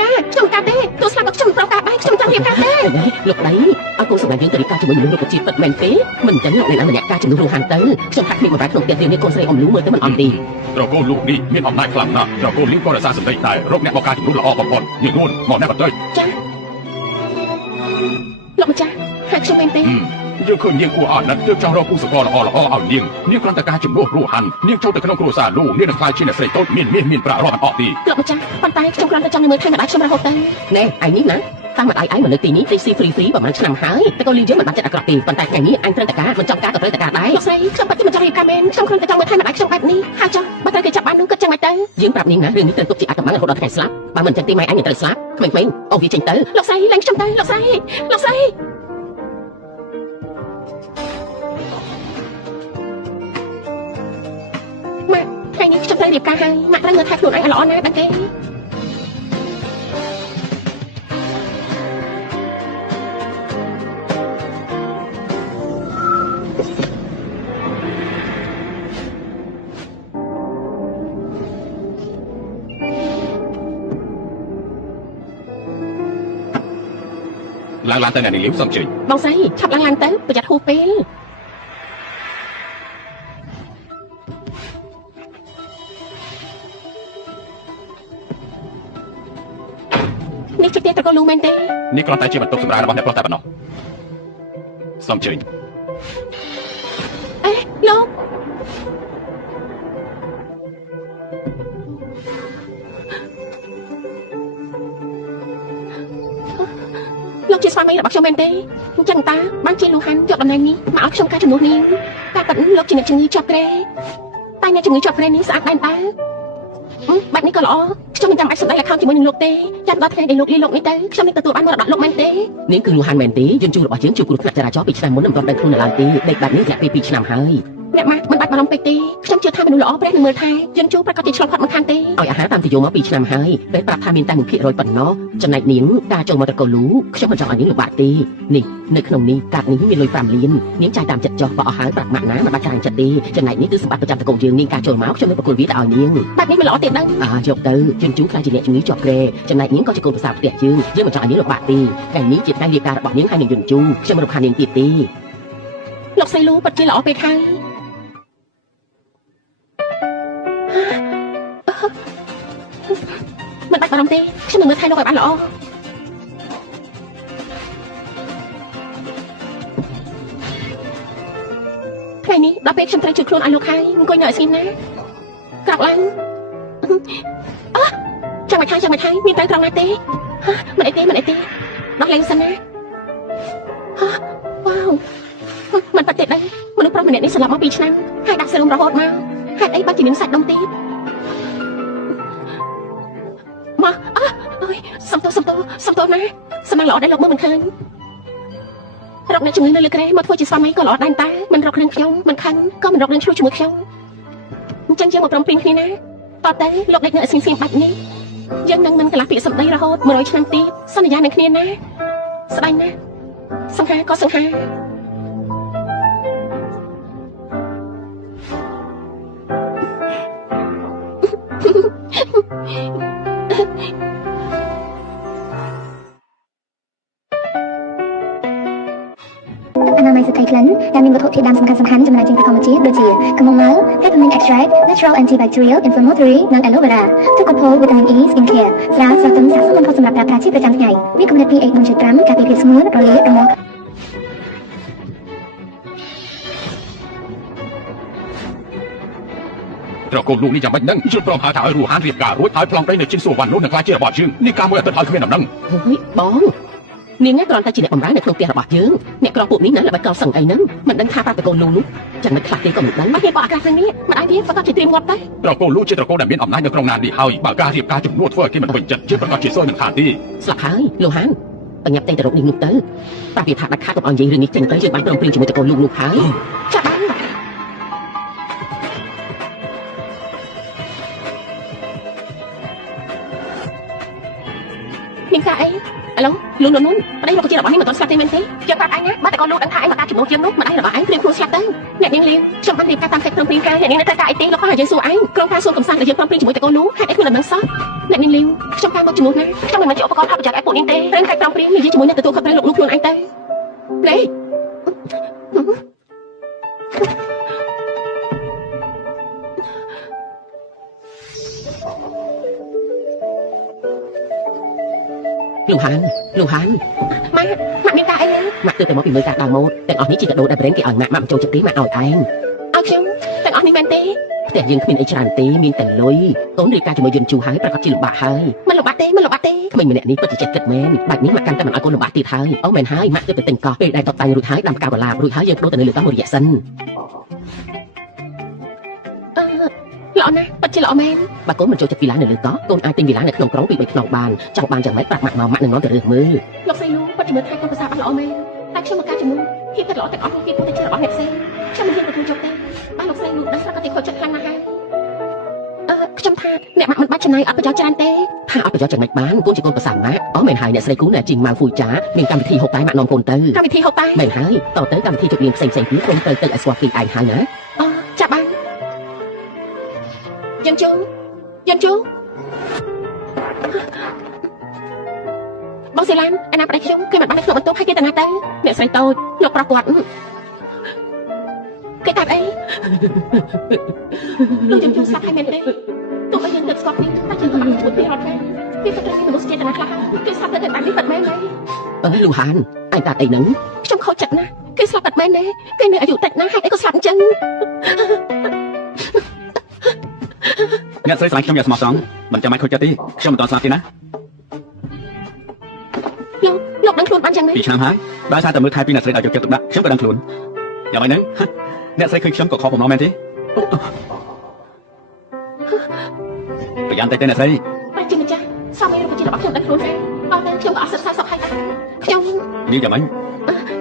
ការខ្ញុំការទេទោះស្លាប់ក៏ខ្ញុំប្រកាសដែរខ្ញុំចង់រៀបការទេលោកដីអើកូនសម្រាប់យើងទៅរៀបការជាមួយមនុស្សរុក្ខជាតិពិតមែនទេមិនអញ្ចឹងលោកអ្នកណាម្នាក់ការជំនួសរੂហានទៅខ្ញុំថាគ្មានបម្រើក្នុងផ្ទះយើងនេះកូនស្រីអ៊ំលូមើលទៅមិនអន់ទេត្រកូលលោកនេះមានអំណាចខ្លាំងណាស់ត្រកូលលីក៏រក្សាសម្ដីតែរកអ្នកមកការជំនួសល្អបំផុតយើងនួនមកអ្នកបន្តិចចាលោកម្ចាស់ហើយខ្ញុំមែនទេយើងឃើញនាងគួរអាណិតទើបចង់រកគូស្រករល្អៗឲ្យនាងគ្រាន់តែការជំនួសរੂហាននាងចូលទៅក្នុងគ្រួសារលោកនាងនឹងខ្លាចជាអ្នកស្រីតូចមានប្រាក់រាប់អត់ទេលោកម្ចាស់ប៉ុន្តែខ្ញុំគ្រាន់តែចង់មើលថែម្ដាយខ្ញុំរហូតទៅណែឯនេះណាតាមម្ដាយឯងមកនៅទីនេះទីស៊ីហ្វ្រីប្រហែលឆ្នាំហើយតែក៏លីយើងមិនបានចិត្តអាក្រក់ទេប៉ុន្តែថ្ងៃនេះអញត្រូវតែការមិនចង់ការក៏ត្រូវតែការដែរលោកស្រីខ្ញុំពិតជាមិនចង់រៀបការមែនខ្ញុំគ្រាន់តែចង់មើលថែម្ដាយខ្ញុំបែបនេះហើយចុះបើត្រូវគេចាប់បាននោះគិតចឹងមិនទៅយើងប្រាប់នាងណារឿងនេះត្រូវទុកជាអាកំបាំងរហូតដល់ថ្ងៃស្លាប់បើមិនចឹងទេម៉ែអញនឹងត្រូវស្លាប់ក្មេងៗអូវាចេញទៅលោកស្រីឡើងខ្ញុំទៅលោកស្រីម៉ាក់ថ្ងៃនេះខ្ញុំត្រូវរៀបការហើយម៉ាក់ត្រូវមើលថែខ្លួនឯងឲ្យល្អណាស់ដឹងទេឡើងទៅអ្នកនាងលីវសុំជើញបងស្រីឆាប់ឡើងទៅប្រយ័ត្នហួសពេលនេះជាផ្ទះត្រកូលលូមែនទេនេះគ្រាន់តែជាបន្ទប់សម្រាប់របស់អ្នកប្រុសតែប៉ុណ្ណោះសុំជើញអេលោកជាស្វាមីរបស់ខ្ញុំមែនទេអញ្ចឹងតាបានជាលូហានយកតំណែងនេះមកឲ្យខ្ញុំការជំនួសនាងតែប៉ិនលោកជាអ្នកជំងឺជាប់គ្រែតែអ្នកជំងឺជាប់គ្រែនេះស្អាតដែរតាបែបនេះក៏ល្អខ្ញុំមិនចាំបាច់សម្ដែងល្ខោនជាមួយនឹងលោកទេចាំដល់ថ្ងៃដែលលោកលីលោកនេះទៅខ្ញុំនឹងទទួលបានមរតកលោកមែនទេនាងគឺលូហានមែនទេយើងជួបរបស់យើងជួបគ្រោះថ្នាក់ចរាចរណ៍2ឆ្នាំមុនមិនទាន់ដឹងខ្លួននៅឡើយទេដេកបែបនេះរយៈពេល2ឆ្នាំហើយអ្នកម៉ាក់មិនបាច់បារម្ភពេកទេខ្ញុំជឿថាមនុស្សល្អព្រះនឹងមើលថែយើងជួបប្រកាសជាឆ្លងផុតមិនខានទេឲ្យអាហារតាមទិយមក2ឆ្នាំហើយពេលប្រាប់ថាមានតែ1%ប៉ុណ្ណោះចំណែកនាងការចូលមកត្រកូលលូខ្ញុំមិនចង់ឲ្យនាងលំបាកទេនេះនៅក្នុងនេះកាតនេះមានលុយ5លាននាងចាយតាមចិត្តចោះបើអស់ហើយប្រាប់ម៉ាក់ណាមិនបាច់ចាយចិត្តទេចំណែកនេះគឺសម្បត្តិប្រចាំត្រកូលយើងនាងការចូលមកខ្ញុំនឹងប្រគល់វាទៅឲ្យនាងបែបនេះមិនល្អទេដឹងយកទៅយើងជួបខ្លាចជាអ្នកជំងឺជាប់គ្រែចំណែកនាងក៏ជាកូនប្រសាផ្ទះយើងមិនចង់ឲ្យនាងលំបាកទេថ្ងៃនេះជាថ្ងៃរៀបការរបស់នាងហើយនឹងយន្តជូខ្ញុំមិនរំខាននាងទៀតទេលោកស្រីលូពិតជាល្អពេកហើយមិនបាច់បារម្ភទេខ្ញុំនឹងមើលថែលោកឲ្យបានល្អថ្ងៃនេះដល់ពេលខ្ញុំត្រូវជួយខ្លួនឲ្យលោកហើយអង្គុយនៅឲ្យស្ងៀមណាក្រោកឡើងចាំមិនថៃមានតែត្រង់ណាទេមិនអីទេដោះលែងសិនណាវ៉ាវមិនបាត់ទេដឹងមនុស្សប្រុសម្នាក់នេះស្លាប់មក2ឆ្នាំហើយដាក់សេរុំរហូតមកហេតុអីបាច់ជាមានសាច់ដុំទៀតមកអើយសំទោណាសំណាងល្អដែរលោកមើលមិនឃើញរកអ្នកជំងឺនៅលើគ្រែមកធ្វើជាស្វាមីក៏ល្អដែរតែមិនរករឿងខ្ញុំមិនខឹងក៏មិនរករឿងឆ្លោះជាមួយខ្ញុំអញ្ចឹងយើងមកព្រមព្រៀងគ្នាណាតទៅលោកដេកនៅស្ងៀមបាច់នេះយើងនឹងមិនកន្លះពាក្យសម្ដីរហូត100ឆ្នាំទៀតសន្យានឹងគ្នាណាស្ដាយណាសង្ហាក៏សង្ហាអនាម័យសិទ្ធិក្លិនដែលមានវត្ថុធាតុដើមសំខាន់ចំណែកជាងធម្មជាតិដូចជាកំងម៉ៅ peppermint extract natural antibacterial inflammatory និង aloe vera ទឹកកកវីតាមីន E skin care ស្រាលស្រទន់ស័ក្តិសមបំផុតសម្រាប់ប្រើប្រាស់ជាប្រចាំថ្ងៃមានកម្រិត pH 4.5ការពារភាពស្ងួតរលាករមាស់ត្រកូលលោកនេះយ៉ាងម៉េចនឹងយល់ព្រមហៅថាឲ្យរੂហានរៀបការរួចហើយប្លង់ដីនៅជិនសួរវ៉ាន់នោះនឹងខ្លាចជារបស់យើងនេះការមួយអាទិត្យឲ្យគ្មានដំណឹងអើយបងនាងគ្រាន់តែជាអ្នកបម្រើនៅក្នុងផ្ទះរបស់យើងអ្នកក្រពួកនេះណាល្បិចកលសឹងអីហ្នឹងមិនដឹងថាប្រាប់តកូនលូនោះចាំមិនខ្លះទេក៏មិនដឹងមកគេបោះអាកាសនេះមិនអាចវាប្រកាសជាត្រៀមងាប់ដែរត្រកូលលូជាត្រកូលដែលមានអំណាចនៅក្នុងណាននេះហើយបើការរៀបការជំនួសធ្វើឲ្យគេមិនពេញចិត្តជាប្រកាសជាសួយមិនខានទេស្លាប់ហើយលូហានបញ្ញាប់តែទៅរកនេះនោះទៅប្រាប់វាថាដាច់ខាតកុំឲ្យនិយាយរឿងនេះចេញទៅយើងបានព្រមព្រៀងជាមួយតកូនលូនោះហើយចាបាន មានការអីឥឡូវលោកនោះប្តីលោកជារបស់នេះមិនទាន់ស្លាប់ទេមែនទេចាំប្រាប់ឯងណាបើតែកូនលោកដឹងថាឯងមកការជំនួសយើងនោះម្ដាយរបស់ឯងព្រៀងខ្លួនស្លាប់ទៅអ្នកនាងលីវខ្ញុំបានរៀបការតាមកិច្ចព្រមព្រៀងការអ្នកនាងនៅត្រូវការអីទេលោកខំឲ្យយើងសួរឯងក្រុមការសួរកំសាន្តដែលយើងព្រមព្រៀងជាមួយតកូននោះហេតុអីខ្លួនមិនដឹងសោះអ្នកនាងលីវខ្ញុំការមកជំនួសណាខ្ញុំមិនមែនជាឧបករណ៍ថតប្រចាំឯពួកនាងទេព្រមកិច្ចព្រមព្រៀងនិយាយជាមួយអ្នកទទួលខុសត្រូវលោកនោះខ្លួនឯងទៅព្រេងលោកហានម៉ាក់មានការអីទេម៉ាក់ទើបតែមកពីមើលការដើរម៉ូដទាំងអស់នេះជាកាដូដែលប្រេងគេឲ្យម៉ាក់មិនចូលចិត្តទេម៉ាក់ឲ្យឯងឲ្យខ្ញុំទាំងអស់នេះមែនទេផ្ទះយើងគ្មានអីច្រើនទេមានតែលុយកូនរៀបការជាមួយយន្តជូហើយប្រកាសជាលំបាកហើយមិនលំបាកទេក្មេងម្នាក់នេះពិតជាចិត្តគិតមែនបែបនេះម៉ាក់កាន់តែមិនឲ្យកូនលំបាកទៀតហើយអូមែនហើយម៉ាក់ទើបតែទិញកោះពេលដែលតបតែងរួចហើយដាំផ្កាវឡាបរួចហើយយើងបដូរទៅនៅលើកោះមួយរយៈសិនល្អណាស់ពិតជាល្អមែនបើកូនមិនចូលចិត្តវីឡានៅលើកោះកូនអាចទិញវីឡានៅក្នុងក្រុងពី3ខ្នងបានចង់បានយ៉ាងម៉េចប្រាប់ម៉ាក់មកម៉ាក់នឹងនាំទៅរើសមើលលោកស្រីលូពិតជាមើលថែកូនប្រសាបានល្អមែនតែខ្ញុំមកការជំនួសភាពពិតល្អទាំងអស់នេះវាពុទ្ធតែជារបស់អ្នកផ្សេងខ្ញុំមិនហ៊ានទទួលយកទេបើលោកស្រីលូដឹងស្រាប់តែខូចចិត្តខ្លាំងណាស់ហើយខ្ញុំថាអ្នកម៉ាក់មិនបាច់ចំណាយអត់ប្រយោជន៍ច្រើនទេថាអត់ប្រយោជន៍ចំណេញបានកូនជាកូនប្រសាម៉ាក់អូមែនហើយអ្នកស្រីគូអ្នកជីងម៉ៅហ្វូចាមានកម្មវិធីហូបតែម៉ាក់នាំកូនទៅកម្មវិធីហូបតែមែនហើយតទៅកម្មវិធីជប់លៀងផ្សេងទៀតកូនទៅឲ្យស្គាល់គេឯងហើយណាចាបានយើងជូបងសេឡានអាណាប្តីខ្ញុំគេមិនបានក្នុងបន្ទប់ឲ្យគេទៅណាទៅអ្នកស្រីតូចលោកប្រុសគាត់គេកាត់អីលោកយើងស្លាប់ហើយមែនទេទោះបីយើងទៅស្គាល់គ្នាតែយើងក៏អត់ជួយពីរត់ដែរវាក៏ត្រូវមានមនុស្សចេតនាខ្លះគេស្លាប់ទៅតែបាននេះពិតមែនទេលូហានឯងកាត់អីហ្នឹងខ្ញុំខូចចិត្តណាស់គេស្លាប់ពិតមែនទេគេមានអាយុតិចណាស់ហេតុអីក៏ស្លាប់អញ្ចឹងអ្នកស្រីស្រឡាញ់ខ្ញុំយ៉ាងស្មោះត្រង់មិនចាំបាច់ខូចចិត្តទេខ្ញុំមិនតស្លាប់ទេណាលោកដឹងខ្លួនបានយ៉ាងម៉េច2ឆ្នាំហើយដោយសារតែមើលថែពីអ្នកស្រីឲ្យយកចិត្តទុកដាក់ខ្ញុំក៏ដឹងខ្លួនយ៉ាងម៉េចហ្នឹងអ្នកស្រីឃើញខ្ញុំក៏ខកបំណងមែនទេប្រយ័ត្នតែអ្នកស្រីបាច់ជាម្ចាស់សម័យរូបជារបស់ខ្ញុំដឹងខ្លួនហើយអត់តែខ្ញុំក៏អត់សិក្សាសោកហើយដែរខ្ញុំនិយាយយ៉ាងម៉េច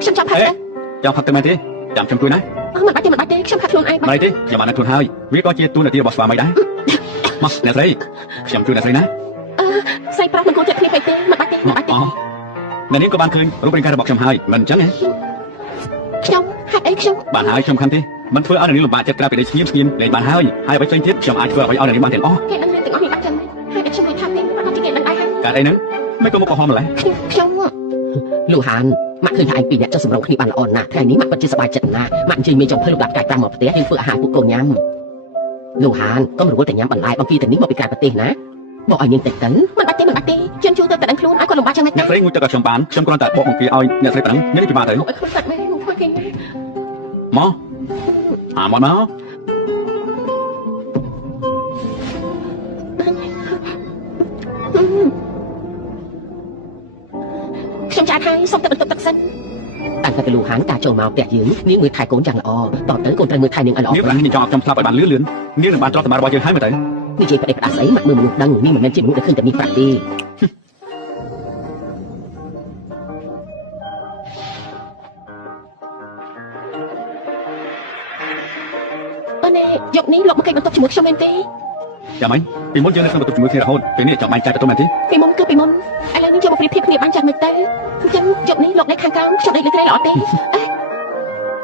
ខ្ញុំចង់ផឹកទៅចង់ផឹកទៅមែនទេចាំខ្ញុំជួយណាមិនបាច់ទេខ្ញុំផឹកខ្លួនឯងមិនទេខ្ញុំបានដឹងខ្លួនហើយវាក៏ជាទូនាទីរបស់ស្វាមីដែរមកអ្នកស្រីខ្ញុំជួយអ្នកស្រីណាស្រីប្រុសមិនគួរចិត្តគ្នាពេកទេមិនបាច់ទេអ្នកនាងក៏បានឃើញរូបរាងកាយរបស់ខ្ញុំហើយមិនអញ្ចឹងទេខ្ញុំហេតុអីខ្ញុំបានហើយខ្ញុំខំទេមិនធ្វើឲ្យអ្នកនាងលំបាកចិត្តក្រៅពីដីស្ងៀមលេងបានហើយហើយអ្វីផ្សេងទៀតខ្ញុំអាចធ្វើឲ្យអ្នកនាងបានទាំងអស់គេដឹងទាំងអស់នេះបាត់ចឹងហើយតែខ្ញុំមិនថាទេប្រកាសជាគេដឹងដែរហើយកើតអីហ្នឹងមិនក៏មកកំហំម្ល៉េះខ្ញុំលូហានម៉ាក់ឃើញថាឯងពីរអ្នកចុះសម្រងគ្នាបានល្អណាស់ថ្ងៃនេះម៉ាក់ពិតជាសប្បាយចិត្តណាស់ម៉ាក់អញ្ជើញមេចុងភើលោកដាក់កាយតាមមកផ្ទះយើងធ្វើអាហារពួកកូនញ៉ាំលូហានកុំរវល់តែញ៉ាំបន្លែបង្គាទៅនេះមកពីក្រៅប្រទេសណាបកឲ្យនាងតិចទៅមិនបាច់ទេខ្ញុំជួយទៅតែដឹងខ្លួនឲ្យគាត់លំបាកចឹងអ្នកស្រីងូចទឹកឲ្យខ្ញុំបានខ្ញុំគ្រាន់តែបកបង្គាឲ្យអ្នកស្រីប៉ណ្ណឹងមានពិបាកទៅឲ្យខ្លួនកាត់មែនមកគេណាមកខ្ញុំចាត់ឲ្យសុំទៅបន្ទប់ទឹកសិនតាំងតែលូហានការចូលមកផ្ទះយើងនាងមើលថែកូនយ៉ាងល្អតទៅកូនត្រូវមើលថែនាងឲ្យល្អនាងប្រាំងនាងចង់ឲ្យខ្ញុំស្លាប់ឲ្យបានលឿននាងនឹងបានចោលសម្បត្តិរបស់យើងហើយមើលទៅនិយាយប្រដេកផ្ដាស់ស្អីម៉ាក់មើលមនុស្សដឹងនេះមិនមែនជាមនុស្សដែលឃើញតែនេះប្រាប់ទេយកនេះលោកមកគេបន្ទប់ជាមួយខ្ញុំមែនទេយ៉ាងម៉េចពីមុនយើងនៅក្នុងបន្ទប់ជាមួយគ្នារហូតពេលនេះចង់បែកចែកទៅមែនទេពីមុនគឺពីមុនឥឡូវនេះយកមកប្រៀបធៀបគ្នាបានយ៉ាងម៉េចទៅអញ្ចឹងយកនេះលោកដេកខាងក្រោមខ្ញុំដេកលើក្រែល្អទេ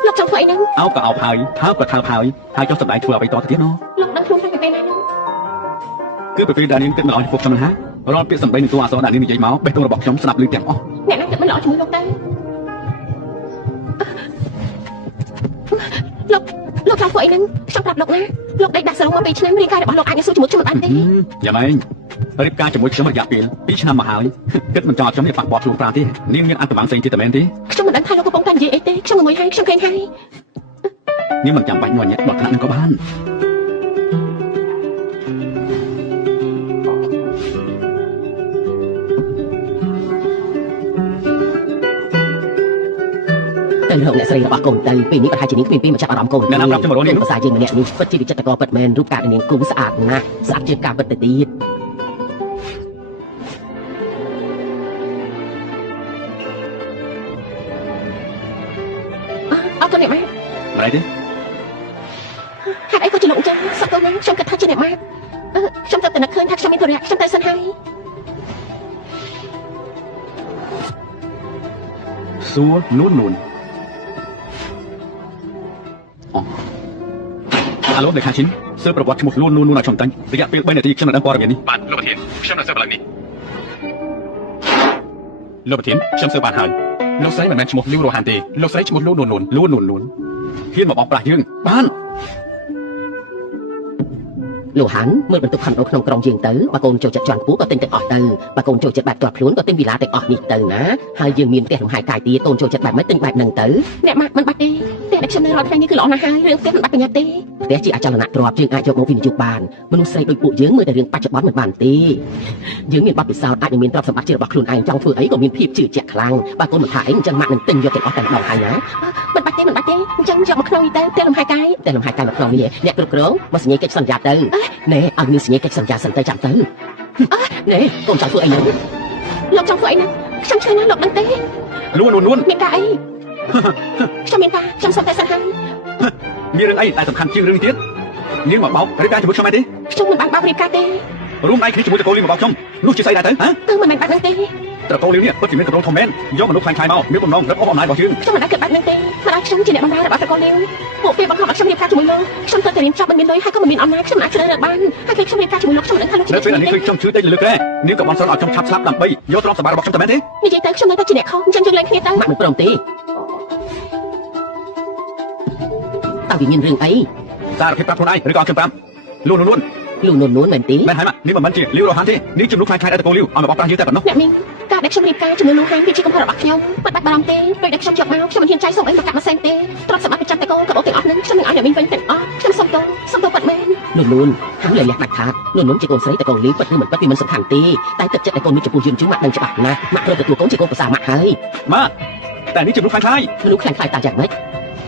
លោកចង់ធ្វើអីហ្នឹងអោបក៏អោបហើយថើបក៏ថើបហើយចុះសម្ដែងធ្វើអ្វីតទៅទៀតណលោកដឹងខ្លួនថាពីពេលណាហ្នឹងគឺពេលដែលនាងគិតមិនអស់ពុកខ្ញុំណារាល់ពាក្យសម្ដីនិងតួអក្សរដែលនាងនិយាយមកបេះដូងរបស់ខ្ញុំស្ដាប់ឮទាំងអស់អ្នកណាគិតមិនល្អជាមួយលោកទៅលោកចង់ធ្វើអីហ្នឹងខ្ញុំប្រាប់លោកណាលោកដេកដាក់សរុបមក2ឆ្នាំរាងកាយរបស់លោកអាចនឹងស៊ូជាមួយខ្ញុំបានទេយ៉ាងម៉េចរៀបការជាមួយខ្ញុំរយៈពេល2ឆ្នាំមកហើយគិតមិនចង់ឲ្យខ្ញុំនេះប៉ះពាល់ខ្លួនប្រាណទេនាងមានអត្ថប្រមាណផ្សេងទៀតតែមែនទេខ្ញុំមិនដឹងថាលោកកំពុងតែនិយាយអីទេខ្ញុំមួយហើយខ្ញុំឃើញហើយនាងមិនចាំបាច់ញ័រញាក់ដល់ថ្នាក់នឹងក៏បានទៅរកអ្នកស្រីរបស់កូនទៅពេលនេះប្រហែលជានាងគ្មានពេលមកចាប់អារម្មណ៍កូនអ្នកណាប្រាប់ខ្ញុំរកនាងភាសាយើងម្នាក់នេះពិតជាវិចិត្រករពិតមែនរូបកាយនាងគូស្អាតណាស់ស្អាតជាងការពិតទៅទៀតអត់ទៅអ្នកម៉ាក់មិនអីទេហេតុអីក៏ជាលោកអញ្ចឹងសឹកទៅណាខ្ញុំគិតថាជាអ្នកម៉ាក់ខ្ញុំទៅតែនឹកឃើញថាខ្ញុំមានធុរៈខ្ញុំទៅសិនហើយ សួរនួនអូអាឡូលេខាឈិនសើប្រវត្តិឈ្មោះនួនឲ្យខ្ញុំតាំងរយៈពេល3នាទីខ្ញុំនឹងដឹងព័ត៌មាននេះ បាទលោកប្រធានខ្ញុំនឹងសើបឡើងនេះលោកប្រធានខ្ញុំសើបបានហើយលោកស្រីមិនមែនឈ្មោះលីវរ៉ូហានទេលោកស្រីឈ្មោះលូនួនហ៊ានមកបោកប្រាស់យើងបាន លោកហាន់មើលបន្ទុកខំដូរក្នុងក្រុមយើងទៅបើកូនចូលចិត្តជាន់ខ្ពស់ក៏ទិញទាំងអស់ទៅបើកូនចូលចិត្តបែបទាត់ខ្លួនក៏ទិញវីឡាទាំងអស់នេះទៅណាហើយយើងមានផ្ទះលំហែកាយទៀតកូនចូលចិត្តបែបម៉េចទិញបែបហ្នឹងទៅអ្នកម៉ាក់មិនបាច់ទេផ្ទះដែលខ្ញុំនៅរាល់ថ្ងៃនេះគឺល្អណាស់ហើយរឿងផ្ទះមិនបាច់ប្រញាប់ទេផ្ទះជាអចលនៈទ្រព្យយើងអាចយកមកវិនិយោគបានមនុស្សស្រីដូចពួកយើងមើលតែរឿងបច្ចុប្បន្នមិនបានទេយើងមានបទពិសោធន៍អាចនឹងមានទ្រព្យសម្បត្តិជារបស់ខ្លួនឯងចង់ធ្វើអីក៏មានភាពជឿជាក់ខ្លាំងបើកូនមិនថាអីអញ្ចឹងម៉ាក់នឹងទិញយកទាំងអស់តែម្ដងហើយណាមិនបាច់ទេអញ្ចឹងយកមកក្នុងនេះទៅផ្ទះលំហែកាយមកក្នុងនេះអ្នកគ្រប់គ្រងមកសញ្ញាកិច្ចសន្យាទៅណែឲ្យមានសញ្ញាកិច្ចសន្យាសិនទៅចាំទៅណែកូនចង់ធ្វើអីហ្នឹងលោកចង់ធ្វើអីហ្នឹងខ្ញុំឆ្លើយណាលោកដឹងទេនួនមានការអីខ្ញុំមានការខ្ញុំសុំតែសិនហើយមានរឿងអីដែលសំខាន់ជាងរឿងនេះទៀតនាងមកបោករៀបការជាមួយខ្ញុំឯទេខ្ញុំមិនបានបោករៀបការទេរួមដៃគ្នាជាមួយតកូលីមកបោកខ្ញុំនោះជាស្អីដែរទៅហ៎គឺមិនមែនបែបហ្នឹងទេតកូលីនេះពិតជាមានកម្រងធំមែនយកមនុស្សខ្លាំងៗមកមានបំណងរឹបអូសអំណាចរបស់យើងខ្ញុំមិនអាចគិតបែបហ្នឹងទេព្រោះខ្ញុំជាអ្នកបម្រើរបស់តកូលីពួកគេបង្ខំឲ្យខ្ញុំរៀបការជាមួយលោកខ្ញុំទៅរៀនចប់មិនមានលុយហើយក៏មិនមានអំណាចខ្ញុំអាចជ្រើសរើសបានហើយពេលខ្ញុំរៀបការជាមួយលោកខ្ញុំមិនដឹងថាលោកនៅពេលនេះគឺខ្ញុំជឿតែលើក្រែនាងក៏បានសន្យាឲ្យខ្ញុំឆាប់ស្លាប់ដើម្បីយកទ្រព្យសម្បត្តិរបស់ខ្ញុំទៅមែនទេនិយាយទៅខ្ញុំនៅតែជាអ្នកខុសអញ្ចឹងយើងលែងគ្នាទៅម៉ាក់មិនព្រមទេតើវាមានរឿងអីសារភាពប្រាប់ខ្លួនឯងឬក៏ខ្ញុំប្រាប់លូនមែនទេមែនហើយម៉ាក់នេះមិនមែនជាលីវរ៉ូហានទេនេះជំនួសខ្លាំងៗឲ្យតកូលីវឲ្យមកបោកប្រាស់យើងតែប៉ុណ្ណោះអ្នកមីងការដែលខ្ញុំរៀបការជាមួយលោកហានគឺជាកំហុសរបស់ខ្ញុំមិនបាច់បារម្ភទេពេលដែលខ្ញុំយកមកខ្ញុំមិនហ៊ានចាយសុំអីមកកាត់មកផ្សេងទេទ្រព្យសម្បត្តិប្រចាំតកូលក៏បងទាំងអស់ហ្នឹងខ្ញុំនឹងឲ្យអ្នកមីងវិញទាំងអស់ខ្ញុំសុំទោសបាត់មែនលូនហើយលះដាច់ខាតលូនជាកូនស្រីតកូលីពិតឬមិនពិតវាមិនសំខាន់ទេតែទឹកចិត្តតកូននេះចំពោះយើងជឿម៉ាក់ដឹងច្បាស់ណាស់ម៉ាក់ត្រូវទទួលកូនជាកូនប្រសាម៉ាក់ហើយម៉ាក់តែនេះជំនួសខ្លាំងៗមនុស្សខ្លាំងៗតាយ៉ាងម៉េច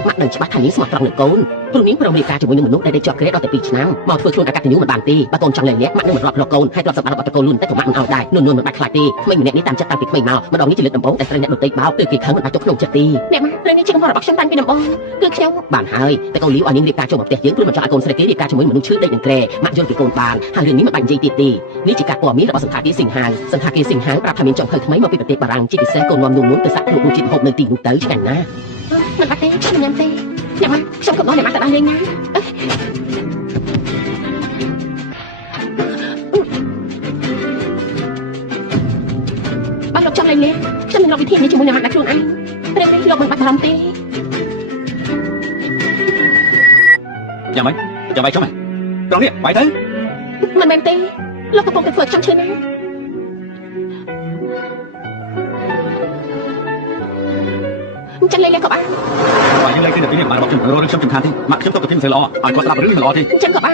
ម៉ាក់ដឹងច្បាស់ថានាងស្មោះត្រង់នឹងកូនព្រោះនាងព្រមរៀបការជាមួយនឹងមនុស្សដែលជាប់ក្រេតដល់ទៅ2ឆ្នាំមកធ្វើខ្លួនអកតញ្ញូមិនបានទេបើកូនចង់លែងលះម៉ាក់នឹងមិនរាប់រកកូនហើយទ្រព្យសម្បត្តិរបស់តកូលលូនតែក៏ម៉ាក់មិនឲ្យដែរនួនមិនបាច់ខ្លាចទេក្មេងម្នាក់នេះតាមចិត្តតាំងពីក្មេងមកម្ដងនេះជាលើកដំបូងតែស្រីអ្នកដទៃបោកគឺគេខឹងមិនបាច់ទុកក្នុងចិត្តទេអ្នកម៉ាក់រឿងនេះជាកំហុសរបស់ខ្ញុំតាំងពីដំបូងគឺខ្ញុំបានហើយតែកូនលីវឲ្យនាងរៀបការចូលមកផ្ទះយើងព្រោះមិនចង់ឲ្យកូនស្រីគេរៀបការជាមួយមនុស្សឈឺដេកនឹងក្រែម៉ាក់យល់ពីកូនបានហើយរឿងនេះមិនបាច់និយាយទៀតទេនេះជាការព័ត៌មានរបស់សន្តាគារសិង្ហាប្រាប់ថាមានចំភៅថ្មីមកពីប្រទេសបារាំងជាពិសេសកូននាំនួនទៅសាក់គ្រូជាតិហូបនៅទីនោះទៅឆ្ងាញ់ណាស់មិនបាច់ទេខ្ញុំញ៉ាំទេអ្នកម៉ាក់ខ្ញុំក៏បងអ្នកម៉ាក់ទៅដល់លេងណាបើលោកចង់លេងលេងខ្ញុំនឹងរកវិធីនេះជាមួយអ្នកម៉ាក់ដាក់ខ្លួនឯងពេលនេះលោកមិនបាច់បារម្ភទេយ៉ាងម៉េចចាំបាយខ្ញុំហ៎ត្រង់នេះបាយទៅមិនមែនទេលោកកំពុងតែធ្វើខ្ញុំឈឺណាស់ចឹងលេងក៏បានបើយើងលេងគ្នាពីនេះបានរបស់ខ្ញុំរករឿងខ្ញុំសំខាន់ទេម៉ាក់ខ្ញុំទៅប្រធានមិនល្អឲ្យគាត់ស្ដាប់រឿងនេះមិនល្អទេចឹងក៏បាន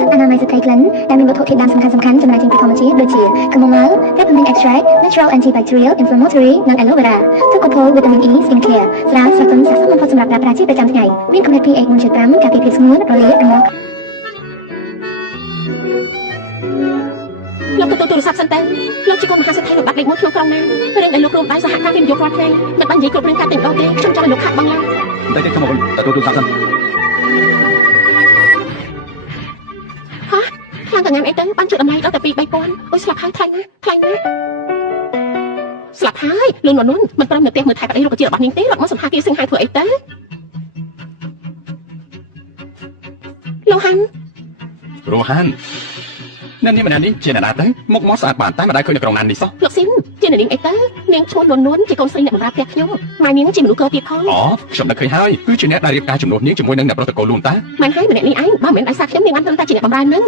ទឹកអនាម័យស្ត្រីក្លិនដែលមានវត្ថុធាតុដើមសំខាន់ៗចំណែកចេញពីធម្មជាតិដូចជា chamomile, peppermint extract, natural antibacterial, inflammatory និង aloe vera ទឹកកូផូល vitamin E skin care ស្រាស្រទន់ស័ក្តិសមបំផុតសម្រាប់ប្រើប្រាស់ជាប្រចាំថ្ងៃមានកម្រិត pH 1.5 ការពារភាពស្ងួនរលាកនិងលោកទទួលទូរស័ព្ទសិនទៅលោកជាកូនមហាសេដ្ឋីលោកបាត់លេខ1ក្នុងក្រុងណារឿងដែលលោករួមដៃសហការវិនិយោគរាល់ថ្ងៃមិនបាននិយាយគ្រប់រឿងការតែម្ដងទេខ្ញុំចង់ឲ្យលោកខាត់បងឡើងតែខ្ញុំមកទទួលទូរស័ព្ទសិនហាខ្លាំងកញ្ញាអីទៅបានជួយតម្លៃដល់តែ2-3000អុយស្លាប់ហើយថ្លៃណាស់ស្លាប់ហើយលូនមិនព្រមនៅផ្ទះមើលថែប្តីរុក្ខជាតិរបស់នាងទេរត់មកសន្តាគារសិង្ហាធ្វើអីទៅលោកហាន់រ៉ូហាននៅនេះម្នាក់នេះជាអ្នកណាទៅមុខមាត់ស្អាតបានតែមិនដែលឃើញនៅក្រុងណានេះសោះលោកស៊ីនជានាងអីទៅនាងឈ្មោះនួនជាកូនស្រីអ្នកបម្រើផ្ទះខ្ញុំម៉ែនាងជាមនុស្សកោទៀតផងអូខ្ញុំនឹកឃើញហើយគឺជាអ្នកដែលរៀបការជំនួសនាងជាមួយនឹងអ្នកប្រុសតកូលលូនតាមិនហើយម្នាក់នេះឯងបើមិនដោយសារខ្ញុំនាងបានព្រមតែជាអ្នកបម្រើនឹង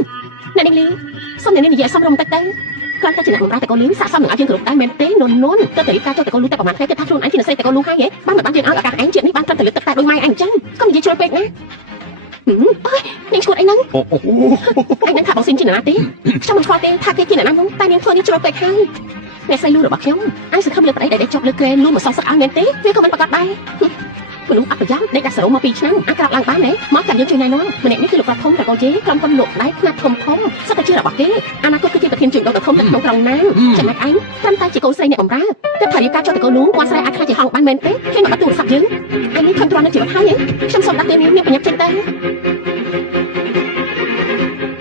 អ្នកនាងលីសុំអ្នកនាងនិយាយសមរម្យតិចទៅគ្រាន់តែជាអ្នកបម្រើតកូលលីស័ក្តិសមនឹងឲ្យយើងគ្រប់ដែរមែនទេនួនទៅរៀបការចូលតកូលលូតែប្រហែលថ្ងៃគេថាខ្លួនឯងជាអ្នកស្រីតកូលលូហើយហ៎បានមិនបានយើងឲ្យឱកាសឯងជាតិនេះបានត្រឹមតែលើទឹកតែដូចម៉ែឯងអញ្ចឹងកុំនិយាយជ្រុលពេកណាអើយនាងឈួតអីហ្នឹងឯងនឹងថាបងស៊ីនជាអ្នកណាទេខ្ញុំមិនខ្វល់ទេថាគេជាអ្នកណានោះតែនាងធ្វើនេះជ្រុលពេកហើយអ្នកស្រីលូរបស់ខ្ញុំឯងសង្ឃឹមលើប្តីដែលចប់លើក្រែលូមកសងសឹកឲ្យមែនទេវាក៏មិនប្រកាសដែរមនុស្សអត់ប្រយ័ត្នដេកដាក់សរោមក2ឆ្នាំអាចក្រោកឡើងបានទេមកចាំយើងជួយណែនាំម្នាក់នេះគឺលោកប្រាប់ធំតកូលជេក្រុមហ៊ុនលោកដៃខ្នាតធំសុទ្ធតែជារបស់គេអនាគតគឺជាប្រធានជួញដូរដ៏ធំនៅក្នុងក្រុងណាចំណែកឯងត្រឹមតែជាកូនស្រីអ្នកបម្រើគិតថារៀបការចូលតកូលលូគាត់ស្រីអាចខ្លាចជាហងបានមែនទេគេមកបាត់ទូរស័ព្ទយើងឯងនេះខំទ្រាំនៅជីវិតហើយខ្ញុំសូមដាក់ទេនាងប្រញាប់ចេញទៅ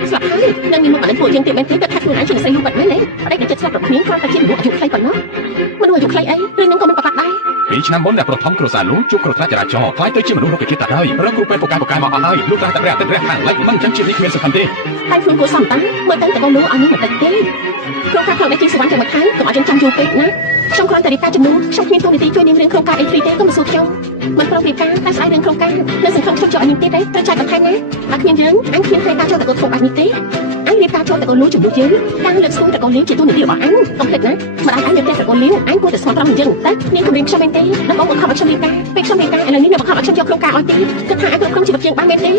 ស្លាប់ហើយនឹងមានមុខអត់ ពួកយើងទៀតមែនទេគាត់ថាខ្លួនឯងជាស្រីលូបាត់មែនទេអីដែលចិត្តស្លាប់របស់នាងគ្រាន់តែជាមនុស្សអាយុខ្លីប៉ុណ្ណោះមនុស្សអាយុខ្លីអីរឿងហ្នឹងក៏មិនប្រកាសដែរ ពីឆ្នាំមុនអ្នកប្រថមគ្រួសារលោកជួបគ្រោះថ្នាក់ចរាចរណ៍ខ្លាយទៅជាមនុស្សរកជាតិទៅហើយរកគ្រូពេទ្យពូកែមកអស់ហើយលោកត្រាស់តែព្រះអាទិត្យរះខាងលិចមិនចឹងជាតិនេះគ្មានសំខាន់ទេ តែខ្លួនគួរសមតាមើលទៅតកូនលោកឲ្យនេះបន្តិចទេក្រុមការផ្លូវដែលជាសវណ្ណតែមួយខែកុំឲ្យយើងចាំយូរពេកណាខ្ញុំគ្រាន់តែរៀបការជំនួសខ្ញុំគ្មានទូនាទីជួយនាងរឿងក្រុមការអីហ្វ្រីទេក៏មកសួរខ្ញុំមិនប្រឹងរៀបការតែស្អីរឿងក្រុមការនៅសង្ឃឹមខ្ញុំចូលឲ្យនាងទៀតទេត្រូវចាយបន្ថែមណាបើគ្មានយើងអញគ្មានពេលការចូលតកូនធ្វើបែបនេះទេអញរៀបការចូលតកូនលោកជំនួសយើងការលើកស្ទួយតកូនលៀងជាទូនាទីរបស់អញកុំភ្លេចណាម្ដាយអញនៅផ្ទះតកូនលៀងអញគួរតែស្មោះត្រង់យ៉ាងតែនាងគំរាមខ្ញុំមែនទេដល់បងបង្ខំឲ្យខ្ញុំរៀបការពេលខ្ញុំរៀបការឥឡូវនេះអ្នកបង្ខំឲ្យខ្ញុំយកក្រុមការឲ្យទេគិតថាអញគ្រប់គ្រងជីវិតយើងបានមែនទ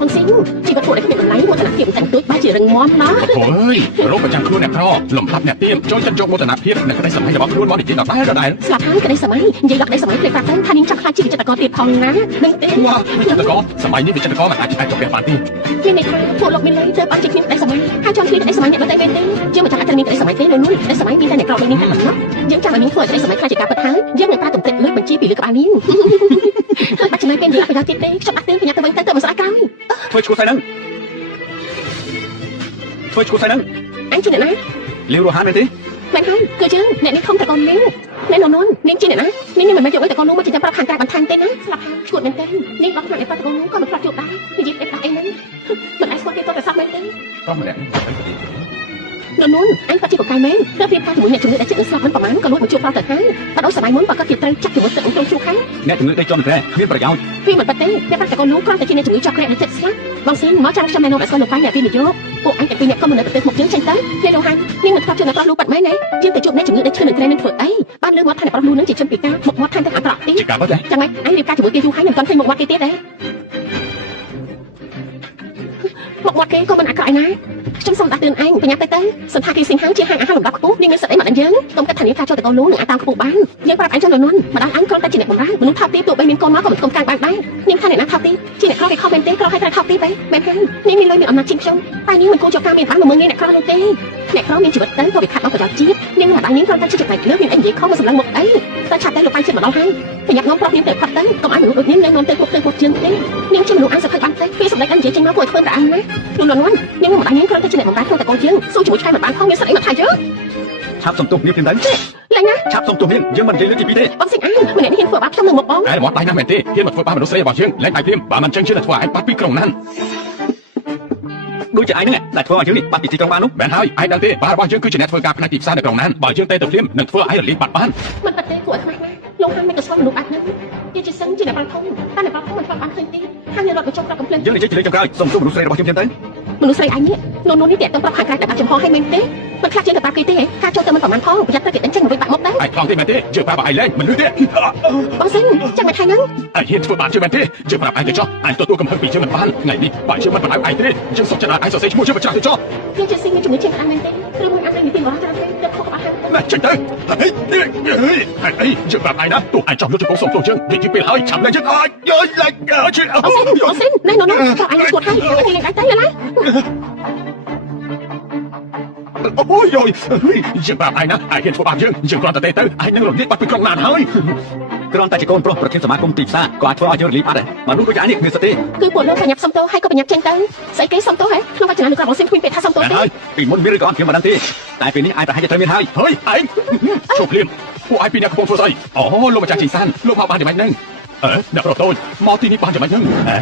េបងស៊ីជីវិតពួកដែលគ្មានតម្លៃមោទនភាពតែទួចបែរជារឹងមាំណា អូយរោគប្រចាំខ្លួនអ្នកក្រលំដាប់អ្នកទៀមចូលចិត្តយកមោទនភាពនៅក្តីសម័យរបស់ខ្លួនមកនិយាយដល់ដែរ ស្លាប់ហើយក្តីសម័យនិយាយដល់ក្តីសម័យភ្លេចប្រាប់ទៅថានាងចង់ខ្លាចជាវិចិត្រករទៀតផងណាដឹងទេ វ៉ាវិចិត្រករសម័យនេះវិចិត្រករមិនអាចចុះផ្ទះបានទេ ជានេះថាពួកលោកមានលុយទៅបានជាគ្មានក្តីសម័យហើយចង់ឃើញក្តីសម័យអ្នកដទៃមែនទេយើងមិនចង់ឲ្យតែមានក្តីសម័យទេនៅនោះក្តីសម័យមានតែអ្នកក្រដូចនាងតែប៉ុណ្ណោះយើងចង់ឲ្យនាងធ្វើឲ្យក្តីសម័យខ្លាចជាការពិតហើយយើងនឹងប្រើទំពេចលុយបញ្ជីពីលើក្បាលនាងបាច់ចំណាយពេលនិយាយប្រយោជន៍ទៀតទេខ្ញុំអត់ទេប្រញាប់ទៅវិញទៅមិនស្អាតក្រោយ ធ្វើឈ្មោះស្អីហ្នឹងធ្វើឈ្មោះស្អីហ្នឹង អញជាអ្នកណា លាវរស់ហានមែនទេ មែនហើយគឺយើងអ្នកនេះខំតកូននាងអ្នកនននាងជាអ្នកណានាងមិនមែនយកអីតកូននោះមកចិញ្ចឹមប្រាប់ខាងក្រៅបន្ថែមទេណាស្លាប់ហើយឈួតមែនទេនាងបោះខ្លួនឯងប្រាប់តកូននោះក៏មិនប្រាប់ជួបដែរនិយាយតែអីហ្នឹងមិនអាចស្គាល់ទេទៅតែសោះមែនទេ ប្រុសម្នាក់ ននអញក៏ជាកកែមែនទៅព្រៀបការជាមួយអ្នកជំងឺដែលចិត្តនឹងស្លាប់មិនប្រហែលក៏លួចមកជួបប្រាប់ទៅហើយបើដូចសម័យមុនបើគាត់ជាត្រូវចាក់ជាមួយទឹកក្នុងជួបហើយ អ្នកជំងឺដេកជាប់ក្រែគ្មានប្រយោជន៍ វាមិនប៉ះទេតែប្រាប់តកូននោះគ្រាន់តែជាអ្នកជំងឺចောက်ក្រែដែលចិត្តស្លាប់បងស៊ីមកចាំខ្ញុំណែនាំឲ្យស្គាល់លោកប៉ៃអ្នកពីនយោពួកអញតែពីអ្នកក៏មិននៅប្រទេសមកយើងចេញទៅគេលោកហាននាងមិនស្គាល់ជឿអ្នកប្រុសលូប៉ាត់មែនទេយើងទៅជួបអ្នកជំងឺដែលឈឺនឹងក្រែនឹងធ្វើអីបានលើមកថាអ្នកប្រុសលូនឹងជាជនពិការមកមាត់ថែមទាំងអាក្រក់ទៀត ជាការពិតទេ ចាំម៉េចអញរៀបការជាមួយគេយូរហើយមិនទាន់ឃើញមកមាត់គេទៀតទេមកមាត់គេក៏មិនអាក្រក់ឯណាខ្ញុំសូមដាក់ទឿនអញប្រញាប់ទៅសន្តាគារសិង្ហជាហាងអាហារលំដាប់ខ្ពស់នាងមានសិទ្ធិអីមកដល់យើងកុំគិតថានាងការចូលតកូនលូនឹងអាចតាមខ្ពស់បានយើងប្រាប់អញចំនួននោះម្ដាយអញគ្រាន់តែជាអ្នកបម្រើមនុស្សថោកទាបទោះបីមានកូនមកក៏មិនគុំកាំងបានដែរនាងថាអ្នកណាថោកទាបជាអ្នកក្រគេខំមែនទេក្រឲ្យតែថោកទាបទេមែនហើយនាងមានលុយមានអំណាចជាងខ្ញុំតែនាងមិនគួរចូលការមានបានមកមើលងាយអ្នកក្រនោះទេអ្នកក្រមានជីវិតទៅព្រោះវាខាត់ដល់ប្រយោជន៍ជាតិនាងម្ដាយនាងគ្រាន់តែជាចំណែកលើមានអីនិយាយខំមកសម្លឹងមកអីតែឆាប់តែលោកប៉ៃចិត្តមកដល់ហើយប្រញាប់នាំប្រុសនាងទៅផាត់ទៅកុំឲ្យមនុស្សដូចនាងនាំទៅពួកផ្ទៃពួកជើងទេនាងជាមនុស្សអានសភ័យបានទេពេលសម្ដែងអញនិយាយចេញមកពួកធ្វើប្រអានណាលោកលន់នាងម្ដាយនាងគ្រាន់តែជាអ្នកបម្រើក្នុងតកូនជើងสู้ជាមួយឆ្កែមិនបានផងមានសិទ្ធិអីមកថាយើង ឆាប់សំទុះនាងព្រមទៅ ឡើងណា ឆាប់សំទុះនាងយើងមិននិយាយលើកទីពីរទេ បងសិង្ហអាម្នាក់នេះហ៊ានធ្វើបាបខ្ញុំនឹងមកបង ឯមកដៃណាស់មែនទេហ៊ានមកធ្វើបាបមនុស្សស្រីរបស់យើងលែងដៃព្រាមបើមិនចឹងជឿតែធ្វើឲ្យបាត់ពីក្រុងណាន ដូចជាឯងហ្នឹងដែលធ្វើឲ្យយើងនេះបាត់ពីទីក្រុងបាននោះ មែនហើយឯងដឹងទេបាររបស់យើងគឺជាអ្នកធ្វើការផ្នែកទីផ្សារនៅក្រុងណានបើយើងទៅព្រាមនឹងធ្វើឲ្យរលាយបាត់បាន មិនប៉ះទេគួរឲ្យខ្មាស់ណាលោកហានមិនក៏ស្គាល់មនុស្សបាត់ហ្នឹងជាជាសិនជាអ្នកប្រធំតែអ្នកប្រធំមិនស្គាល់បានឃើញទេហាងរត់មកចុះប្រាប់កំភ្លើង យើងនិយាយជាលើកចុងក្រោយសំទុះមនុស្សស្រីរបស់យើងព្រមទៅ មនុស្សស្រីអញនេះនោះនេះតាក់ទងប្រាប់ខាងក្រៅតែបាត់ចំហឲ្យមែនទេមិនខ្លាចជាងទៅប្រាប់គេទេការចូលទៅមិនប្រហែលផងប្រយ័ត្នទៅគេដេញចេញរួចបាក់មកទៅ ឯខ្លងទេមែនទេជឿប្រាប់ឲ្យលែងមិនលឺទេ បងសិនចាំមិនថៃហ្នឹង ឯហ៊ានធ្វើបាបជឿមែនទេជឿប្រាប់ឯងទៅចុះឯងទទួលកំហឹងពីជឿមិនបានថ្ងៃនេះបើជឿមិនបណ្ដោយឯងទេយើងសុំចិត្តឲ្យឯងសរសេរឈ្មោះជឿបញ្ច្រាស់ទៅចុះ យើងជាស៊ីមានជំងឺជាងក្តាំមែនទេឬមួយអាននៅពីបរិយាកាសទៅខុសក្បាលហើយ ណាចេញទៅអីជឿប្រាប់ឯងណាទោះឯងចង់យកទៅកងសុំទោះយើងនិយាយពេលហើយឆាប់លែងយើងអើយលែងជឿ បងសិនណែនោះនោះក៏អញស្គាល់ហើយអញលេងដៃទៅឡើយ អូយយើងប្រាប់ឯងណាឯងហ៊ានធ្វើបាបយើងគ្រាន់តែទៅឯងនឹងរលាយបាត់ពីក្រុងណានហើយ គ្រាន់តែជាកូនប្រុសប្រធានសមាគមទីផ្សារក៏អាចធ្វើឲ្យយើងរលាយបាត់ដែរមនុស្សដូចឯងនេះគ្មានសិទ្ធិទេ គឺពួកលោកប្រញាប់សុំទោសហើយក៏ប្រញាប់ចេញទៅស្អីគេសុំទោសហ៎ក្នុងវចនានុក្រមរបស់សិនគ្មានពាក្យថាសុំទោសទេ ហើយពីមុនមានឬក៏អត់ខ្ញុំមិនដឹងទេតែពេលនេះឯងប្រហែលជាត្រូវមានហើយ ហើយឯងចូលភ្លាមពួកឯងពីអ្នកកំពុងធ្វើស្អីអូលោកម្ចាស់ជីសានលោកមកបានយ៉ាងម៉េចហ្នឹងអ្នកប្រុសតូចមកទីនេះបានយ៉ាងម៉េចហ្នឹ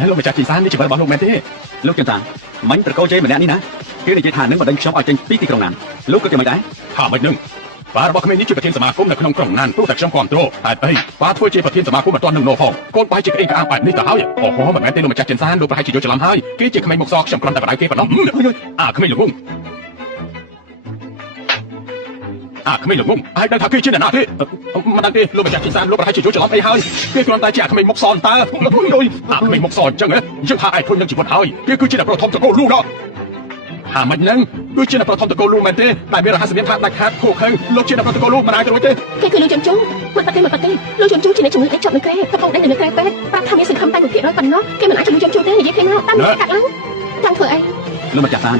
ងលោកម្ចាស់ជីសាននេះជារបស់លោកមែនទេ លោកចន្ទតាមិញប្រកោជ័យម្នាក់នេះណាគេនិយាយថានឹងបណ្ដឹងខ្ញុំឲ្យចេញពីទីក្រុងណានលោកក៏យ៉ាងម៉េចដែរ ថាម៉េចហ្នឹងបាទរបស់ក្មេងនេះជាប្រធានសមាគមនៅក្នុងក្រុងណានព្រោះតែខ្ញុំគ្រប់គ្រងហេតុអីបាទធ្វើជាប្រធានសមាគមមិនទាន់នឹងនោះផងកូនបាយជាក្អេងក្អាងបែបនេះទៅហើយអូហូមិនមែនទេលោកម្ចាស់ចិនសានលោកប្រហែលជាយល់ច្រឡំហើយគេជាក្មេងមុខសខ្ញុំគ្រាន់តែបដៅគេប៉ុណ្ណោះក្មេងលោកងក្មេងលោកងឯងដឹងថាគេជាអ្នកណាទេមិនដឹងទេលោកម្ចាស់ចិនសានលោកប្រហែលជាយល់ច្រឡំអីហើយគេគ្រាន់តែជាក្មេងមុខសតើក្មេងមុខសអញ្ចឹងយើងថាឯងធន់នឹងជីវិតហើយគេគឺជាអ្នកប្រធមតកូលលូដល់ថាមិនហ្នឹងដូចជាអ្នកប្រធមតកូលលូមែនទេតែមានរហស្សនាមថាដាច់ខាតខូខើលោកជាអ្នកប្រធមតកូលលូមិនអាចទៅរួចទេ គេគឺលោកចំជូមិនប៉ះទេលោកចំជូជាអ្នកជំងឺដែលជាប់នៅក្រែកំពុងដេញនៅក្រែពេទ្យប្រាប់ថាមានសង្ឃឹមតែ1%ប៉ុណ្ណោះគេមិនអាចជំនួសចំជូទេនិយាយគ្នាមកតាមកាត់ឡើងចង់ធ្វើអី លោកម្ចាស់សាន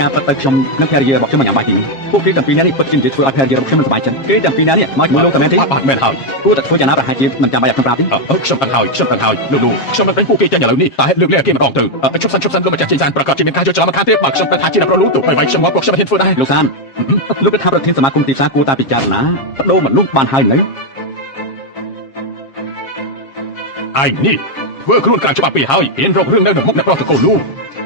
ការប៉ັດទៅខ្ញុំនឹងភរិយារបស់ខ្ញុំមិនញ៉ាំបាយទីពួកគេទាំងពីរនាក់នេះពិតជានិយាយធ្វើឲ្យភរិយារបស់ខ្ញុំមិនសប្បាយចិត្តគេទាំងពីរនាក់នេះមកជាមួយលោកតែមែនទេ បាទមែនហើយ គួរតែធ្វើយ៉ាងណាប្រហែលជាមិនចាំបាច់ឲ្យខ្ញុំប្រាប់ទេ ខ្ញុំដឹងហើយលោកខ្ញុំនឹងដេញពួកគេចេញឥឡូវនេះតែលើកលែងគេម្ដងទៅជប់សិនលោកម្ចាស់ចេញសានប្រកាសជាមានការយកច្រឡំមកខាងទៀតបាទខ្ញុំតែថាជាអ្នកប្រលូទៅបីខ្ញុំមកពួកខ្ញុំមិនហ៊ានធ្វើដែរ លោកសានលោកថាប្រធានសមាគមទីផ្សារគួរតែពិចារណាបដូរមិនលុបបានហើយនៅ ឯនេះធ្វើខ្លួនក្រៅច្បាប់ពីហើយហ៊ានរករឿងនៅមុខអ្នកប្រុសតកូលលូ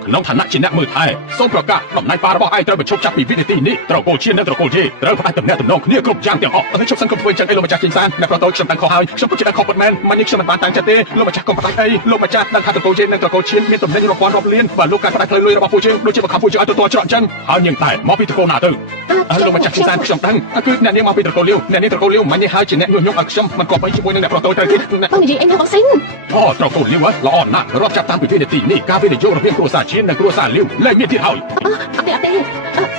ក្នុងឋានៈជាអ្នកមើលថែសូមប្រកាសតំណែងប៉ារបស់ឯងត្រូវបញ្ឈប់ចាប់ពីវិនាទីនេះត្រកូលឈៀននិងត្រកូលជេត្រូវផ្ដាច់តំណែងទំនងគ្នាគ្រប់យ៉ាងទាំងអស់ហើយខ្ញុំសឹងកុំធ្វើចឹងអីលោកម្ចាស់ចេញសានអ្នកប្រុសតូចខ្ញុំដឹងខុសហើយខ្ញុំពិតជាដឹងខុសពិតមែនមិននេះខ្ញុំមិនបានតាំងចិត្តទេលោកម្ចាស់កុំផ្ដាច់អីលោកម្ចាស់ដឹងថាត្រកូលជេនិងត្រកូលឈៀនមានតំណែងរាប់ពាន់រាប់លានបើលោកការផ្ដាច់ផ្លូវលុយរបស់ពួកយើងដូចជាបង្ខំពួកយើងឲ្យទទួលច្រកចឹងហើយនាងតែមកពីត្រកូលណាទៅលោកម្ចាស់ចេញសានខ្ញុំដឹងគឺអ្នកនាងមកពីត្រកូលលាវអ្នកនាងត្រកូលលាវមិននេះហើយជាអ្នកញុះញង់ឲ្យខ្ញុំមិនគប្បីជាមួយនឹងអ្នកប្រុសតូចត្រូវគេ បងនិយាយអីណាបងសិន អូត្រកូលលាវល្អណាស់រាប់ចាប់តាំងពីវិនាទីនេះការវិនិយោគរវាងគ្រួសារឈៀននិងគ្រួសារលាវលែងមានទៀតហើយ អត់ទេ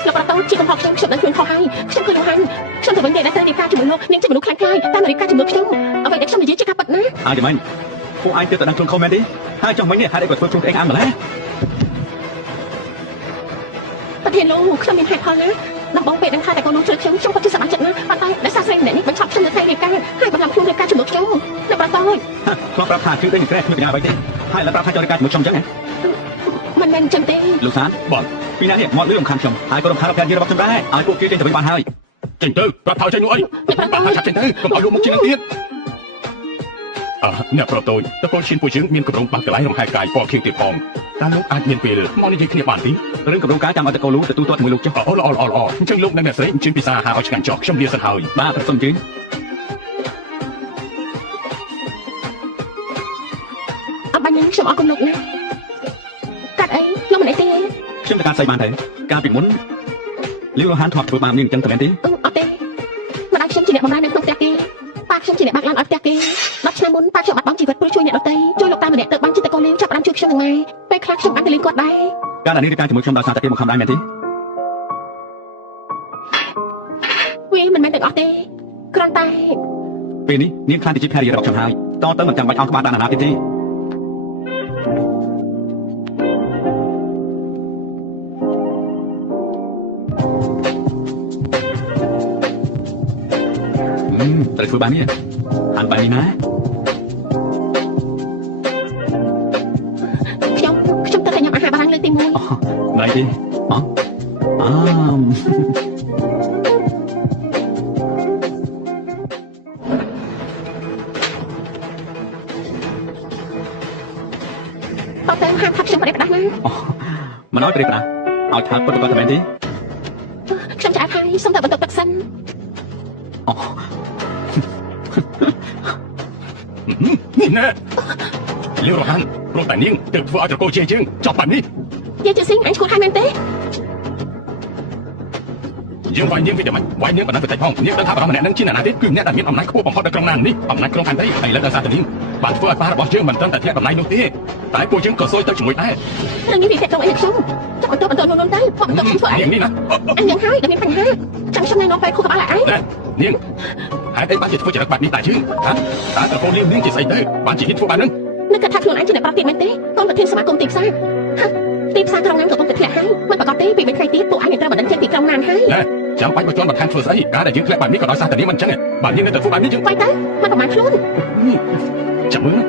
លោកប្រតូជាកំហុសខ្ញុំដឹងខ្លួនខុសហើយខ្ញុំគឺយូហានខ្ញុំទៅវិញនិយាយតែទីការជាមួយលោកនាងជាមនុស្សខ្លាំងខ្លាយតែនារីការជាមួយខ្ញុំអ្វីដែលខ្ញុំនិយាយជាការពិតណា អាចមិនពួកឯងទើបតែដឹងខ្លួនខុសមែនទេហើយចង់មិញនេះហេតុអីក៏ធ្វើខ្លួនឯងអាំម្ល៉េះ ប្រធានលោកខ្ញុំមានហេតុផលណាដំបងពេលដឹងថាតែកូនលោកជួយខ្ញុំពិតជាសប្បាយចិត្តណាស់ប៉ុន្តែដោយសារស្រីម្នាក់នេះបញ្ឈប់ខ្ញុំនៅថ្ងៃរៀបការហើយបន្លំខ្លួនរៀបការជាមួយខ្ញុំលោកប្រតូ ខ្ញុំប្រាប់ថាគឺដូចក្រែគ្មានបញ្ញាអ្វីទេហើយឡើយប្រាប់ថាចង់ការជាមួយខ្ញុំចឹងហ៎ មិនមែនចឹងទេ លោកសានបងពីណានេះមកលឺរំខានខ្ញុំហើយក៏រំខានភរិយារបស់ខ្ញុំដែរឲ្យពួកគេចេញទៅវិញបានហើយ ចេញទៅប្រាប់ថយចេញនោះអីបាទថាចេញទៅកុំឲ្យលោកមុខជាងនឹងទៀតអ្នកប្រុសតូចតកូលឈៀនពួកយើងមានកម្រងបាក់កន្លែងរំខានកាយពណ៌ខៀវទៀតផងតើលោកអាចមានពេលមកនិយាយគ្នាបានទេ រឿងកម្រងការចាំឲ្យតកូលលូទទួលទាត់ជាមួយលោកចុះ អូល្អអញ្ចឹងលោកនិងអ្នកស្រីអញ្ជើញពិសាហាឲ្យឆ្ងាញ់ចោះខ្ញុំលាសិនហើយ បាទប្រសិនជើញ អត់បាញ់ខ្ញុំអរគុណលោកណាកាត់អីលោកមិនអីទេ ខ្ញុំទៅការស្អីបានទៅកាលពីមុនលីវហានធ្លាប់ធ្វើបាបនាងអញ្ចឹងតែមែនទេ អត់ទេម្ដាយខ្ញុំជាអ្នកបម្រើនៅក្នុងផ្ទះគេប៉ាខ្ញុំជាអ្នកបើកឡានឲ្យផ្ទះគេ10ឆ្នាំមុនប៉ាខ្ញុំបាត់បង់ជីវិតព្រោះជួយអ្នកដទៃជួយលោកតាម្នាក់ទៅបានចិត្តតកូលលេងចាប់បានជួយខ្ញុំនឹងម៉ែពេលខ្លះខ្ញុំបានទៅលេងគាត់ដែរ ការដែលនាងការជាមួយខ្ញុំដោយសារតែគេមកខំដែរមែនទេ វាមិនមែនទាំងអស់ទេគ្រាន់តែ ពេលនេះនាងខ្លាចទៅជាភរិយារបស់ខ្ញុំហើយតទៅមិនចាំបាច់អោនក្បាលដាក់ណាទៀតទេត្រូវធ្វើបាននេះអានបាយនេះណា ខ្ញុំទៅតែញ៉ាំអាហារបារាំងលើកទី1 ណៃទេអតើហាមថាខ្ញុំប្រេះផ្ដាស់ណា មិនឲ្យប្រេះផ្ដាស់ឲ្យថាពិតក៏តែមែនទេ ខ្ញុំចាស់ហើយសុំតែបន្ទប់ទឹកសិន នេះណែលាវរហានព្រោះតែនាងទើបធ្វើឲ្យត្រកូលជេយើងចប់បាត់នេះ យាយជាស៊ីងអញឈ្មោះហើយមែនទេ យើងវាយនាងវិតែមិនវាយនាងបណ្ដឹងបន្តិចផងនាងដឹងថាបរិម្នាក់នឹងជាអ្នកណាទេគឺអ្នកដែលមានអំណាចខ្ពស់បំផុតនៅក្នុងណានេះអំណាចក្នុងផែនដីឥឡូវដោយសារតែនាងបានធ្វើឲ្យប៉ារបស់យើងមិនត្រឹមតែធ្លាក់តំណែងនោះទេតែពួកយើងក៏សួយទៅជាមួយដែរ រឿងនេះវាតែត្រង់អីខ្ញុំចាំបន្តនោះទៅខ្ញុំធ្វើអី នាងនេះណា អញយ៉ាងហើយដែលមានបញ្ហាចាំខ្ញុំណែនាំពេលខុសក្បាលឲ្យឯង នាងហេតុអីបានជាធ្វើចរិតបែបនេះតែជឿតើត្រកូលលាវនាងជាស្អីទៅបានជាហ៊ានធ្វើបែបហ្នឹង នឹកថាខ្លួនឯងជាអ្នកប្រាប់ទៀតមែនទេកូនប្រធានសមាគមទីផ្សារទីផ្សារក្រុងណាកំពុងតែធ្លាក់ហើយមិនប្រកាសទេពីពេលថ្ងៃទៀតពួកឯងនឹងត្រូវបណ្ដឹងចេញពីក្រុងណាហើយ ចាំបាច់មកជន់បន្ថែមធ្វើស្អីការដែលយើងធ្លាក់បែបនេះក៏ដោយសារតែនាងមិនអញ្ចឹងបើនាងនៅតែធ្វើបែបនេះយើង បាយទៅមិនប្រមាថខ្លួន ចាំមើល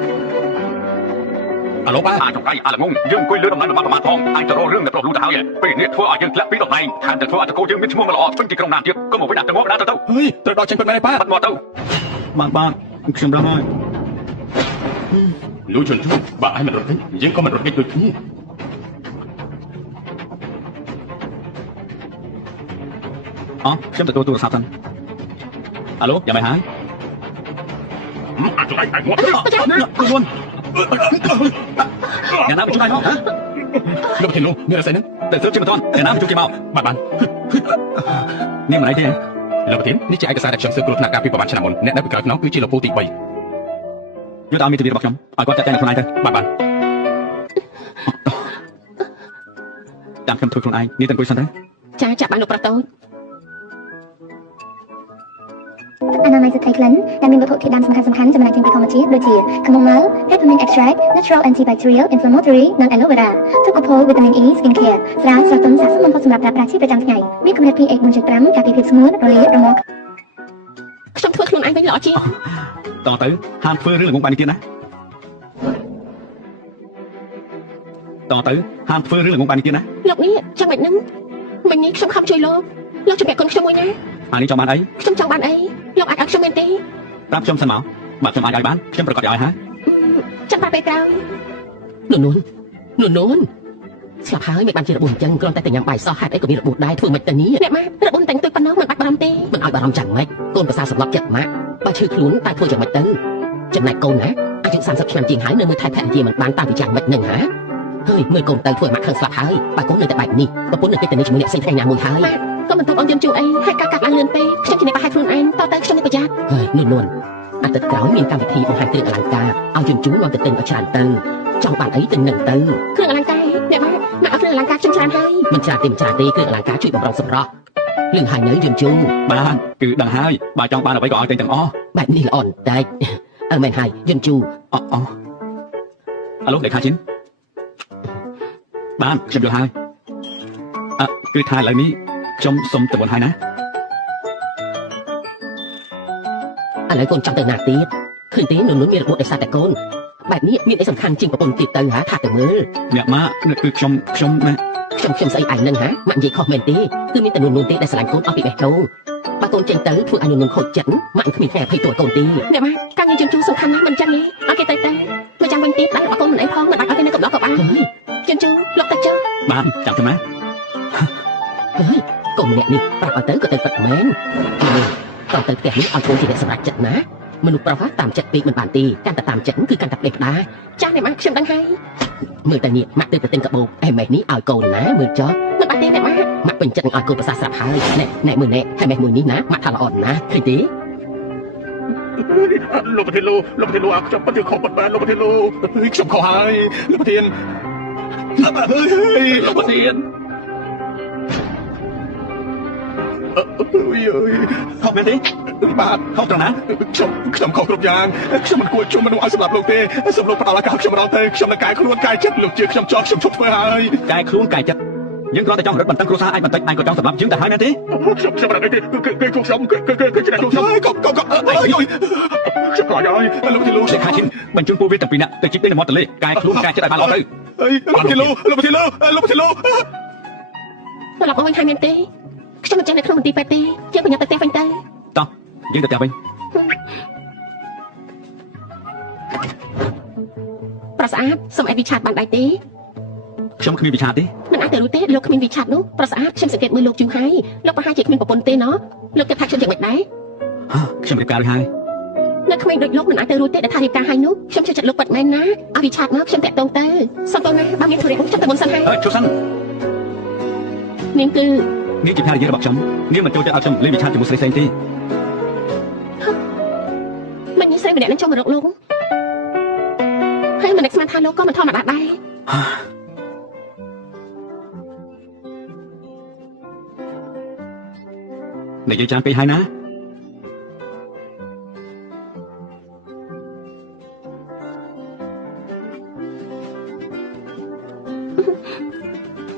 អាឡូប៉ា អាចចង្កៃអាល្ងងយើងអង្គុយលើដំណើររបស់ប្រមាថផងអាចទៅរករឿងដែលប្រុសលូទៅហើយពេលនេះធ្វើឲ្យយើងធ្លាក់ពីតំណែងថែមទាំងធ្វើឲ្យតកូលយើងមានឈ្មោះមិនល្អពេញទីក្រុងណាទៀតក៏មកវិញដាក់ទៅមកដាក់ទៅ ហេត្រូវដល់ចេញពិតមែនទេប៉ា បាត់មកទៅបានខ្ញុំដឹងហើយ លូជន់បើឯងមិនរត់ទេយើងក៏មិនរត់គេដូចគ្នា ខ្ញុំទទួលទូរស័ព្ទសិនអាឡូយ៉ាងម៉េចហើយ អាចចង្កៃឯងមក ខ្លួន យ៉ាងណាមកជួយមកហ៎ លោកប្រធានលោកមានអីហ្នឹង តែស្រុកជាមិនទាន់យ៉ាងណាមកជួយគេមក បាន នេះមិនអីទេ លោកប្រធាននេះជាឯកសារដែលខ្ញុំស៊ើបគ្រោះថ្នាក់ការពីប្រហែលឆ្នាំមុនអ្នកដែលពីក្រោយខ្នងគឺជាលោកពូទី3 យកទៅឲ្យមានទិវារបស់ខ្ញុំឲ្យគាត់ចាត់ចែងខ្លួនឯងទៅ បាន តាមខ្ញុំធ្វើខ្លួនឯងនេះទាំងគួយសិនទៅ ចាចាប់បានលោកប្រតូច អនាម័យសទ្រីក្លិនដែលមានវត្ថុធាតុដើមសំខាន់ៗចំណែកចេញពីធម្មជាតិដូចជាខ្មុំម៉ៅ peppermint extract natural antibacterial inflammatory និង aloe vera ទុកកូផូ vitamin E skin care ស្រាស្រស់ទន់ស័ក្តិសមបំផុតសម្រាប់ប្រើប្រាស់ជាប្រចាំថ្ងៃមានកម្រិត pH 4.5ការពារភាពស្ងួតរលាករមាស់ ខ្ញុំធ្វើខ្លួនឯងវិញល្អជាង តទៅហាមធ្វើរឿងល្ងងបែបនេះទៀតណាតទៅហាមធ្វើរឿងល្ងងបែបនេះទៀតណា លោកនេះចាំមិនហ្នឹងមិញនេះខ្ញុំខំជួយលោកជំរាបគុណខ្ញុំមួយណា អានេះចង់បានអី ខ្ញុំចង់បានអីលោកអាចឲ្យខ្ញុំមែនទេ ប្រាប់ខ្ញុំសិនមកបើខ្ញុំអាចឲ្យបានខ្ញុំប្រកាសឲ្យហើយ ចាំបានពេលក្រោយ នួនស្លាប់ហើយមិនបានជារបួសអញ្ចឹងគ្រាន់តែតែញ៉ាំបាយសោះហេតុអីក៏មានរបួសដែរធ្វើមិនទៅនេះ អ្នកម៉ារបួសតែងទុយប៉ុណ្ណោះមិនបាច់បារម្ភទេ មិនឲ្យបារម្ភយ៉ាងម៉េចកូនប្រសាសម្លាប់ចិត្តម៉ាក់បើឈឺខ្លួនតែធ្វើយ៉ាងម៉េចទៅចំណែកកូនណាអាយុ30ឆ្នាំជាងហើយនៅមើលថែភរិយាមិនបានតាំងពីយ៉ាងម៉េចនឹងហ៎ហើយមើលកូនទៅធ្វើឲ្យម៉ាក់ខឹងស្លាប់ហើយបើកូននៅតែបែបនេះប្រពន្ធនៅតែទៅជាមួយអ្នកផ្សេងថ្ងៃណាមួយហើយ ក៏មិនទុកអូនយំជូរអីហើយការកាត់ឡើងលឿនពេកខ្ញុំជាអ្នកប្រហែលខ្លួនឯងតទៅខ្ញុំនឹងប្រយ័ត្ន ហើយនួនអាទិត្យក្រោយមានកម្មវិធីបង្ហាញគ្រឿងអលង្ការឲ្យជញ្ជូនមកទៅទិញឲ្យច្រើនទៅចង់បានអីទៅនឹងទៅ គ្រឿងអលង្ការអ្នកម៉ាក់ឲ្យគ្រឿងអលង្ការខ្ញុំច្រើនហើយ មិនច្រើនទេគ្រឿងអលង្ការជួយបំរុងសម្រស់លឿនហើយនៅជញ្ជូន បានគឺដឹងហើយបើចង់បានអ្វីក៏ឲ្យទិញទាំងអស់ បែបនេះល្អបន្តិចអើមែនហើយយញ្ជូ អាឡូលេខាជីនបានខ្ញុំយល់ហើយគឺថាឥឡូវនេះខ្ញុំសុំទៅមុនហើយណា ឥឡូវកូនចង់ទៅណាទៀតឃើញទេនួនមានរបួសដោយសារតែកូនបែបនេះមានអីសំខាន់ជាងប្រពន្ធទៀតទៅហ่าថាទៅមើល អ្នកម៉ាក់គឺខ្ញុំណា ខ្ញុំស្អីឯងនឹងហ่าម៉ាក់និយាយខុសមែនទេគឺមានតែនួនទេដែលស្រឡាញ់កូនអស់ពីបេះដូងបើកូនចេញទៅធ្វើឲ្យនួនខូចចិត្តម៉ាក់គ្មានថ្ងៃអភ័យទោសកូនទេ អ្នកម៉ាការងារយំជូរសំខាន់ណាស់មិនចឹងទេឲ្យគេទៅមកចាំវិញទៀតដល់របស់កូនមិនអីផងមិនបាច់ឲ្យគេនៅកំឡោះក៏បាន ហើយ យំជូរលោកទៅចុះ បានចាំទៅណា ហើយកូនម្នាក់នេះប្រាប់ឲ្យទៅក៏ទៅពិតមែនតោះទៅផ្ទះនេះឲ្យកូនជាអ្នកសម្រេចចិត្តណាមនុស្សប្រុសតាមចិត្តពេកមិនបានទេកាន់តែតាមចិត្តគឺកាន់តែផ្ដេសផ្ដា ចាស់អ្នកម៉ាខ្ញុំដឹងហើយ មើលតែនេះម៉ាក់ទៅទិញកាបូបអេម៉េះនេះឲ្យកូនណាមើលចុះ មិនបាច់ទេអ្នកម៉ា ម៉ាក់ពេញចិត្តនឹងឲ្យកូនប្រសាស្រាប់ហើយណែមើលណែហើយម៉េះមួយនេះណាម៉ាក់ថាល្អណាស់ឃើញទេ លោកប្រធានលោកប្រធានលោកខ្ញុំពិតជាខុសបាត់បានលោកប្រធានលោកខ្ញុំខុសហើយលោកប្រធានលោកប្រធាន ខុសមែនទេ បាទ ខុសត្រង់ណា ខ្ញុំខុសគ្រប់យ៉ាងខ្ញុំមិនគួរជួមមនុស្សឲ្យសម្លាប់លោកទេសូមលោកផ្ដល់ឱកាសខ្ញុំម្ដងទៅខ្ញុំនឹងកែខ្លួនកែចិត្តលោកជាខ្ញុំចោលខ្ញុំឈប់ធ្វើហើយក ែខ្លួនកែចិត្តយើងគ្រាន់តែចង់រត់បន្តឹងគ្រួសារឯងបន្តិចឯងក៏ចង់សម្លាប់យើងទៅហើយមែនទេ ខ្ញុំមិនដឹងទេគឺខ្ញុំគឺជាខ្ញុំខ្ញុំខ្ញុំក្រោយហើយលោកប្រធានលោក លេខាជីនបញ្ជូនពួកវាទាំងពីរនាក់ទៅជីកទៅមាត់ទន្លេកែខ្លួនកែចិត្តឲ្យបានល្អទៅ លោកប្រធានលោកប្រធានលោក ត្រឡប់មកវិញហើយមែនទេខ្ញុំមិនចេះនៅក្នុងមន្ទីរពេទ្យទេយើងប្រញាប់ទៅផ្ទះវិញទៅ តោះយើងទៅផ្ទះវិញ ប្រស្អាតសូមឲ្យវិឆាតបានដែរទេ ខ្ញុំគ្មានវិឆាទេ មិនអាចទៅរួចទេលោកគ្មានវិឆាតនោះប្រស្អាតខ្ញុំសង្កេតមើលលោកយូរហើយលោកប្រហែលជាគ្មានប្រពន្ធទេណោះលោកគិតថាខ្ញុំយ៉ាងម៉េចដែរ ខ្ញុំរៀបការរួចហើយ នៅក្មេងដូចលោកមិនអាចទៅរួចទេដែលថារៀបការហើយនោះខ្ញុំជឿចិត្តលោកពិតមែនណាឲ្យវិឆាតមកខ្ញុំតាក់ទងទៅសុំតោះណាបើមានធុរៈខ្ញុំទៅមុនសិនហើយ ជួបសិន នាងគឺ នាងជាភរិយារបស់ខ្ញុំនាងមិនចូលចិត្តឲ្យខ្ញុំលេងវិឆាជាមួយស្រីផ្សេងទេ មិនមានស្រីម្នាក់នឹងចូលមករកលោកហើយមិននឹកស្មានថាលោកក៏មិនធម្មតាដែរ និយាយច្រើនពេកហើយណា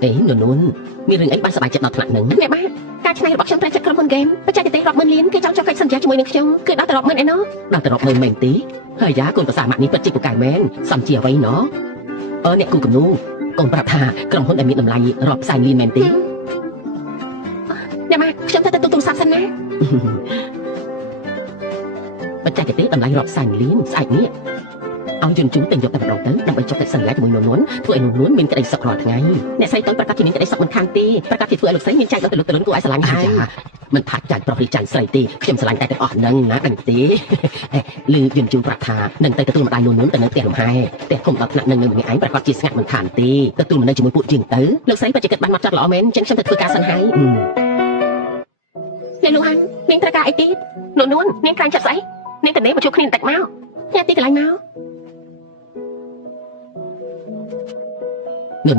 អេនួនមានរឿងអីបានសប្បាយចិត្តដល់ថ្នាក់ហ្នឹង អ្នកបាទការឆ្នៃរបស់ខ្ញុំត្រូវចិត្តក្រុមហ៊ុនហ្គេមបច្ចេកទេសរាប់ម៉ឺនលានគេចង់ចុះកិច្ចសន្យាជាមួយនឹងខ្ញុំគឺដល់ទៅរាប់ម៉ឺនឯណោះ ដល់ទៅរាប់មើលមែនទេហើយយ៉ាកូនប្រសាម៉ាក់នេះពិតជាពូកែមែនសំជាអ្វីណោះអ្នកគូគំនូកូនប្រាប់ថាក្រុមហ៊ុនដែលមានតម្លៃរាប់ផ្សែងលានមែនទេ អ្នកបាទខ្ញុំទៅទូរស័ព្ទសិនណា បច្ចេកទេសតម្លៃរាប់ផ្សែងលានស្អែកនេះឲ្យយន្តជូនតែយកតែម្ដងទៅដើម្បីចុះកិច្ចសន្យាជាមួយនួនធ្វើឲ្យនួនមានក្តីសុខរាល់ថ្ងៃអ្នកស្រីតូនប្រកាសជាមានក្តីសុខមិនខានទេប្រកាសជាធ្វើឲ្យលោកស្រីមានចែកដល់ទៅលោកតលុនគួរឲ្យស្រឡាញ់ហើយមិនថាចាញ់ប្រុសឬចាញ់ស្រីទេខ្ញុំស្រឡាញ់តែទាំងអស់ហ្នឹងណាដឹងទេលឺយន្តជូនប្រាប់ថានឹងទៅទទួលម្ដាយនួនទៅនៅផ្ទះលំហែផ្ទះធំដល់ថ្នាក់នឹងនៅម្នាក់ឯងប្រកាសជាស្ងាត់មិនខានទេទទួលមកនៅជាមួយពួកយើងទៅលោកស្រីបច្ចេកទេសបានមកចាត់ល្អមែនចឹងខ្ញុំទៅធ្វើការសិនហើយ អ្នកលោកហាន់នាងត្រូវការអីទៀតនួននាងក្រែងចិត្តស្អីនាងទៅនេះមកជួបគ្នាបន្តិចមកញ៉ាំទីកន្លែងមក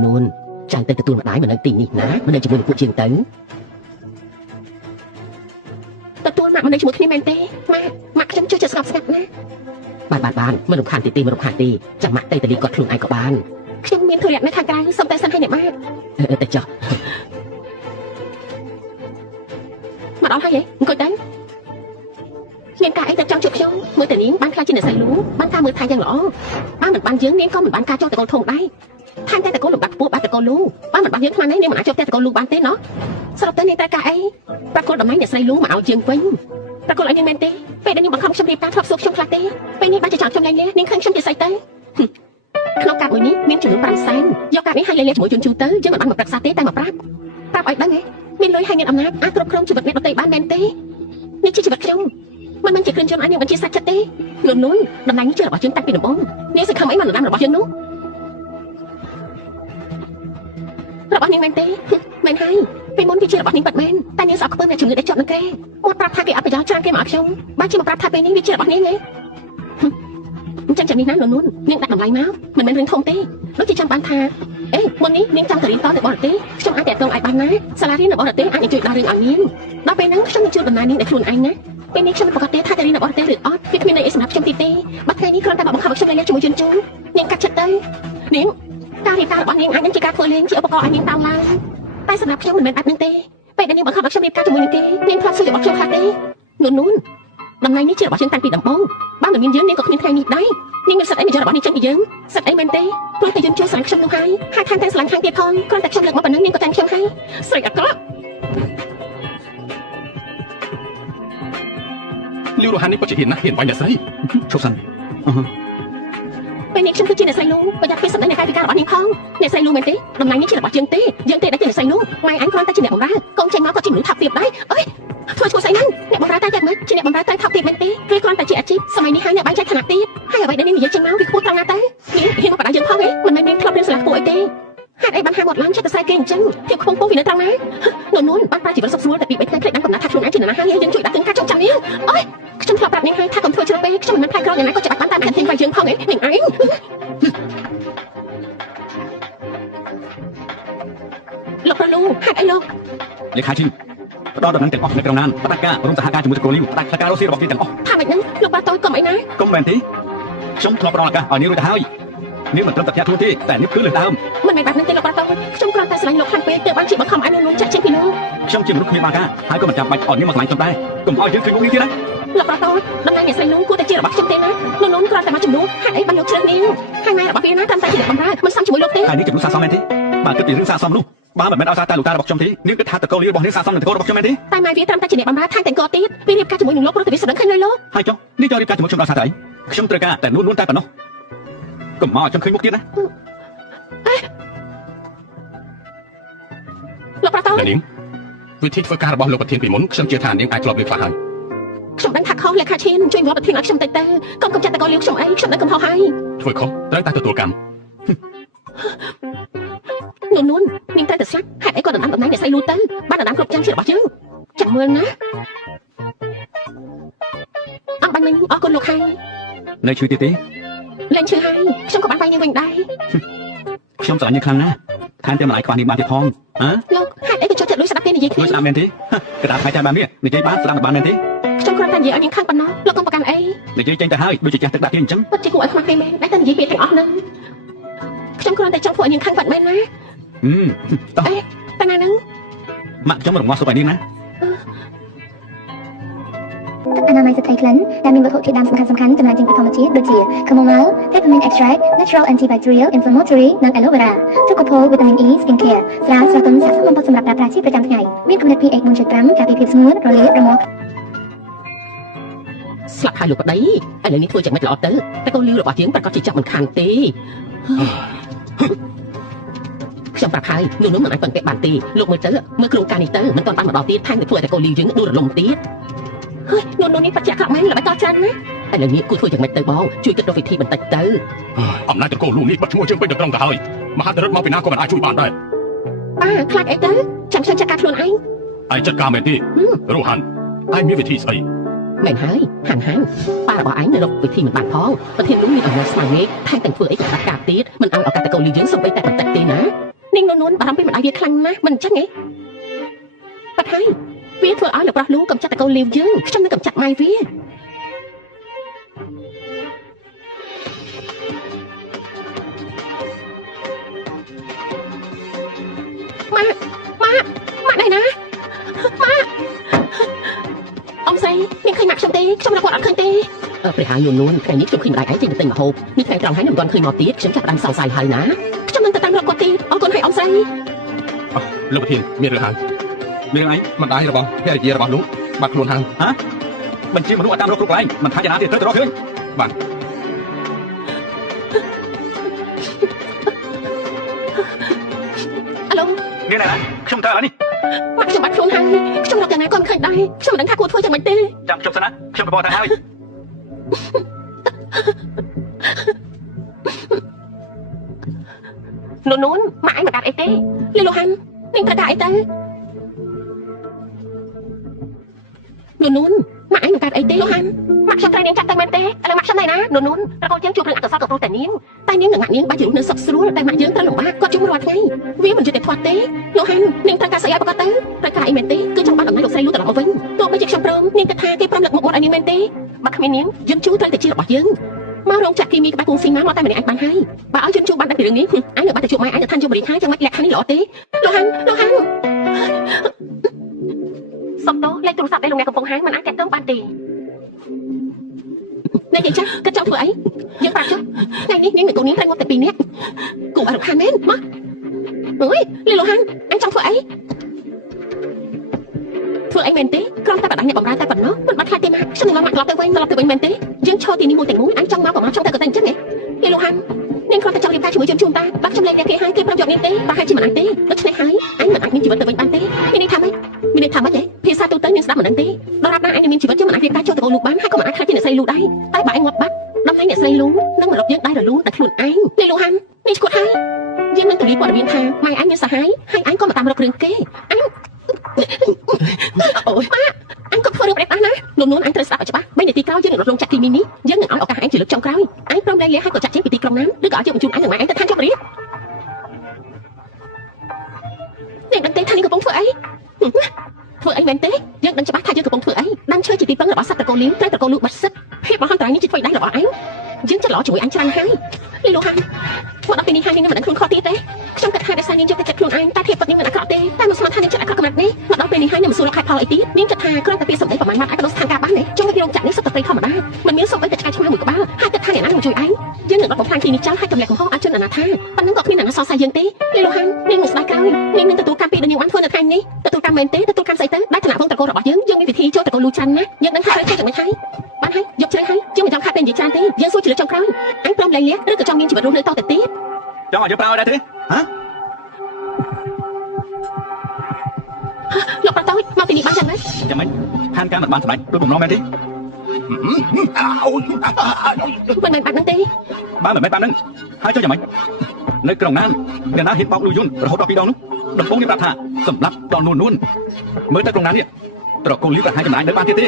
នួនចាញ់ទៅទទួលម្ដាយមកនៅទីនេះណាមកនៅជាមួយនឹងពួកយើងទៅ ទទួលមកនៅជាមួយគ្នាមែនទេម៉ា បានមិនរំខានទេមិនរំខានទេចាំម៉ាក់ទៅតលីគាត់ខ្លួនឯងក៏បាន ខ្ញុំមានธุរៈនៅខាងក្រៅសុំតែសិនឲ្យអ្នកម៉ាក់ ទៅចុះ មកដល់ហើយហ៎អង្គុយទៅមានការអីទៅចង់ជួបខ្ញុំមើលតែនាងបានខ្លាចជាអ្នកស្រីលូបានការមើលថែយ៉ាងល្អបានមិនបានយើងនាងក៏មិនបានការចង់តកូលធំដែរថែមតែតកូលលំបាត់ពោះបានតកូលលូបានមិនបានយើងខ្លាំងណាស់នាងមិនអាចជួបតែតកូលលូបានទេណោះសរុបទៅនាងតែការអីប្រកួតតំណែងអ្នកស្រីលូមកឲ្យយើងវិញប្រកួតឲ្យនាងមែនទេពេលដែលនាងបង្ខំខ្ញុំរៀបការធ្លាប់សួរខ្ញុំខ្លះទេពេលនេះបានជាចង់ខ្ញុំលែងលះនាងឃើញខ្ញុំជាស្អីទៅក្នុងកាតមួយនេះមានចំនួន5សែនយកកាតនេះឲ្យលែងលះជាមួយជូនជូទៅយើងមិនបានមកប្រឹក្សាទេតែមកប្រាប់ឲ្យដឹងហ៎មានលុយហើយមានអំណាចអាចគ្រប់គ្រងជីវិតអ្នកដទៃបានមែនទេនេះជាជីវិតខ្ញុំមិនមែនជាគ្រឿងយន្តអាចនាងបញ្ជាសាច់ចិត្តទេនួនតំណែងនេះជារបស់យើងតាំងពីដំបូងនាងសង្ឃឹមអីមកដំណើររបស់យើងនោះរបស់នាងមែនទេមែនហើយពេលមុនវាជារបស់នាងពិតមែនតែនាងស្អប់ខ្ពើមអ្នកជំងឺដែលជាប់នឹងគេមកប្រាប់ថាគេអត់ប្រយោជន៍ច្រើនគេមកឲ្យខ្ញុំបានជាមកប្រាប់ថាពេលនេះវាជារបស់នាងទេអញ្ចឹងចាំនេះណានួននាងដាក់តម្លៃមកមិនមែនរឿងធំទេដូចជាចាំបានថាអេមុននេះនាងចង់ទៅរៀនតនៅបរទេសខ្ញុំអាចតាក់ទងឲ្យបានណាសាលារៀននៅបរទេសអាចជួយដល់រឿងឲ្យនាងដល់ពេលហ្នឹងខ្ញុំនឹងជួយដំណើរនាងដោយខ្លួនឯងណាពេលនេះខ្ញុំមិនប្រកាសទេថាទៅរៀននៅបរទេសឬអត់វាគ្មានន័យអីសម្រាប់ខ្ញុំទីទេបាត់ថ្ងៃនេះគ្រាន់តែមកបង្ខំឲ្យខ្ញុំលេងជាមួយជូនជូនាងកាត់ចិត្តទៅនាងការរៀបការរបស់នាងអាចនឹងជាការធ្វើលេងជាឧបករណ៍ឲ្យនាងតោងឡើងតែសម្រាប់ខ្ញុំមិនមែនបែបហ្នឹងទេពេលដែលនាងបង្ខំឲ្យខ្ញុំរៀបការជាមួយនឹងគេនាងធ្លាប់សួររបស់ខ្ញុំខ្លះទេនួនតំណែងនេះជារបស់យើងតាំងពីដំបូងបានតែមានយើងនាងក៏គ្មានថ្ងៃនេះដែរនាងមានសិទ្ធិអីមកយករបស់នាងចេញពីយើងសិទ្ធិអីមែនទេព្រោះតែយើងជួយស្រឡាញ់ខ្ញុំនោះហើយថែមទាំងស្រឡាញ់ខាងទៀតផងគ្រាន់តែខ្ញុំលើកមកប៉ុណ្ណឹងនាងក៏តែខ្ញុំហើយស្រេចអាក្រក់ លាវរស់ហាននេះពិតជាហ៊ានណាស់ហ៊ានបាញ់អ្នកស្រី ឈប់សិន ពេលនេះខ្ញុំគឺជាអ្នកស្រីលូប្រយ័ត្នពីសម្ដីនៃកាយវិការរបស់នាងផងអ្នកស្រីលូមែនទេតំណែងនេះជារបស់យើងទេយើងទេដែលជាអ្នកស្រីលូម៉ែអញគ្រាន់តែជាអ្នកបម្រើកូនចេញមកក៏ជាមនុស្សថាប់ទាបដែរអើយធ្វើឈ្មោះស្អីហ្នឹងអ្នកបម្រើតែយ៉ាងម៉េចជាអ្នកបម្រើតែថាប់ទាបមែនទេឬគ្រាន់តែជាអាជីពសម័យនេះហើយអ្នកបែងចែកឋានៈទាបហើយអ្វីដែលនាងនិយាយចេញមកវាខ្ពស់ត្រង់ណាទៅនាងហ៊ានមកបដៅយើងផងហ៎មិនមែននាងធ្លាប់រៀនសាលាខ្ពស់អីទេហេតុអីបានហាមកឡើងចិត្តទៅស្រែគេអញ្ចឹងភាពខ្ពង់ពោះវានៅត្រង់ណានួនបានប្រាជីវិតសុខស្រួលតែពី3ថ្ងៃភ្លេចបានកំណត់ថាខ្លួនឯងជាអ្នកណាហើយយើងជួយដាក់ទិញការចុងចាំនាងអើយខ្ញុំធ្លាប់ប្រាប់នាងហើយថាកុំធ្វើជ្រុលពេកខ្ញុំមិនមែនផ្លែក្រយ៉ាងណាក៏ច្បាស់បានតាមគិតទិញវាយយើងផងហ៎នាងឯងលោកប្រលូហេតុអីលោក លេខាជីផ្ដល់ដំណឹងទាំងអស់នៅក្នុងណានផ្ដាច់ការរួមសហការជាមួយតកូលីវផ្ដាច់ការរស់ស៊ីរបស់គេទាំងអស់ ថាម៉េចហ្នឹងលោកបាតូចកុំអីណា កុំមែនទេខ្ញុំធ្លាប់ផ្ដល់ឱកាសឲ្យនាងរួចទៅហើយនាងមិនត្រឹមតែផ្ទះខ្លួនទេតែនាងគឺលើដើម មិនមែនបែបហ្នឹងទេលោកបាតូចខ្ញុំគ្រាន់តែស្រឡាញ់លោកខ្លាំងពេកទើបបានជាបង្ខំឲ្យនួនចាក់ចេញពីលោក ខ្ញុំជាមនុស្សគ្មានបាការហើយក៏មិនចាំបាច់ឲ្យនាងមកឆ្លាញ់ខ្ញុំដែរកុំឲ្យយើងឃើញមុខនាងទៀតណា លោកបាតូចតំណែងអ្នកស្រីលូគួរតែជារបស់ខ្ញុំទេណានួនគ្រាន់តែមកជំនួសហេតុអីបានលោកជ្រើសនាងហើយម៉ែរបស់វាណាតាមតែជាអ្នកបម្រើមិនសមជាមួយលោកទេ ហើយនាងចំនួនសាសមមែនទេបើគិតពីរឿងសាសមនោះបើមិនមែនឲ្យសារតែលោកតារបស់ខ្ញុំទេនាងគិតថាតកូលីវរបស់នាងសាសមនឹងតកូលរបស់ខ្ញុំមែនទេ តែម៉ែវាត្រឹមតែជាអ្នកបម្រើថែមទាំងកោទៀតវារៀបការជាមួយនឹងលោកព្រោះតែវាសម្រឹងឃើញលើលោក ហើយចុះនាងចូលរៀបការជាមួយខ្ញុំដល់សារតែខ្ញុំត្រូវការតែនួនតែប៉ុណ្ណោះកុំមកឲ្យខ្ញុំឃើញមុខទៀតណា លោកបាតូច នាងវិធីធ្វើការរបស់លោកប្រធានពីមុនខ្ញុំជឿថានាងអាចធ្លាប់លើខ្លះហើយ ខ្ញុំដឹងថាខុសលេខាឈានជួយមកប្រធានឲ្យខ្ញុំតិចទៅកុំចាត់តកូលីវខ្ញុំអីខ្ញុំដឹងកំហុសហើយ ធ្វើខុសត្រូវតែទទួលកម្ម នួននាងតែស្លាប់ហេតុអីក៏ដណ្ដើមតំណែងអ្នកស្រីលូទៅបានដណ្ដើមគ្រប់យ៉ាងជារបស់យើងចាំមើលណាអត់បាញ់មិញអរគុណលោកហើយ នៅជួយទៀតទេ លេងឈឺហើយខ្ញុំក៏បានវាយនាងវិញដែរ ខ្ញុំស្រឡាញ់នាងខ្លាំងណាស់ថែមទាំងម្លាយខ្វះនាងបានទៀតផងហ៎ លោកហេតុអីក៏ចូលចិត្តលួចស្ដាប់ទេនិយាយគ្នា លួចស្ដាប់មែនទេកដាប់ថ្ងៃចាស់បាននេះនិយាយបានស្ដាប់បានមែនទេ ខ្ញុំគ្រាន់តែនិយាយឲ្យនាងខឹងប៉ុណ្ណោះលោកកុំប្រកាន់អី និយាយចេញទៅហើយដូចជាចាស់ទឹកដាក់ទៀតអញ្ចឹង ពិតជាគួរឲ្យខ្មាស់គេមែនតែតែនិយាយពាក្យទាំងអស់ហ្នឹងខ្ញុំគ្រាន់តែចង់ធ្វើឲ្យនាងខឹងបាត់មែនណា តោះ តែណាហ្នឹង ម៉ាក់ខ្ញុំរងាស់សុបឲ្យនាងណា ទឹកអនាម័យស្ត្រីក្លិនដែលមានវត្ថុធាតុដើមសំខាន់ៗចំណែកចេញពីធម្មជាតិដូចជា chamomile, peppermint extract, natural antibacterial, inflammatory និង aloe vera ទឹកកកវីតាមីន E skincare ស្រាលស្រទន់ស័ក្តិសមបំផុតសម្រាប់ប្រើប្រាស់ជាប្រចាំថ្ងៃមានកម្រិត pH 1.5 ការពារភាពស្ងួនរលាករមាស់ ស្លាប់ហើយលោកប្តីឥឡូវនេះធ្វើយ៉ាងម៉េចល្អទៅតែកូនលីវរបស់យើងប្រកាសជាចាប់មិនខានទេខ្ញុំប្រាប់ហើយនោះមិនអាចពឹងពាក់បានទេលោកមើលទៅមើលក្រុមការនេះទៅមិនទាន់បានមកដល់ទៀតថែមទាំងធ្វើឲ្យតែកូនលីវយើងដួលរលំទៀត ហើយនួននេះបច្ចាក់ខ្លាំងមែនល្បិចតច្រើនណា ឥឡូវនេះគួរធ្វើយ៉ាងម៉េចទៅបងជួយគិតរកវិធីបន្តិចទៅ អំណាចតកូលលូនេះបាត់ឈ្មោះយើងពេញទៅត្រង់ទៅហើយមហាតរិទ្ធមកពីណាក៏មិនអាចជួយបានដែរ ប៉ាខ្លាចអីទៅចាំខ្ញុំចាត់ការខ្លួនឯង ឯងចាត់ការមែនទេរស់ហានឯងមានវិធីស្អី មែនហើយហាន់ប៉ារបស់ឯងនៅរកវិធីមិនបានផងប្រធានលូមានអំណាចស្មារតីថែមទាំងធ្វើអីក៏កាត់ការទៀតមិនឲ្យឱកាសតកូលលីវយើងសំបីតែបន្តិចទេណា នាងនួនបារម្ភពីម្ដាយវាខ្លាំងណាស់មិនអញ្ចឹងទេបាត់ហើយវាធ្វើឲ្យលោកប្រុសលូកំចាត់តកូលលីវយើងខ្ញុំនឹងកំចាត់ម៉ែវា ម៉ាក់đâyណាម៉ាក់អ៊ំស្រីមានឃើញម៉ាក់ខ្ញុំទេខ្ញុំរកគាត់អត់ឃើញទេ ព្រះហើយនួនថ្ងៃនេះខ្ញុំឃើញម្ដាយឯងចេញទៅទិញម្ហូបនេះថ្ងៃត្រង់ហើយនឹងមិនទាន់ឃើញមកទៀតខ្ញុំចាប់ផ្ដើមសង្ស័យហើយណា ខ្ញុំនឹងទៅតាមរកគាត់ទេអរគុណហើយអ៊ំស្រី លោកប្រធានមានរឿងហើយ មានរឿងអី ម្ដាយរបស់ភរិយារបស់លោកបាត់ខ្លួនហើយ បញ្ជាមនុស្សឲ្យតាមរកគ្រប់កន្លែងមិនថាយ៉ាងណាទៀតត្រូវទៅរកឃើញ បាទ អាឡូ មានណាខ្ញុំទៅឥឡូវនេះ ម៉ាក់ខ្ញុំបាត់ខ្លួនហើយខ្ញុំរកយ៉ាងណាក៏មិនឃើញដែរខ្ញុំមិនដឹងថាគួរធ្វើយ៉ាងម៉េចទេ ចាំខ្ញុំសិនណាខ្ញុំប្រព័ន្ធទៅហើយ នួនម៉ាក់ឯងមិនកាត់អីទេលីលូហាន់នាងត្រូវការអីទៅនួនម៉ាក់ឯងមិនកាត់អីទេលូហាន់ម៉ាក់ខ្ញុំត្រូវនាងចាត់ទៅមែនទេឥឡូវម៉ាក់ខ្ញុំណៃណានួនប្រកូលយើងជួបរឿងអកុសលក៏ព្រោះតែនាងនឹងងាក់នាងបាច់ជារូបនៅសុខស្រួលតែម៉ាក់យើងត្រូវលំបាកគាត់ជុំរាល់ថ្ងៃវាមិនយុត្តិធម៌ទេលូហាន់នាងត្រូវការស្អីឲ្យប្រកាសទៅត្រូវការអីមែនទេគឺចង់បានអំណាចលោកស្រីលូត្រឡប់មកវិញទោះបីជាខ្ញុំព្រមនាងគិតថាគេព្រមលើកមុខមាត់ឲ្យនាងមែនទេបើគ្មាននាងយើងជួត្រូវតែជារបស់យើងមករោងចក្រគីមីក្បែរគង់ស៊ីម៉ាមកតែម្នាក់ឯងបានហើយបើឲ្យយើងជួបបានតែពីរឿងនេះអញនៅបាត់តែជួបម៉ែអញនៅឋានជមបរិខាចឹងមិនលក្ខខណ្ឌនេះល្អទេលូហាន់សុំតោលេខទូរស័ព្ទឯលោកអ្នកកំពុងហាងមិនអាចតាក់ទងបានទេអ្នកយាយចាស់គិតចង់ធ្វើអីយើងប្រាប់ចុះថ្ងៃនេះនាងនឹងកូននាងត្រូវមកតែ2នាក់គូអរហានមែនមកអើយលីលូហាន់អញចង់ធ្វើអីធ្វើអីមែនទេគ្រាន់តែបដិញ្ញាបំរើតែប៉ុណ្ណោះមិនបាត់ខ្លាចទេម៉ាក់ខ្ញុំនឹងមកត្រឡប់ទៅវិញមែនទេយើងឈរទីនេះមួយទាំងមួយអញចង់មកប្រមាណចង់ទៅក៏តែអញ្ចឹងហ៎លីលូហាន់នាងគ្រាន់តែចង់រៀបការជាមួយជូនតាបាក់ខ្ញុំលែងអ្នកគេហើយគេប្រាប់យកនាងទេតែហើយជាមិនអាចទេដូច្នេះហើយអញមិនអាចមានជីវិតទៅវិញបានទេមានន័យថាម៉េចភាសាទូទៅនាងស្ដាប់មិនដឹងទេដរាបណាអញមានជីវិតយើងមិនអាចរៀបការចូលទៅកូនលូបានហើយក៏មិនអាចខ្លាចជាអ្នកស្រីលូដែរតែបើអញងាប់បាត់ដំណែងអ្នកស្រីលូនឹងមករកយើងដែររលូនតែខ្លួនឯងលីលូហាន់នេះឈួតហើយយើងនឹងទូលាយព័ត៌មានថាម៉ែអញមានសហាយហើយអញក៏មកតាមរករឿងគេអញអូយម៉ាក់អញក៏ធ្វើរឿងប្រេះណានួនអញត្រូវស្ដាប់ឲ្យច្បាស់3នាទីក្រោយយើងនឹងរត់លងចាក់គីមីនេះយើងនឹងឲ្យឱកាសអញជាលើកចុងក្រោយអញព្រមលែងលះហើយក៏ចាក់ចេញពីទីក្រុងណាឬក៏ឲ្យយើងបញ្ជូនអញនិងម៉ែអញទៅឋានជមបរិយានាងដឹងទេថានាងកំពុងធ្វើអីធ្វើអីមែនទេយើងដឹងច្បាស់ថាយើងកំពុងធ្វើអីដាំឈើជាទីពឹងរបស់សត្វត្រកូលលៀងត្រូវត្រកូលលូបាត់សិទ្ធភាពរបស់ហន្តរាយនេះជាធ្វើដៃរបស់អញយើងចិត្តល្អជាមួយអញច្រើនហើយលីលូហាន់មកដល់ពេលនេះហើយនាងមិនដឹងខ្លួនខុសទៀតទេខ្ញុំគិតថាដោយសារនាងយកតែចិត្តខ្លួនឯងតែភាពពិតនាងមិនអាក្រក់ទេតែមិនស្មានថានាងចិត្តអាក្រក់កម្រិតនេះមកដល់ពេលនេះហើយនាងមិនសួររកខេតុផលអីទៀតនាងគិតថាគ្រាន់តែពាក្យសម្ដីប្រមាណម៉ាត់អាចបដូរស្ថានភាពបានទេចុងពីរោងចក្រនេះសុទ្ធតែធម្មតាមិនមានសូម្បីតែឆ្កែឆ្មាមួយក្បាលហើយគិតថាអ្នកណានឹងជួយឯងយើងនឹងរត់បំផ្លាញទីនេះចោលហើយទម្លាក់កំហុសឲ្យជនអនាថាប៉ុណ្ណឹងក៏គ្មានអ្នកណាសរសើរយើងទេលីលូហាន់នាងនឹងស្ដាយក្រោយនាងនឹងទទួលកម្មពីដែលនាងបានធ្វើនៅថ្ងៃនេះទទួលកម្មមែនទេទទួលកម្មស្អីទៅដែលឋានៈវងត្រកូលរបស់យើងមានវិធីចូលត្រកូលលូច្រើនណាស់យើងនឹងថាត្រូវធ្វើយ៉ាងម៉េចហើយបានហើយយកជ្រៅហើយយើងមិនចង់ខាតពេលនិយាយច្រើនទេយើងសួរជាលើកចុងក្រោយអញព្រមលែងលះឬក៏ចង់មានជីវិតរស់នៅតទៅទៀត ចង់ឲ្យយើងប្រើឲ្យដែរទេហ៎ លោកប្រតោចមកទីនេះបានយ៉ាងម៉េច យ៉ាងម៉េចផានការមិនបានសម្រេចដោយបំណងមែនទេ មិនមែនបាត់ហ្នឹងទេ បើមិនមែនបាននឹងហើយចុះយ៉ាងម៉េចនៅក្រុងណានអ្នកណាហ៊ានបោកលុយយន្តរហូតដល់2ដងនោះដំបូងនេះប្រាប់ថាសម្រាប់ដល់នួនមើលទៅក្រុងណាននេះត្រកូលលីប្រហែលចំណាយនៅបានទៀតទេ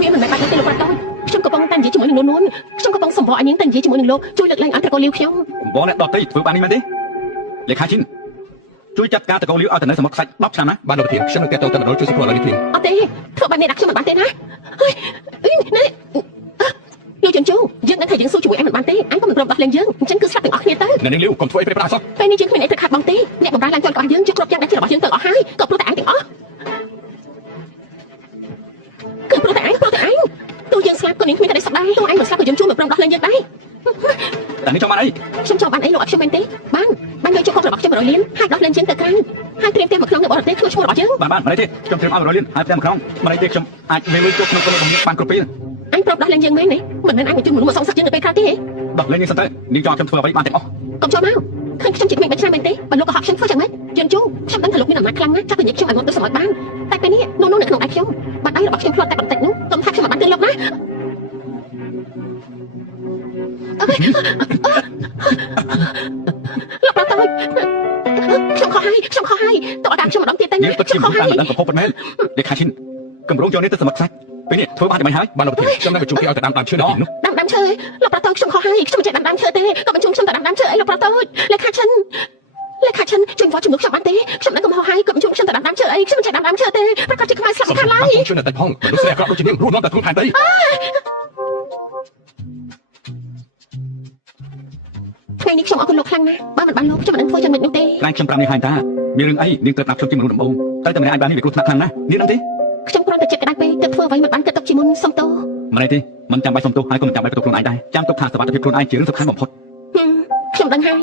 វាមិនមែនបាត់ហ្នឹងទេលោកប្រតោចខ្ញុំកំពុងតែនិយាយជាមួយនឹងនួនខ្ញុំកំពុងសម្បកឲ្យនាងតែនិយាយជាមួយនឹងលោកជួយលើកលែងឲ្យត្រកូលលីខ្ញុំ បងអ្នកដតីធ្វើបាននេះមែនទេលេខាឈិនជួយចាត់ការត្រកូលលីឲ្យទៅនៅសមុទ្រខ្សាច់10ឆ្នាំណា បានលោកប្រធានខ្ញុំនឹងតែទៅតែម្ដងជួយសង្គ្រោះឥឡូវនេះភ្លាម អត់ទេធ្វើបាននេះដាក់ខ្ញុំមិនបានទេណាហើយនេះលោកជន់ជូយើងនឹងថាយើងស៊ូជាមួយអញមិនបានទេអញក៏មិនព្រមដោះលែងយើងអញ្ចឹងគឺស្លាប់ទាំងអស់គ្នាទៅ អ្នកនាងលីវកុំធ្វើអីប្រេះប្រាសោះ ពេលនេះយើងគ្មានអីត្រូវខាត់បងទេអ្នកបម្រើឡើងទាល់របស់យើងជិះគ្រប់យ៉ាងដែលជារបស់យើងទៅអស់ហើយក៏ព្រោះតែអញទាំងអស់គឺព្រោះតែអញទោះយើងស្លាប់ក៏នាងគ្មានតែស្ដាយទោះអញមិនស្លាប់ក៏យើងជួបមិនព្រមដោះលែងយើងដែរ តែនេះចង់បានអី ខ្ញុំចង់បានអីលោកអត់ខ្ញុំមែនទេបានយកជុករបស់ខ្ញុំ100លានហើយដោះលែងយើងទៅក្រៅហើយត្រៀមផ្ទះមួយក្នុងនៅបរទេសធ្វើឈ្មោះរបស់យើង បានមិនទេខ្ញុំត្រៀមឲ្យ100លានហើយផ្ទះមួយក្នុងមិនទេខ្ញុំអាចមានលុយជុកក្នុងកូនរបស់ខ្ញុំបានគ្រប់ពេល អញប្រាប់ដោះលែងយើងមែនទេមិនមែនអញបញ្ជូនមនុស្សមកសងសឹកយើងនៅពេលក្រោយទេ ដោះលែងនេះសិនទៅនាងចង់ខ្ញុំធ្វើអ្វីបានទាំងអស់ កុំចូលមកឃើញខ្ញុំជាក្មេង3ឆ្នាំមែនទេបើលោកក៏ហត់ខ្ញុំធ្វើយ៉ាងម៉េចយន់ជូខ្ញុំដឹងថាលោកមានអំណាចខ្លាំងណាស់ចាប់ទៅនិយាយខ្ញុំឲ្យមកទៅសម្រេចបានតែពេលនេះនោះនៅក្នុងដៃខ្ញុំបាត់ដៃរបស់ខ្ញុំផ្លាត់តែបន្តិចនោះកុំថាខ្ញុំមិនបានទិញលោកណាលោកប្រតោចខ្ញុំខុសហើយតើតាមខ្ញុំម្ដងទៀតតែ យើងពិតជាមិនតាមមិនដឹងកំហុសប៉ុណ្ណេះលេខាឈិនកម្រងយកនេះទៅសមុទ្រខ្សាច់ពេលនេះធ្វើបានយ៉ាងម៉េចហើយ បានលោកប្រធានខ្ញុំនឹងបញ្ជូនគេឲ្យទៅដាំដើមឈើនៅទីនោះ ដាំឈើលោកប្រតោចខ្ញុំខុសហើយខ្ញុំមិនចេះដាំឈើទេក៏បញ្ជូនខ្ញុំទៅដាំឈើអីលោកប្រតោចលេខាឈិនជួយវត្តជំនួសខ្ញុំបានទេខ្ញុំនឹងកំហុសហើយក៏បញ្ជូនខ្ញុំទៅដាំឈើអីខ្ញុំមិនចេះដាំឈើទេប្រកាសជាខ្មែរស្លាប់ខាងឡើយ ជួយនៅតែផងមនុស្សស្រីអាក្រក់ដូចជានាងរស់នៅតែខ្លួនផែនដី ថ្ងៃនេះខ្ញុំអរគុណលោកខ្លាំងណាស់បើមិនបានលោកខ្ញុំមិននឹងធ្វើយ៉ាងម៉េចនោះទេ ខ្លាំងខ្ញុំប្រាប់នេះហើយតា មានរឿងអីនាងត្រូវដាក់ខ្ញុំជាមនុស្សដំបូងតែតែម្នាក់ឯងបាននេះវាគ្រោះថ្នាក់ខ្លាំងណាស់នាងដឹងទេ ខ្ញុំគ្រាន់តែចិត្តក្តៅពេកទើបធ្វើអ្វីមិនបានគិតទុកជាមុនសុំទោស មិនអីទេមិនចាំបាច់សុំទោសហើយក៏មិនចាំបាច់បន្ទោសខ្លួនឯងដែរចាំទុកថាសុខភាពខ្លួនឯងជារឿងសំខាន់បំផុត ខ្ញុំដឹងហើយ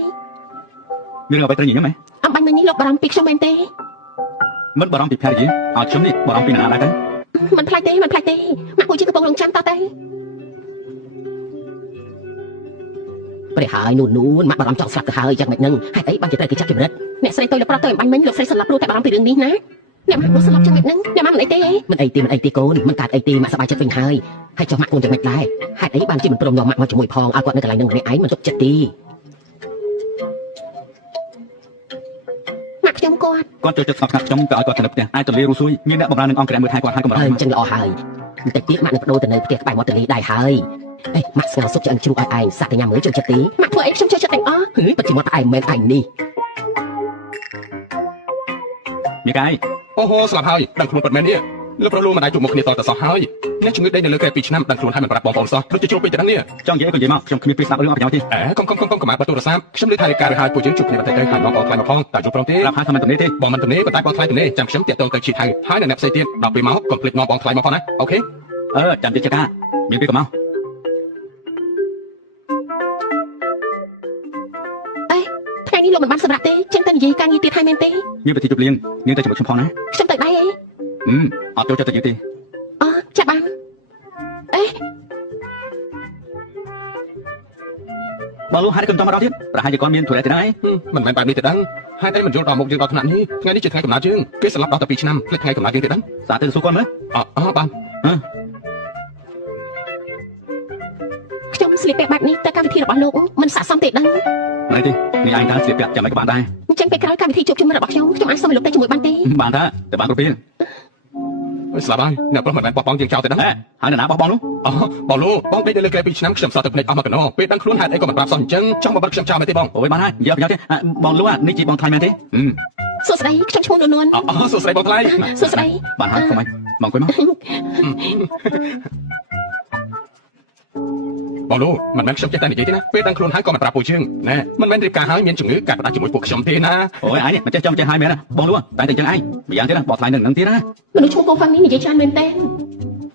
មានរឿងអ្វីត្រូវញញឹមហ៎ អំបញ្ញមិញនេះលោកបារម្ភពីខ្ញុំមែនទេ មិនបារម្ភពីភរិយាឲ្យខ្ញុំនេះបារម្ភពីអ្នកណាដែរទេ មិនផ្លាច់ទេម៉ាក់គូជាកំពុងរងចាំតតែ ព្រះហើយនូនម៉ាក់បារម្ភចង់ស្លាប់ទៅហើយយ៉ាងម៉េចនឹងហេតុអីបានជាត្រូវគេចាប់ជំរិត អ្នកស្រីទៅលប្រត់ទៅអំបញ្ញមិញលោកស្រីស្លាប់ព្រោះតែបារម្ភពីរឿងនេះណាអ្នកម៉ាក់នោះស្លាប់យ៉ាងម៉េចហ្នឹងអ្នកម៉ាក់មិនអីទេ មិនអីទេកូនមិនកើតអីទេម៉ាក់សប្បាយចិត្តវិញហើយហើយចុះម៉ាក់កូនយ៉ាងម៉េចដែរហេតុអីបានជាមិនព្រមយកម៉ាក់មកជាមួយផងឲ្យគាត់នៅកន្លែងនឹងម្នាក់ឯងមិនទុកចិត្តទេ ម៉ាក់ខ្ញុំគាត់ គាត់ចូលចិត្តស្ងប់ស្ងាត់ខ្ញុំក៏ឲ្យគាត់ទៅនៅផ្ទះអាចទៅលេងរស់សួយមានអ្នកបម្រើនឹងអង្គរៈមើលថែគាត់ហើយកម្រ អញ្ចឹងល្អហើយបន្តិចទៀតម៉ាក់នឹងបដូរទៅនៅផ្ទះក្បែរមាត់ទន្លេដែរហើយអេម៉ាក់ស្ងោសុខឆ្អិនជ្រូកឲ្យឯងសាក់តែញ៉ាំមើលចូលចិត្តទេ ម៉ាក់ធ្វើអីខ្ញុំចូលចិត្តទាំងអស់ ហឺពិតជាមាត់ផ្អែមមែនឯងនេះ មីកាយ អូហូស្លាប់ហើយដឹងខ្លួនពិតមែននេះលោកប្រុសលោកមិនអាចជួបមុខគ្នាតទៅសោះហើយអ្នកជំងឺដេកនៅលើកែ2ឆ្នាំដឹងខ្លួនហើយមិនប្រាប់បងប្អូនសោះដូចជាជ្រុលពេកទៅដល់នេះ ចង់និយាយក៏និយាយមកខ្ញុំគ្មានពេលស្ដាប់រឿងអត់ប្រយោជន៍ទេ អេកុំមកបើទូរស័ព្ទខ្ញុំលើថៃការឲ្យពួកយើងជួបគ្នាបន្តិចទៅហើយបងប្អូនថ្លៃមកផងតើជួបព្រមទេ ប្រាប់ហើយថាមិនទំនេរទេ បងមិនទំនេរប៉ុន្តែបងថ្លៃទំនេរចាំខ្ញុំតាក់ទងទៅជីថៅហើយនៅអ្នកផ្សេងទៀតដល់ពេលមកកុំភ្លេចនាំបងថ្លៃមកផងណាអូខេ ចាំតិចចកាមានពេលក៏មក ថ្ងៃនេះលោកមិនបានសម្រាប់ទេចឹងតែនិយាយការងារទៀតហើយមែនទេ មានពិធីជប់លៀងនាងទៅជាមួយខ្ញុំផងណា ខ្ញុំទៅដែរអី អត់ចូលចិត្តទៅយើងទេ អូចាប់បានអេ បើលោកហើយខ្ញុំចង់មកដល់ទៀតប្រហែលជាគាត់មានធុរៈទេដែរ មិនមែនបែបនេះទេដឹងហេតុអីមិនយល់ដល់មុខយើងដល់ថ្នាក់នេះថ្ងៃនេះជាថ្ងៃកំណើតយើងគេស្លាប់ដល់តែ2ឆ្នាំភ្លេចថ្ងៃកំណើតយើងទេដឹង សាទៅសួរគាត់មើល បាន ខ្ញុំស្លៀកពាក់បែបនេះទៅកម្មវិធីរបស់លោកមិនស័ក្តិសមទេដឹង ណែទេនេះឯងថាស្លៀកពាក់ចាំមិនក៏បានដែរ អញ្ចឹងពេលក្រោយកម្មវិធីជួបជុំរបស់ខ្ញុំអាចសុំឲ្យលោកទៅជាមួយបានទេ បានថាតែបានគ្រប់ពេល ស្លាប់ហើយអ្នកប្រុសមិនមែនបោះបង់យើងចោលទេដឹង ហើយអ្នកណាបោះបង់នោះ បងលោកបងដេកនៅលើកែ2ឆ្នាំខ្ញុំសតទៅភ្លេចអស់មកកណោពេលដឹងខ្លួនហេតុអីក៏មិនប្រាប់សោះអញ្ចឹងចង់មកបិទខ្ញុំចោលមែនទេបង អូយបានហើយនិយាយប្រយោជន៍ទេបងលោកនេះជាបងថ្លៃមែនទេ សួស្តីខ្ញុំឈ្មោះនួន សួស្តីបងថ្លៃ សួស្តី បានហើយកុំអីបងអង្គុយមក បងលោកមិនមែនខ្ញុំចេះតែនិយាយទេណាពេលដឹងខ្លួនហើយក៏មិនប្រាប់ពួកយើងណែមិនមែនរៀបការហើយមានជំងឺកាត់ផ្ដាច់ជាមួយពួកខ្ញុំទេណា អូយឯងមិនចេះចង់ចេះហើយមែនណាបងលោកតែតែអញ្ចឹងឯងម្យ៉ាងទៀតណាបងថ្លៃនឹងទៀតណា មនុស្សឈ្មោះកូហ្វាំងនេះនិយាយច្រើនមែនទេ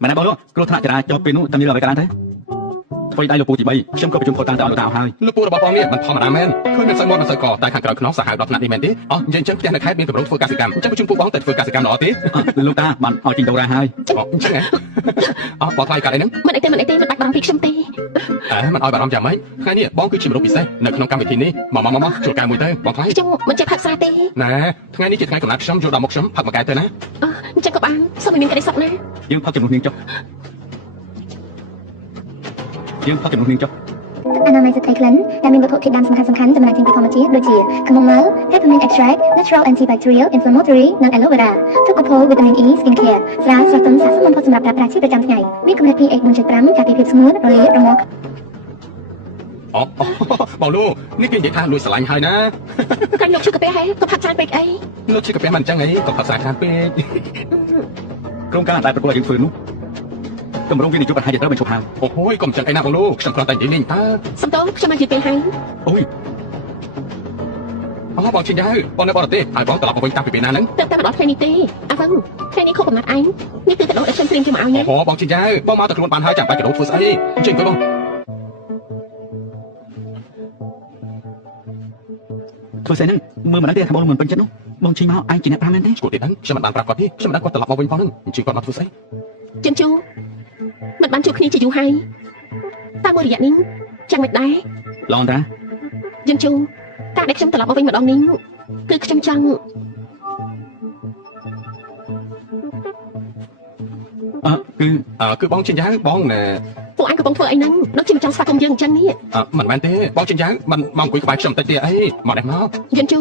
មែនណាបងលោកគ្រោះថ្នាក់ចរាចរណ៍ពេលនោះតែមានអ្វីកើតឡើងទេអ្វីដៃលោកពូទី3ខ្ញុំក៏ប្រជុំគាត់តាមទៅឲ្យលោកតាហើយ លោកពូរបស់បងនេះមិនធម្មតាមែនឃើញមិនសូវមាត់មិនសូវកតែខាងក្រៅខ្នងសាហាវដល់ថ្នាក់នេះមែនទេអញ្ចឹងផ្ទះនៅខេត្តមានកម្រិតធ្វើកសិកម្មអញ្ចឹងប្រជុំពូបងទៅធ្វើកសិកម្មល្អទេ លោកតាបានឲ្យជីងដូរ៉ាហើយ អញ្ចឹងបងថ្លៃកាត់អីហ្នឹង មិនអីទេមិនបាច់បារម្ភពីខ្ញុំទេ មិនឲ្យបារម្ភយ៉ាងម៉េចថ្ងៃនេះបងគឺជាមនុស្សពិសេសនៅក្នុងកម្មវិធីនេះមកជួលកែមួយទៅបងថ្លៃ ខ្ញុំមិនចេះផឹកស្រាទេ ណែថ្ងៃនេះជាថ្ងៃកំណត់ខ្ញុំចូលដល់មុខខ្ញុំផឹកមួយកែទៅណា អញ្ចឹងក៏បានសូមឲ្យមានក្តីសុខណា យើងផឹកជំនួសនាងចុះយើងផឹកជំនួសនាងចុះ អនាម័យសត្វក្លិនដែលមានវត្ថុធាតុដើមសំខាន់ៗចំណែកជាងពីធម្មជាតិដូចជា chamomile, peppermint extract, natural antibacterial, inflammatory និង aloe vera, Tocopol vitamin E skin care ស្រាស្រស់ទន់ស័ក្តិសមបំផុតសម្រាប់ប្រើប្រាស់ជាប្រចាំថ្ងៃមានកម្រិត pH 4.5 ការពារភាពស្ងួតរលាករមាស់ បងលោកនេះគេនិយាយថាលួចស្រឡាញ់ហើយណា កាញ់លោកឈឺកាពះហេក៏ផឹកច្រើនពេកអី លោកឈឺកាពះមិនអញ្ចឹងអីក៏ផឹកសារខានពេក ក្រុមការដែលប្រកួតយើងធ្វើនោះកម្រងវិនិយោគឲ្យត្រូវបញ្ឈប់ហើយ អូហូយកុំចឹងអីណាបងលោកខ្ញុំគ្រាន់តែនិយាយលេងតើ សំទោសខ្ញុំមកយឺតពេលហើយ អូយ បងជិះទៅបងនៅបរទេសហើយបងត្រឡប់មកវិញតាំងពីពេលណាហ្នឹង តែមកដល់ថ្ងៃនេះទេអាវ៉ាំថ្ងៃនេះខុសកំណត់ឯងនេះគឺកដោដែលខ្ញុំត្រៀមជូនមកឲ្យណា អូបងជិះទៅបងមកតែខ្លួនបានហើយចាំបាច់កដោធ្វើស្អីអញ្ចឹងទៅបង ធ្វើស្អីហ្នឹងមើលមិនដឹងទេថាបងមិនពេញចិត្តនោះបងជិះមកឯងជាអ្នកប្រាំមែនទេ ឈួតទេហ្នឹងខ្ញុំមិនបានប្រាប់គាត់ទេខ្ញុំមិនដឹងគាត់ត្រឡប់មកវិញផងហ្នឹងអញ្ចឹងគាត់មកធ្វើស្អី ចិនជូមិនបានជួបគ្នាជាយូរហើយតាមមួយរយៈនេះចាំមិនដែរ ឡងតា ចិនជូការដែលខ្ញុំត្រឡប់មកវិញម្ដងនេះគឺខ្ញុំចង់ គឺបងជិះទៅបងណែ ពួកឯងកំពុងធ្វើអីហ្នឹងដូចជាមិនចង់ស្វាគមន៍យើងអញ្ចឹងនេះ មិនមែនទេបងជិះទៅមិនមកអង្គុយក្បែរខ្ញុំតិចទេអីមកដែរមក ចិនជូ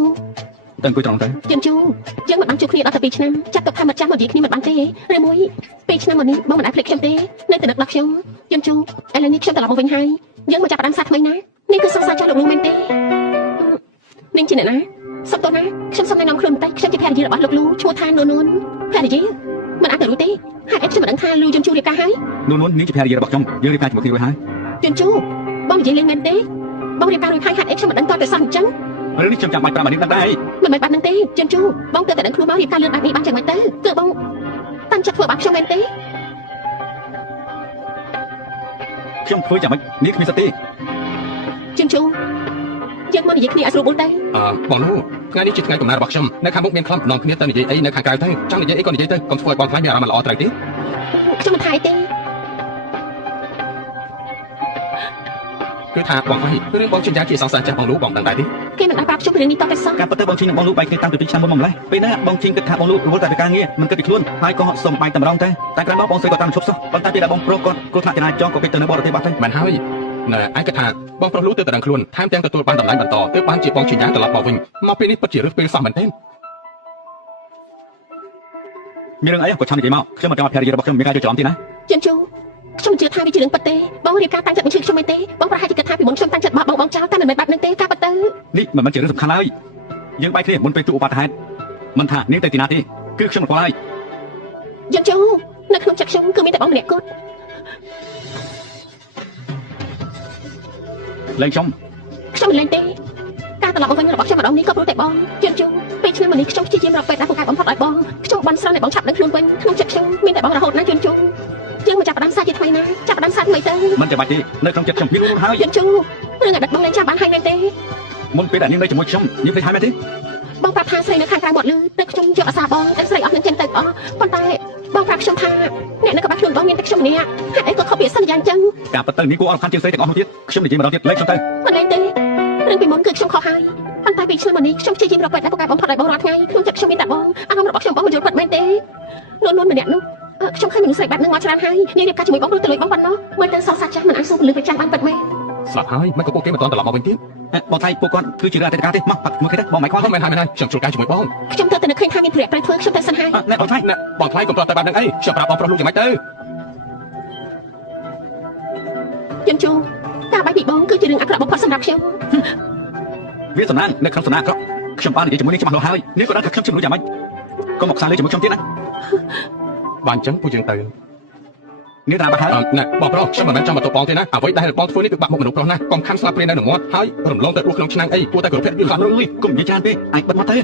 តែអង្គុយត្រង់ទៅ ចិនជូយើងមិនបានជួបគ្នាដល់តែ2ឆ្នាំចាត់ទុកថាមិនចាំមកនិយាយគ្នាមិនបានទេឬមួយ2ឆ្នាំមកនេះបងមិនអាចភ្លេចខ្ញុំទេនៅតែនឹកដល់ខ្ញុំចិនជូឥឡូវនេះខ្ញុំត្រឡប់មកវិញហើយយើងមកចាប់ផ្ដើមសារថ្មីណានេះគឺសង្សារចាស់លោកលោកមែនទេនាងជាអ្នកណាសុំតោះណាខ្ញុំសុំណែនាំខ្លួនបន្តិចខ្ញុំជាភរិយារបស់លោកលូឈ្មោះថានួនភរិយាមិនអាចទៅរួចទេហើយខ្ញុំមិនដឹងថាលូយំជូរៀបការហើយ នួននាងជាភរិយារបស់ខ្ញុំយើងរៀបការជាមួយគ្នារួចហើយ ចិនជូបងនិយាយលេងមែនទេបងរៀបការរួចហើយហេតុអីខ្ញុំមិនដឹងតើតែសោះអញ្ចឹង រឿងនេះខ្ញុំចាំបាច់ប្រាប់អានេះដឹងដែរ ន មិនមែនបាត់នឹងទេជឿនជូបងទៅតែដឹងខ្លួនមករៀបការលឿនបែបនេះបានយ៉ាងម៉េចទៅគឺបងតាំងចិត្តធ្វើបាបខ្ញុំមែនទេ ខ្ញុំធ្វើយ៉ាងម៉េចនេះគ្មានសិទ្ធិទេ ជឿនជូយើងមកនិយាយគ្នាឲ្យស្រួលបួលទៅ បងនោះថ្ងៃនេះជាថ្ងៃកំណើតរបស់ខ្ញុំនៅខាងមុខមានខ្លំម្ដងគ្នាទៅនិយាយអីនៅខាងក្រៅទៅចង់និយាយអីក៏និយាយទៅកុំធ្វើឲ្យបងខ្លាចមានអារម្មណ៍មិនល្អត្រូវទេ ខ្ញុំមិនថាអីទេ គឺថាបងខ្លាចរឿងបងចិញ្ចាជាសង្សារចាស់បងនោះបងដឹងដែរទេ គេមិនអាចប្រាប់ខ្ញុំពីរឿងនេះតទៅសោះ ការពិតទៅបងឈីនឹងបងលូបែកគ្នាតាំងពី2ឆ្នាំមុនមកម្លេះពេលហ្នឹងបងឈីគិតថាបងលូរវល់តែពីការងារមិនគិតពីខ្លួនហើយក៏សុំបែកតែម្ដងតែក្រោយមកបងស្រីក៏តាមឈប់សោះប៉ុន្តែពេលដែលបងប្រុសគាត់គ្រោះថ្នាក់ចរាចរណ៍ក៏គេទៅនៅបរទេសបាត់ទៅ មិនហើយណែឯងគិតថាបងប្រុសលូទៅតែដឹងខ្លួនថែមទាំងទទួលបានតម្លៃបន្តទើបបានជាបងចិញ្ចាត្រឡប់មកវិញមកពេលនេះពិតជារឿងពេលសោះមែនទេ មានរឿងអីក៏ឆាំនិយាយមកខ្ញុំមិនចង់ឲ្យភរិយារបស់ខ្ញុំមានការយល់ច្រឡំទេណា ជឿនជូខ្ញុំមិនជឿថាវាជារឿងពិតទេបងរៀបការតាំងចិត្តមិនជឿខ្ញុំមែនទេបងប្រហែលជាគិតថាពីមុនខ្ញុំតាំងចិត្តបោះបងចោលតែមិនមែនបែបហ្នឹងទេការពិតទៅ នេះមិនមែនជារឿងសំខាន់ឡើយយើងបែកគ្នាមុនពេលទូឧបត្តិហេតុមិនថានាងទៅទីណាទេគឺខ្ញុំមិនខ្វល់ហើយ ជឿនជូនៅក្នុងចិត្តខ្ញុំគឺមានតែបងម្នាក់គត់ លេងខ្ញុំ ខ្ញុំមិនលែងទេការត្រឡប់មកវិញរបស់ខ្ញុំម្ដងនេះក៏ព្រោះតែបងជឿនជូពេលឆ្នាំមុននេះខ្ញុំព្យាយាមរកពេទ្យដែលពូកែបំផុតឲ្យបងខ្ញុំបន់ស្រន់ឲ្យបងឆាប់ដឹងខ្លួនវិញក្នុងចិត្តខ្ញុំមានតែបងរហូតណាជឿនជូយើងមកចាប់ផ្ដើមសាជាថ្មីណាចាប់ផ្ដើមសាថ្មីទៅ មិនចាំបាច់ទេនៅក្នុងចិត្តខ្ញុំមានរួមហើយ ជឿនជូរឿងអាដិតបងលែងចាំបានហើយមែនទេ មុនពេលដែលនាងនៅជាមួយខ្ញុំនាងឃើញហើយមែនទេ បងប្រាប់ថាស្រីនៅខាងក្រៅមាត់លឺតែខ្ញុំយកអាសាបងតែស្រីអស់នឹងចិនទៅអស់ប៉ុន្តែបងប្រាប់ខ្ញុំថាអ្នកនៅក្បែរខ្លួនបងមានតែខ្ញុំម្នាក់ហេតុអីក៏ខុសពីសន្យាអញ្ចឹង ការពិតទៅនាងគួរអរខានជាងស្រីទាំងអស់នោះទៀតខ្ញុំនិយាយម្ដងទៀតលេងខ្ញុំទៅ មិនលែងទេរឿងពីមុនគឺខ្ញុំខុសហើយប៉ុន្តែពីឆ្នាំមុននេះខ្ញុំព្យាយាមរកពេទ្យដែលពូកែបំផុតឲ្យបងរាល់ថ្ងៃក្នុងចិត្តខ្ញុំមានតែបងអារម្មណ៍របស់ខ្ញុំបងមិនយល់ពិតមែនទេនួនម្នាក់នោះខ្ញុំឃើញមនុស្សស្រីបែបហ្នឹងមកច្រើនហើយនិយាយរៀបការជាមួយបងព្រោះទៅលួចបងប៉ុណ្ណោះមើលទៅសោកសាច់ចាស់មិនអាចសួរពលឺប្រចាំបានពិតមែន ស្លាប់ហើយមិនក៏ពួកគេមិនតន់ត្រឡប់មកវិញទៀត បងថៃពួកគាត់គឺជារឿងអតីតកាលទេមកបាត់មើលគេទៅបងមិនខ្វល់ មិនហើយខ្ញុំជួលកាយជាមួយបង ខ្ញុំទៅតែនឹកឃើញថាមានប្រយ័ត្នត្រូវធ្វើខ្ញុំទៅសិនហើយ ណែបងថៃ ណែបងខ្លាចកុំប្រត់តែបានដឹងអីខ្ញុំប្រាប់បងប្រុសលូយ៉ាងម៉េចទៅ ជឿនជូការបែកពីបងគឺជារឿងអាក្រក់បំផុតសម្រាប់ខ្ញុំ វាសំណាងនៅក្នុងសំណាងអាក្រក់ខ្ញុំបាននិយាយជាមួយនាងច្បាស់លាស់ហើយនាងក៏ដឹងថាខ្ញុំជិះមនុស្សយ៉ាងម៉េចកុំមកខ្សែលេជាមួយខ្ញុំទៀតណា បានអញ្ចឹងពួកយើងទៅ នាងតាមបាត់ហើយ ណែបងប្រុសខ្ញុំមិនមែនចង់មកទៅបងទេណាអ្វីដែលបងធ្វើនេះគឺបាក់មុខមនុស្សប្រុសណាកុំខំស្លាប់ព្រាននៅនឹងមាត់ហើយរំលងទៅដួសក្នុងឆ្នាំងអីគួរតែគោរពភាពយល់ខ្លះ អើយកុំនិយាយច្រើនពេកអញបិទមកទៅ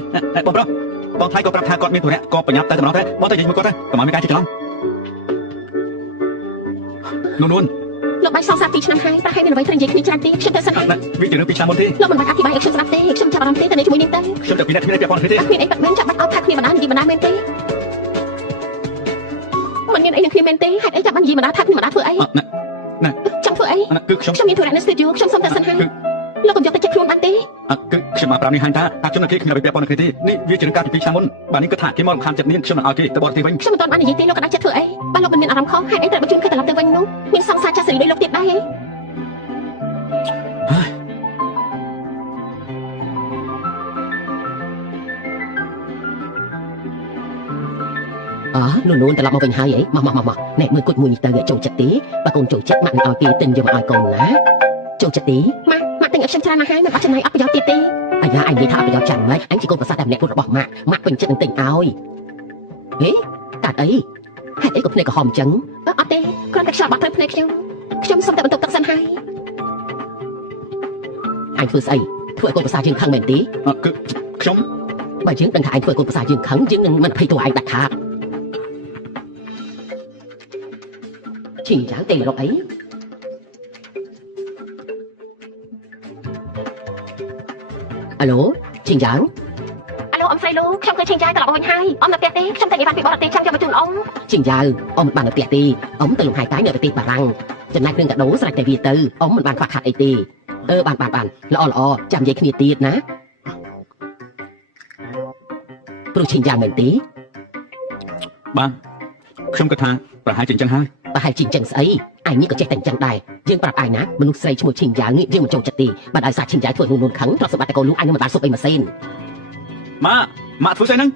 បងប្រុសបងថៃក៏ប្រាប់ថាគាត់មានធុរៈក៏ប្រញាប់ទៅតែម្ដងទៅបងទៅនិយាយជាមួយគាត់ទៅកុំឲ្យមានការជិះច្រឡំនួន លោកបាយសងសាពីឆ្នាំហើយប្រហែលមានអ្វីត្រូវនិយាយគ្នាច្រើនទេខ្ញុំទៅសិនហើយ វាជារឿងពីឆ្នាំមុនទេ លោកមិនបាច់អធិប្បាយឲ្យខ្ញុំស្ដាប់ទេខ្ញុំចាប់អារម្មណ៍ទេទៅជាមួយនាងទៅ ខ្ញុំទៅពីអ្នកគ្មានពាក់ព័ន្ធគ្នាទេ គ្មានអីប៉ាត់មែនចាប់បាត់អត់ថាគ្នាបណ្ដានិយាយបណ្ដាមែនទេមិនមានអីនឹងគ្នាមែនទេហេតុអីចាប់បាននិយាយបណ្ដាថាគ្នាបណ្ដាធ្វើអី ណែ ចង់ធ្វើអី គឺខ្ញុំ ខ្ញុំមានធុរៈនៅស្ទូឌីយោខ្ញុំសុំទៅសិនហើយលោកកុំយកទៅចិត្តខ្លួនបានទេ គឺខ្ញុំមកប្រាប់នេះហាញថាអាជនគេគ្មានអ្វីពាក់ព័ន្ធគ្នាទេនេះវាជារឿងការពី2ឆ្នាំមុនបាទនេះគឺថាគេមករំខានចិត្តនាងខ្ញុំនឹងឲ្យគេទៅបរទេសវិញ ខ្ញុំមិនទាន់បាននិយាយទេលោកក៏ដាច់ចិត្តធ្វើអីបើលោកមិនមានអារម្មណ៍ខុសហេតុអីត្រូវបញ្ជូនគេត្រឡប់ទៅវិញនោះមានសង្សារចាស់សេរីដូចលោកទៀតដែរហ៎ នួនត្រឡប់មកវិញហើយអីមកណែមើលគុជមួយនេះទៅចូលចិត្តទេបើកូនចូលចិត្តម៉ាក់នឹងឲ្យគេទិញយកមកឲ្យកូនណាចូលចិត្តទេ ម៉ាក់ទិញឲ្យខ្ញុំច្រើនណាស់ហើយមិនបាច់ចំណាយអត់ប្រយោជន៍ទៀតទេ អាយ៉ាអញនិយាយថាអត់ប្រយោជន៍ចាំម៉េចអញជាកូនប្រសាទតែម្នាក់របស់ម៉ាក់ពេញចិត្តនឹងទិញឲ្យហេកាត់អីហេតុអីក៏ភ្នែកក្រហមអញ្ចឹង អត់ទេគ្រាន់តែខ្យល់បាត់ត្រូវភ្នែកខ្ញុំសុំតែបន្ទប់ទឹកសិនហើយ អញធ្វើស្អីធ្វើឲ្យកូនប្រសាយើងខឹងមែនទេ គឺខ្ញុំ បើយើងដឹងថាអញធ្វើឲ្យកូនប្រសាយើងខឹងយើងនឹងមិនភ័យទៅឯងដាច់ខាតឈីយ៉ាងទេរកអីអាឡូឈីយ៉ាង អាឡូអ៊ំស្រីលូខ្ញុំឃើញឈិញចាយត្រឡប់មកវិញហើយអ៊ំនៅផ្ទះទេខ្ញុំតែនិយាយបានពីបរទេសចាំយកមកជូនអ៊ំ ឈីយ៉ាងអ៊ំមិនបាននៅផ្ទះទេអ៊ំទៅលំហែតាយនៅប្រទេសបារាំងចំណែកគ្រឿងកាដូស្រេចតែវាទៅអ៊ំមិនបានខ្វះខាតអីទេបានល្អចាំនិយាយគ្នាទៀតណាព្រោះឈីយ៉ាងមែនទេ បាទខ្ញុំគិតថាប្រហែលជាអញ្ចឹងហើយ ប្រហែលជាអញ្ចឹងស្អីអញនេះក៏ចេះតែអញ្ចឹងដែរយើងប្រាប់អញណាមនុស្សស្រីឈ្មោះឈីងយ៉ាងនេះយើងមិនចូលចិត្តទេបើដោយសារឈីងយ៉ាងធ្វើនួនខឹងទ្រព្យសម្បត្តិតែកូនលូអញនឹងមិនបានសុបអីមកសេន ម៉ាក់ធ្វើស្អីហ្នឹង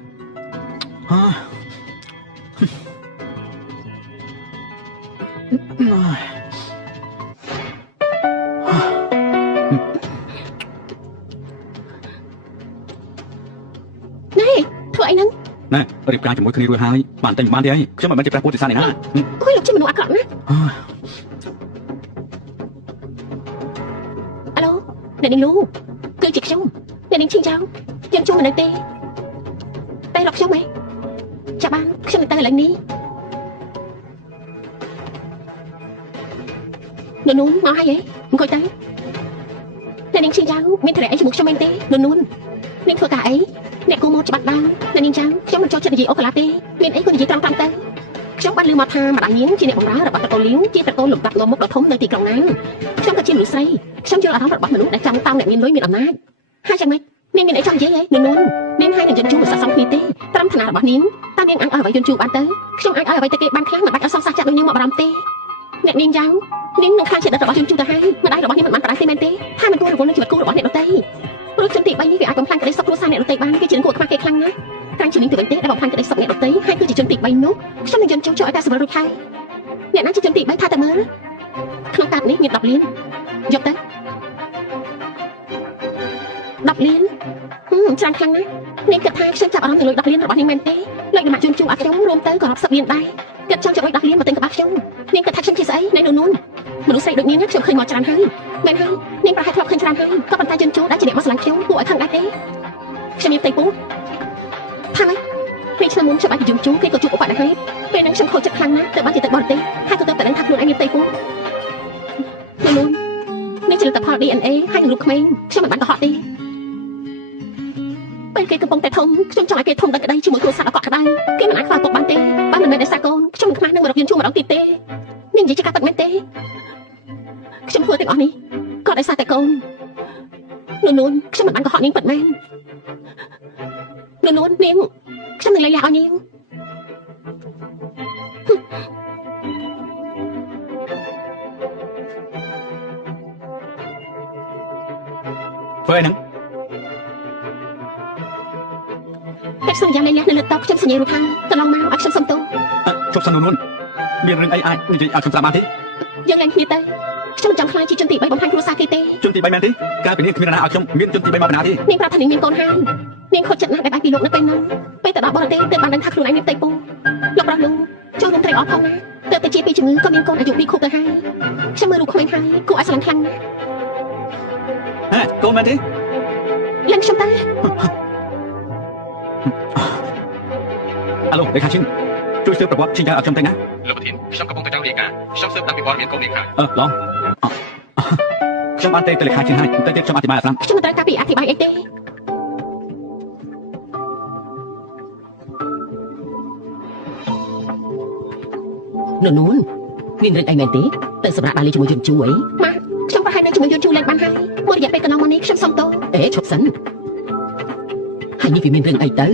ធ្វើអីហ្នឹង ណែរៀបការជាមួយគ្នារួចហើយបានតែបានទេអីខ្ញុំមិនមែនជាព្រះពុទ្ធសាសនាណា អុយលោកជាមនុស្សអាក្រក់ណាអាឡូអ្នកនាងលូគឺជាខ្ញុំអ្នកនាងឈិញចាវ យើងជួបមិននៅទេតែរកខ្ញុំហ៎ចាំបានខ្ញុំទៅឥឡូវនេះនួនមកហើយហ៎អង្គុយទៅតែនាងឈីយ៉ាងមានត្រែអីជាមួយខ្ញុំមែនទេនួននាងធ្វើការអីអ្នកគូមកច្បាស់ដើមតែនាងចាំខ្ញុំមិនចូលចិត្តនិយាយអូកាឡាទេមានអីក៏និយាយត្រង់ៗទៅខ្ញុំបានឮមកថាម្ដាយនាងជាអ្នកបម្រើរបស់តកូលីវជាតកូលលំដាប់ងមុខដ៏ធំនៅទីក្រុងណានខ្ញុំក៏ជាមនុស្សស្រីខ្ញុំយល់អារម្មណ៍របស់មនុស្សដែលចង់តាមអ្នកមានលុយមានអំណាចហើយយ៉ាងម៉េចនាងមានអីចង់និយាយហ៎នួននាងហើយនឹងយន្តជូរមិនស័ក្តិសមគ្នាទេត្រឹមឋានៈរបស់នាងតើនាងអាចឲ្យអ្វីយន្តជូរបានទៅខ្ញុំអាចឲ្យអ្វីទៅគេបានខ្លះមិនបាច់ឲ្យសង្សារចាក់ដូចនាងមកបារម្ភទេអ្នកនាងយ៉ាងនាងនឹងខ្លាចជាដិតរបស់យន្តជូរទៅហើយម្ដាយរបស់នាងមិនបានប្រដៅទេមែនទេថាមិនគួររវល់នឹងជីវិតគូរបស់អ្នកដទៃព្រោះជនទី3នេះវាអាចបំផ្លាញក្តីសុខគ្រួសារអ្នកដទៃបានគេជាគួរខ្វះគេខ្លាំងណាស់តាមជានាងទៅវិញទេដែលបំផ្លាញក្តីសុខអ្នកដទៃហើយគឺជាជនទី3នោះខ្ញុំនឹងយន្តជូរចូលឲ្យតែសម្រួលរួចហើយអ្នកណាជាជនទី3ថាតែមើលក្នុងកាតនេះមាន10លានយកទៅ10លានច្រើនខ្លាំងណាស់នាងគិតថាខ្ញុំចាប់អារម្មណ៍នឹងលុយ10លានរបស់នាងមែនទេលុយដំណាក់ជូនជូរឲ្យខ្ញុំរួមទៅក៏រាប់សិបលានដែរគិតចង់ចុចលុយ10លានមកទិញកបាខ្ញុំនាងគិតថាខ្ញុំជាស្អីនៅនោះមនុស្សស្រីដូចនាងខ្ញុំឃើញមកច្រើនហើយមែនហើយនាងប្រហែលធ្លាប់ឃើញច្រើនហើយក៏ប៉ុន្តែជន់ជូរដែលជាអ្នកមកស្រឡាញ់ខ្ញុំគួរឲ្យខឹងដែរទេខ្ញុំមានផ្ទៃពោះថាម៉េចពេលឆ្នាំមុនខ្ញុំអាចយំជូរគេក៏ជួបឧបទ្ទហេតុពេលហ្នឹងខ្ញុំខូចចិត្តខ្លាំងណាស់ទៅបានជាទៅបរទេសហើយក៏ទៅតែដឹងថាខ្លួនឯងមានផ្ទៃពោះនោះនេះជាលទ្ធផល DNA ហើយនឹងរូបក្មេងខ្ញុំមិនបានកុហកទេពេលគេកំពុងតែធំខ្ញុំចង់ឲ្យគេធំដល់ក្តីជាមួយគ្រួសារអកក្តៅគេមិនអាចខ្វល់ទុកបានទេបើមិនមែនដោយសារកូនខ្ញុំមិនខ្មាស់នឹងមករកយន្តជូរម្ដងទៀតទេនាងនិយាយជាការពិតមែនទេខ្ញុំធ្វើទាំងអស់នេះក៏ដោយសារតែកូននួនខ្ញុំមិនបានកុហកនាងពិតមែននួននាងខ្ញុំនឹងលៃលាឲ្យនាងធ្វើអីហ្នឹងតែសន្យាលៃលានៅលើតុខ្ញុំសញ្ញារូបហើយកន្លងមកឲ្យខ្ញុំសុំទោសជប់សិននួនមានរឿងអីអាចនិយាយឲ្យខ្ញុំស្ដាប់បានទេយើងលែងគ្នាទៅខ្ញុំមិនចង់ខ្លាចជាជនទី3បំផាញ់គ្រួសារគេទេជនទី3មែនទេកាលពីនេះគ្មាននរណាឲ្យខ្ញុំមានជនទី3មកបណ្ណាទេនាងប្រាប់ថានាងមានកូនហើយនាងខុសចិត្តណាស់ដែលបែកពីលោកនៅពេលហ្នឹងពេលទៅដល់បរទេសទើបបានដឹងថាខ្លួនឯងមានផ្ទៃពោះលោកប្រុសលោកចូលនឹងត្រេកអរផងណាទើបតែជាពីជំងឺក៏មានកូនអាយុ2ខួបទៅហើយខ្ញុំមើលរូបក្មេងហើយគួរឲ្យស្រឡាញ់ខ្លាំងណាស់ហេកូនមែនទេលែងខ្ញុំទៅអាឡូលេខាឈិនជួយស៊ើបប្រវត្តិឈិនឲ្យខ្ញុំទៅណាលោកប្រធានខ្ញុំកំពុងតែចង់រាយការណ៍ខ្ញុំស៊ើបតាមពីព័ត៌មានកូននាងហើយឡងខ្ញុំបានទៅលេខាឈិនហើយទៅទៀតខ្ញុំអធិប្បាយឲ្យស្ដាប់ខ្ញុំមិនត្រូវការពីអធិប្បាយអីទេនួនមានរឿងអីមែនទេទៅសម្រាប់បាលីជាមួយយន្តជូរអីម៉ាក់ខ្ញុំប្រហែលនៅជាមួយយន្តជូរលេងបានហើយមួយរយៈពេលកន្លងមកនេះខ្ញុំសុំទោសឈប់សិនហើយនេះវាមានរឿងអីទៅ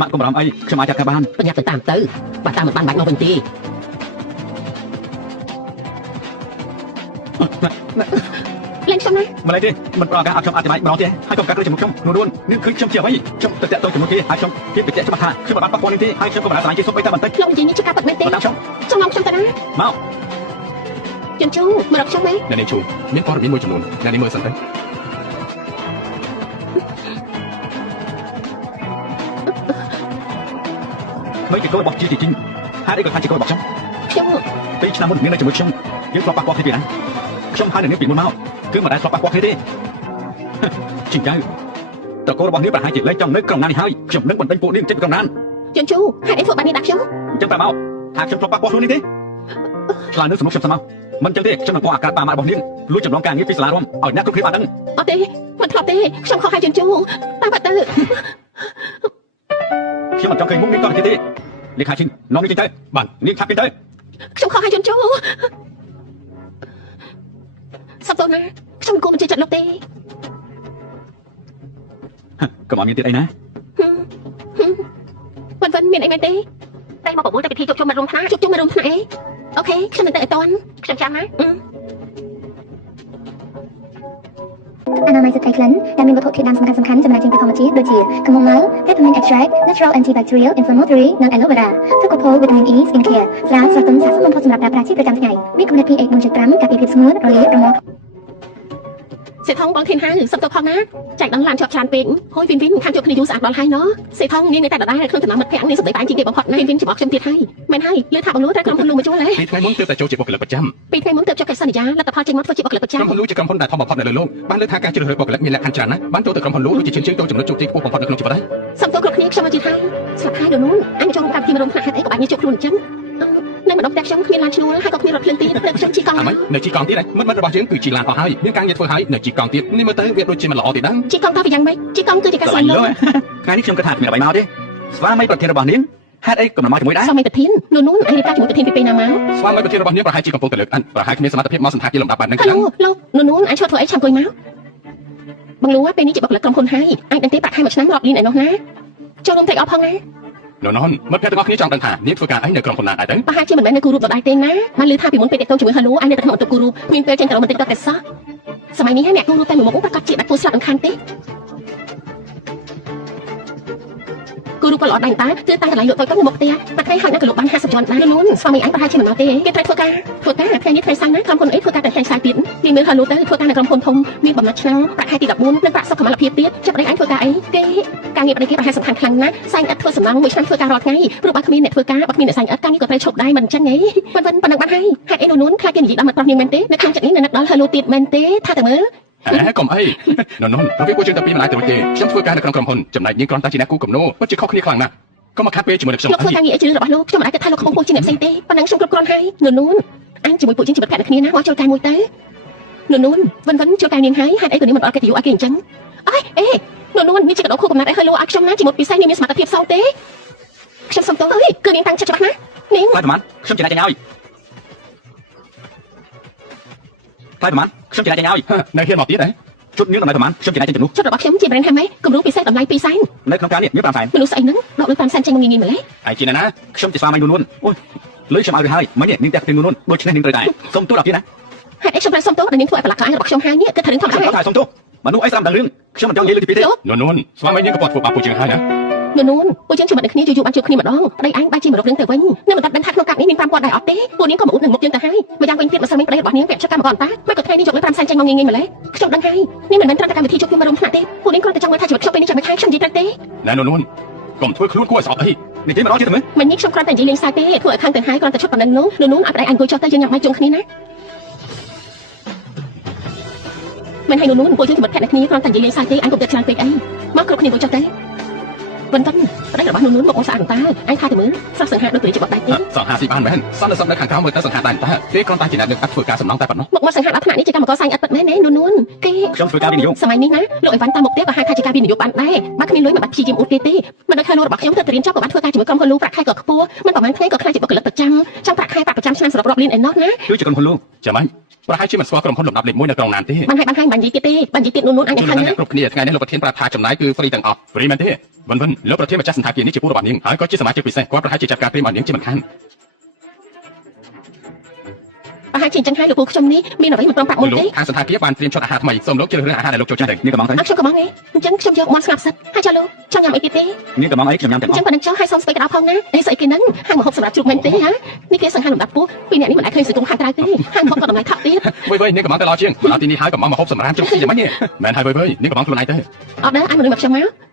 ម៉ាក់កុំបារម្ភអីខ្ញុំអាចចាត់ការបានបញ្ញាទៅតាមទៅបើតាមមិនបានបាច់មកវិញទេលេងខ្ញុំណាម្ល៉េះទេមិនប្រកាសឲ្យខ្ញុំអធិប្បាយម្ដងទេហើយកុំកាត់លើជាមួយខ្ញុំនួននឹងឃើញខ្ញុំជាអ្វីខ្ញុំទៅតាក់ទងជាមួយគេហើយខ្ញុំគេបញ្ជាក់ច្បាស់ថាខ្ញុំមិនបានប៉ះពាល់នេះទេហើយខ្ញុំក៏មិនបានស្លាញ់គេសុំបីតែបន្តិចខ្ញុំនិយាយនេះជាការពិតមែនទេខ្ញុំមកខ្ញុំទៅណាមកយន្តជូរមករកខ្ញុំទេអ្នកនាងជូរមានព័ត៌មានមួយចំនួនអ្នកនាងមើលសិនទៅមិនជាកូនរបស់ជីជីងហេតុអីក៏ថាជាកូនរបស់ខ្ញុំពេលឆ្នាំមុនមាននៅជាមួយខ្ញុំយើងធ្លាប់ប៉ះពាល់គ្នាពីណាខ្ញុំហើយនៅនេះពីមុនមកគឺមិនដែលធ្លាប់ប៉ះពាល់គ្នាទេជីងចៅតកូលរបស់នាងប្រហែលជាលែងចង់នៅក្រុងណាននេះហើយខ្ញុំនឹងបណ្ដេញពួកនាងចេញពីក្រុងណានយន្តជូរហេតុអីធ្វើបែបនេះដាក់ខ្ញុំអញ្ចឹងតែមកថាខ្ញុំធ្លាប់ប៉ះពាល់ខ្លួននេះទេឆ្លើយនឹងសំណុកខ្ញុំស្មោះមិនអញ្ចឹងទេខ្ញុំនឹងបោះអាកាសប៉ាម៉ាក់របស់នាងលួចចំណងការងារពីសាលារួមឲ្យអ្នកគ្រប់គ្នាបានដឹងអត់ទេមិនធ្លាប់ទេខ្ញុំខុសហើយយន្តជូរតាមបាត់ទៅខ្ញុំមិនចង់ឃើញមុខនាងតទៀតទេលេខាឈិននាំនាងចេញទៅបាទនាងឆាប់ចេញទៅខ្ញុំខុសហើយយន្តជូរសុំទោសណាខ្ញុំមិនគួរបញ្ជាចិត្តលោកទេកុំឲ្យមានទៀតអីណាវិនមានអីមែនទេតែមកប្រមូលតែពិធីជួបជុំមករួមថ្នាក់ជួបជុំមករួមថ្នាក់អីអូខេខ្ញុំមិនទៅឲ្យតាន់ខ្ញុំចាំណាអនាម័យសត្វក្លិនដែលមានវត្ថុធាតុដើមសំខាន់ៗចំណែកជាធម្មជាតិដូចជាកំមុំម៉ៅ Peppermint Extract Natural Antibacterial Inflammatory និង Aloe Vera ទឹកកកូល Vitamin E Skin Care ស្រាស្រស់ទន់ស័ក្តិសមបំផុតសម្រាប់ប្រើប្រាស់ជាប្រចាំថ្ងៃមានគំនិត pH 4.5 ការពារភាពស្ងួតរលាករមាស់ សេថងបងធានហើយសុំទៅផងណាចែកដល់ឡានជាប់ច្រើនពេកហួយវិញខាងជប់គ្នាយូរស្អាតដល់ហើយណសេថងនាងនៅតែដដែលខ្លួនចំណោមមិត្តភក្តិនាងសម្ដីតែជាងគេបំផុតណាវិញច្បាស់ខ្ញុំទៀតហើយមែនហើយលើថាបងលូត្រូវក្រុមហ៊ុនលូមកជួលហ៎ ពីថ្ងៃមុនទើបតែចូលជាបុគ្គលិកប្រចាំ ពីថ្ងៃមុនទើបចុះកិច្ចសន្យាលទ្ធផលចេញមកធ្វើជាបុគ្គលិកប្រចាំ ក្រុមហ៊ុនលូជាក្រុមហ៊ុនដែលធំបំផុតនៅលើលោកបានលើកថាការជ្រើសរើសបុគ្គលិកមានលក្ខខណ្ឌច្រើនណាស់បានចូលទៅក្រុមហ៊ុនលូដូចជាជើងទៅចំណុចជោគជ័យខ្ពស់បំផុតនៅក្នុងជីវិតហើយ សុំទោសគ្រប់គ្នាខ្ញុំមកជឿថាស្លាប់ហើយដល់នោះអញចូលកម្មវិធីមករំខាត់ហេតុអីក៏បាច់ញជួបខ្លួនអញ្ចឹងនៅម្ដងតែខ្ញុំគ្មានឡានឈ្នួលហើយក៏គ្មានរថភ្លើងទីទៅខ្ញុំជីកង់ អាម៉េចនៅជីកង់ទៀតហ្នឹងមិត្តរបស់យើងគឺជីឡានអស់ហើយមានការងារធ្វើហើយនៅជីកង់ទៀតនេះមើលទៅវាដូចជាមិនល្អទេដែរ ជីកង់ទៅយ៉ាងម៉េចជីកង់គឺជាការ ស្រ ស ឡាញ់ ន្ល លើ ង ថ្ងៃនេះខ្ញុំគិតថាគ្មានអ្វីមកទេស្វាមីប្រធានរបស់នាងហេតុអីក៏មិនមកជាមួយដែរ សម័យប្រធាននោះអញរៀបការជាមួយប្រធានពីពេលណាមក ស្វាមីប្រធានរបស់នាងប្រហែលជាកំពុងតែលើកអិនប្រហែលគ្មានសមត្ថភាពមកសន្តាគារលំដាប់បែបហ្នឹង ហេ ខ្លាំង ឡូលោកនោះអញឈប់ធ្វើអីឆាំអង្គុយមកបងលូពេលនេះជាបុគ្គលិកក្រុមហ៊ុនហើយអញដឹងទេប្រាក់ខែមួយឆ្នាំរាប់លានឯនោះណាចូលរួមត្រេកអរផងណា នោះមិត្តភក្តិទាំងអស់គ្នាចង់ដឹងថានាងធ្វើការអីនៅក្រុមហ៊ុនណាដែរទៅ ប្រហែលជាមិនមែននៅគូរូបដដែលទេណាបានឮថាពីមុនពេលតេតងជាមួយហៅលូអញនៅតែក្នុងអន្តរគូរូមានពេលចេញទៅរកបន្តិចទៅតែសោះសម័យនេះហើយអ្នកគូរូតែមួយមុខប្រកាសជាដាច់ពោះស្លាប់មិនខានទេគូរូក៏ល្អដែរតាគឺតាំងកន្លែងលក់តូចៗនៅមុខផ្ទះបាត់ថ្ងៃហើយនៅក៏លក់បាន50ជាន់ដែរលូនស្វាមីអញប្រហែលជាមិនមកទេគេត្រូវធ្វើការថ្ងៃនេះថ្ងៃសៅរ៍ណាក្រុមហ៊ុនអីធ្វើការតែថ្ងៃសៅរ៍ទៀតនាងមើលហៅលូទៅធ្វើការនៅក្រុមហ៊ុនធំមានបំណត់ឆ្នាំប្រាក់ខែទី14និងប្រាក់សុខុមាលភាពទៀតចាប់ប្តីអញធ្វើការអីគេការងារប្តីគេប្រហែលសំខាន់ខ្លាំងណាស់សែងឥតធ្វើសំណងមួយឆ្នាំធ្វើការរាល់ថ្ងៃព្រោះបើគ្មានអ្នកធ្វើការបើគ្មានអ្នកសែងឥតការងារក៏ត្រូវឈប់ដែរមិនអញ្ចឹងហីប៉ុណ្ណឹងបានហើយហេតុអីនោះខ្លាចគេនិយាយដល់មាត់ប្រុសនាងមែនទេនៅក្នុងចិត្តនេះនៅនឹកដល់ហៅលូទៀតមែនទេថាតែមើល កុំអីនោះប្រវិពួកយើងតែពីរមិនអាចទៅរួចទេខ្ញុំធ្វើការនៅក្នុងក្រុមហ៊ុនចំណែកនាងគ្រាន់តែជាអ្នកគូកំណោពិតជាខុសគ្នាខ្លាំងណាស់ក៏មកខាត់ពេលជាមួយនឹងខ្ញុំ លោកធ្វើការងារអីជ្រឿរបស់លោកខ្ញុំមិនអាចគិតថាលោកខ្ពស់ពោះជាងអ្នកផ្សេងទេប៉ុណ្ណឹងខ្ញុំគ្រប់គ្រាន់ហើយនោះអញជាមួយពួកយើងជីវិតភក្តិគ្នាណាមកចូលការមួយទៅនោះវិនចូលការនាងហើយហេតុអីក៏នាងមិនអត់កិត្តិយសឲ្យគេអញ្ចឹងអេនោះនេះជាកដោខូកំណាត់អីហើយលោកឲ្យខ្ញុំណាជាមួយពិសេសនាងមានសមត្ថភាពសោទេខ្ញុំសុំទោសអើយគឺនាងតាំងចិត្តច្បាស់ណានាង ថ្លៃប្រហែលខ្ញុំចំណាយចាញ់ឲ្យថ្លៃប្រហែលខ្ញុំចំណាយចាញ់ឲ្យ នៅហ៊ានមកទៀតហ៎ ជុតនាងតម្លៃប្រហែលខ្ញុំចំណាយចាញ់ជំនួស ចុតរបស់ខ្ញុំជា brand handmade គំរូពិសេសតម្លៃ2សែន នៅក្នុងការនេះមាន5សែន មនុស្សស្អីហ្នឹងដកលុយ5សែនចេញមកងាយៗម្លេះ ហើយជាណាខ្ញុំជាស្វាមីនួនអូយលុយខ្ញុំឲ្យទៅហើយមិញនាងតែពីនួនដូច្នេះនាងត្រូវតែសុំទោសដល់ទៀតណា ហេតុអីខ្ញុំត្រូវសុំទោសដល់នាងធ្វើឲ្យប្រឡាក់ក្លាញ់របស់ខ្ញុំហើយនេះគឺថារឿងធម្មតា ខ្ញុំថាសុំទោសមនុស្សអីស្ដាប់ដល់រឿងខ្ញុំមិនចង់និយាយលើទីពីទេ នោះស្វាមីនាងក៏គាត់ធ្វើបាបពួកយើងហើយណា នួនពួកយើងជួបគ្នាយូរបានជួបគ្នាម្ដងប្តីអញបែរជាមករករឿងទៅវិញនៅមិនតាន់ដឹងថាក្នុងកាប់នេះមាន5ពាន់ដែរអត់ទេពួកនាងក៏មកអ៊ុតនឹងមុខយើងទៅហើយម្យ៉ាងវិញទៀតបើសិនមានប្តីរបស់នាងពាក់ចិត្តកម្មករតាមិនក៏ថ្ងៃនេះយកលុយ5សែនចេញមកងាយៗម្លេះខ្ញុំដឹងហើយនេះមិនមែនត្រឹមតែកម្មវិធីជួបគ្នាមករួមថ្នាក់ទេពួកនាងគ្រាន់តែចង់មើលថាជីវិតខ្ញុំពេលនេះចាំមិនខានខ្ញុំនិយាយត្រូវទេ ណែនោះកុំធ្វើខ្លួនគួរឲ្យស្អប់អី នេះទេម្ដងទៀតទៅមើល មិននេះខ្ញុំគ្រាន់តែនិយាយលេងសើចទេធ្វើឲ្យខាងទាំងហើយគ្រាន់តែឈប់ប៉ុណ្ណឹងនោះឲ្យប្តីអញអង្គុយចុះទៅយើងញ៉ាំបាយជុំគ្នាណាមិនឲ្យនោះពួកយើងជីវិតភក្តិគ្នាគ្រាន់តែនិយាយលេងសើចទេអញកុំទៅច្រើនពេកអីមកគ្រប់គ្នាអង្គុយចុះទៅប៉ុន្តែប្តីរបស់នោះមកអូនស្អាតតាអញថាទៅមើលស្រស់សង្ហាដូចព្រាជាបដដៃទេស ង្ហាស៊ីបានមែនសន្តិសុខនៅខាងក្រៅមើលទៅសង្ហាដែរតាគេគ្រាន់តែជាអ្នកលើកអត់ធ្វើការសំណងតែប៉ុណ្ណោះ មកសង្ហាដល់ថ្នាក់នេះជាកម្មករសាញ់អត់ពិតមែនទេនួនគេ ខ្ញុំធ្វើការវិនិយោគ សម័យនេះណាលោកអីវ៉ាន់តាមមុខផ្ទះក៏ហៅថាជាការវិនិយោគបានដែរបើគ្មានលុយមិនបាច់ព្យាយាមអ៊ុតគេទេមិនដូចថាលោករបស់ខ្ញុំទៅរៀនចប់ក៏បានធ្វើការជាមួយក្រុមហ៊ុនលូប្រាក់ខែក៏ខ្ពស់មិនប្រហែលថ្ងៃក៏ខ្លាចជាបុគ្គលិកប្រចាំចាំប្រាក់ខែប្រចាំឆ្នាំសរុបរាប់លានឯណោះណា គឺជាក្រុមហ៊ុនលូ ចាំមិនប្រហែលជាមិនស្គាល់ក្រុមហ៊ុនលំដាប់លេខ1នៅក្រុងណានទេ បានហើយបាញ់និយាយទៀតទេបាញ់និយាយទៀតនួនអញ ជួ ខា ន ង ណា ណា គ្រប់គ្នាថ្ងៃនេះលោកប្រធានប្រាប់ថាចំណាយគឺហ្វ្រីទាំងអស់ហ្វ្រីមែនទេវិនលោកប្រធានម្ចាស់សន្តាគារនេះជាពូរបស់នាងហើយក៏ជាសមាជិកពិសេសគាត់ប្រហែលជាចាត់ការព្រៀមឲ្យនាងជាមិនខាន ប្រហែលជាអញ្ចឹងហើយលោកពូខ្ញុំនេះមានអ្វីមិនព្រមប្រាក់មុន លោក ទេ ខាងសន្តាគារបានត្រៀមឈុតអាហារថ្មីសូមលោកជ្រើសរើសអាហារដែលលោកចូលចិត្ត នាងកំងទៅ អត់ខ្ញុំក៏មកទេអញ្ចឹងខ្ញុំយកមាន់ស្លាប់សិតហើយចុះលោកចង់ញ៉ាំអីទៀតទេ នាងកំងអីខ្ញុំញ៉ាំទាំង អ អ ញ្ចឹ ស់ ងប៉ុណ្ណឹងចុះហើយសុំស្ពេកកដោផងណាអីស្អីគេហ្នឹងហាងម្ហូបសម្រាប់ជ្រូកមែនទេហ៎នេះគេសង្ហាលំដាប់ពោះពីអ្នកនេះមិនអាចឃើញសង្គមខាងក្រៅទេហាងម្ហូបក៏តម្លៃថោកទៀត វិញនាងកំងទៅល្អជាងដល់ទីនេះហើយកំងមកហូបសម្រាប់ជុំស៊ីយ៉ាងម៉េចនេះមែនហើយវិញនាងកំងខ្លួនឯងទៅ អត់ដែរឲ្យមនុស្សមកខ្ញុំមក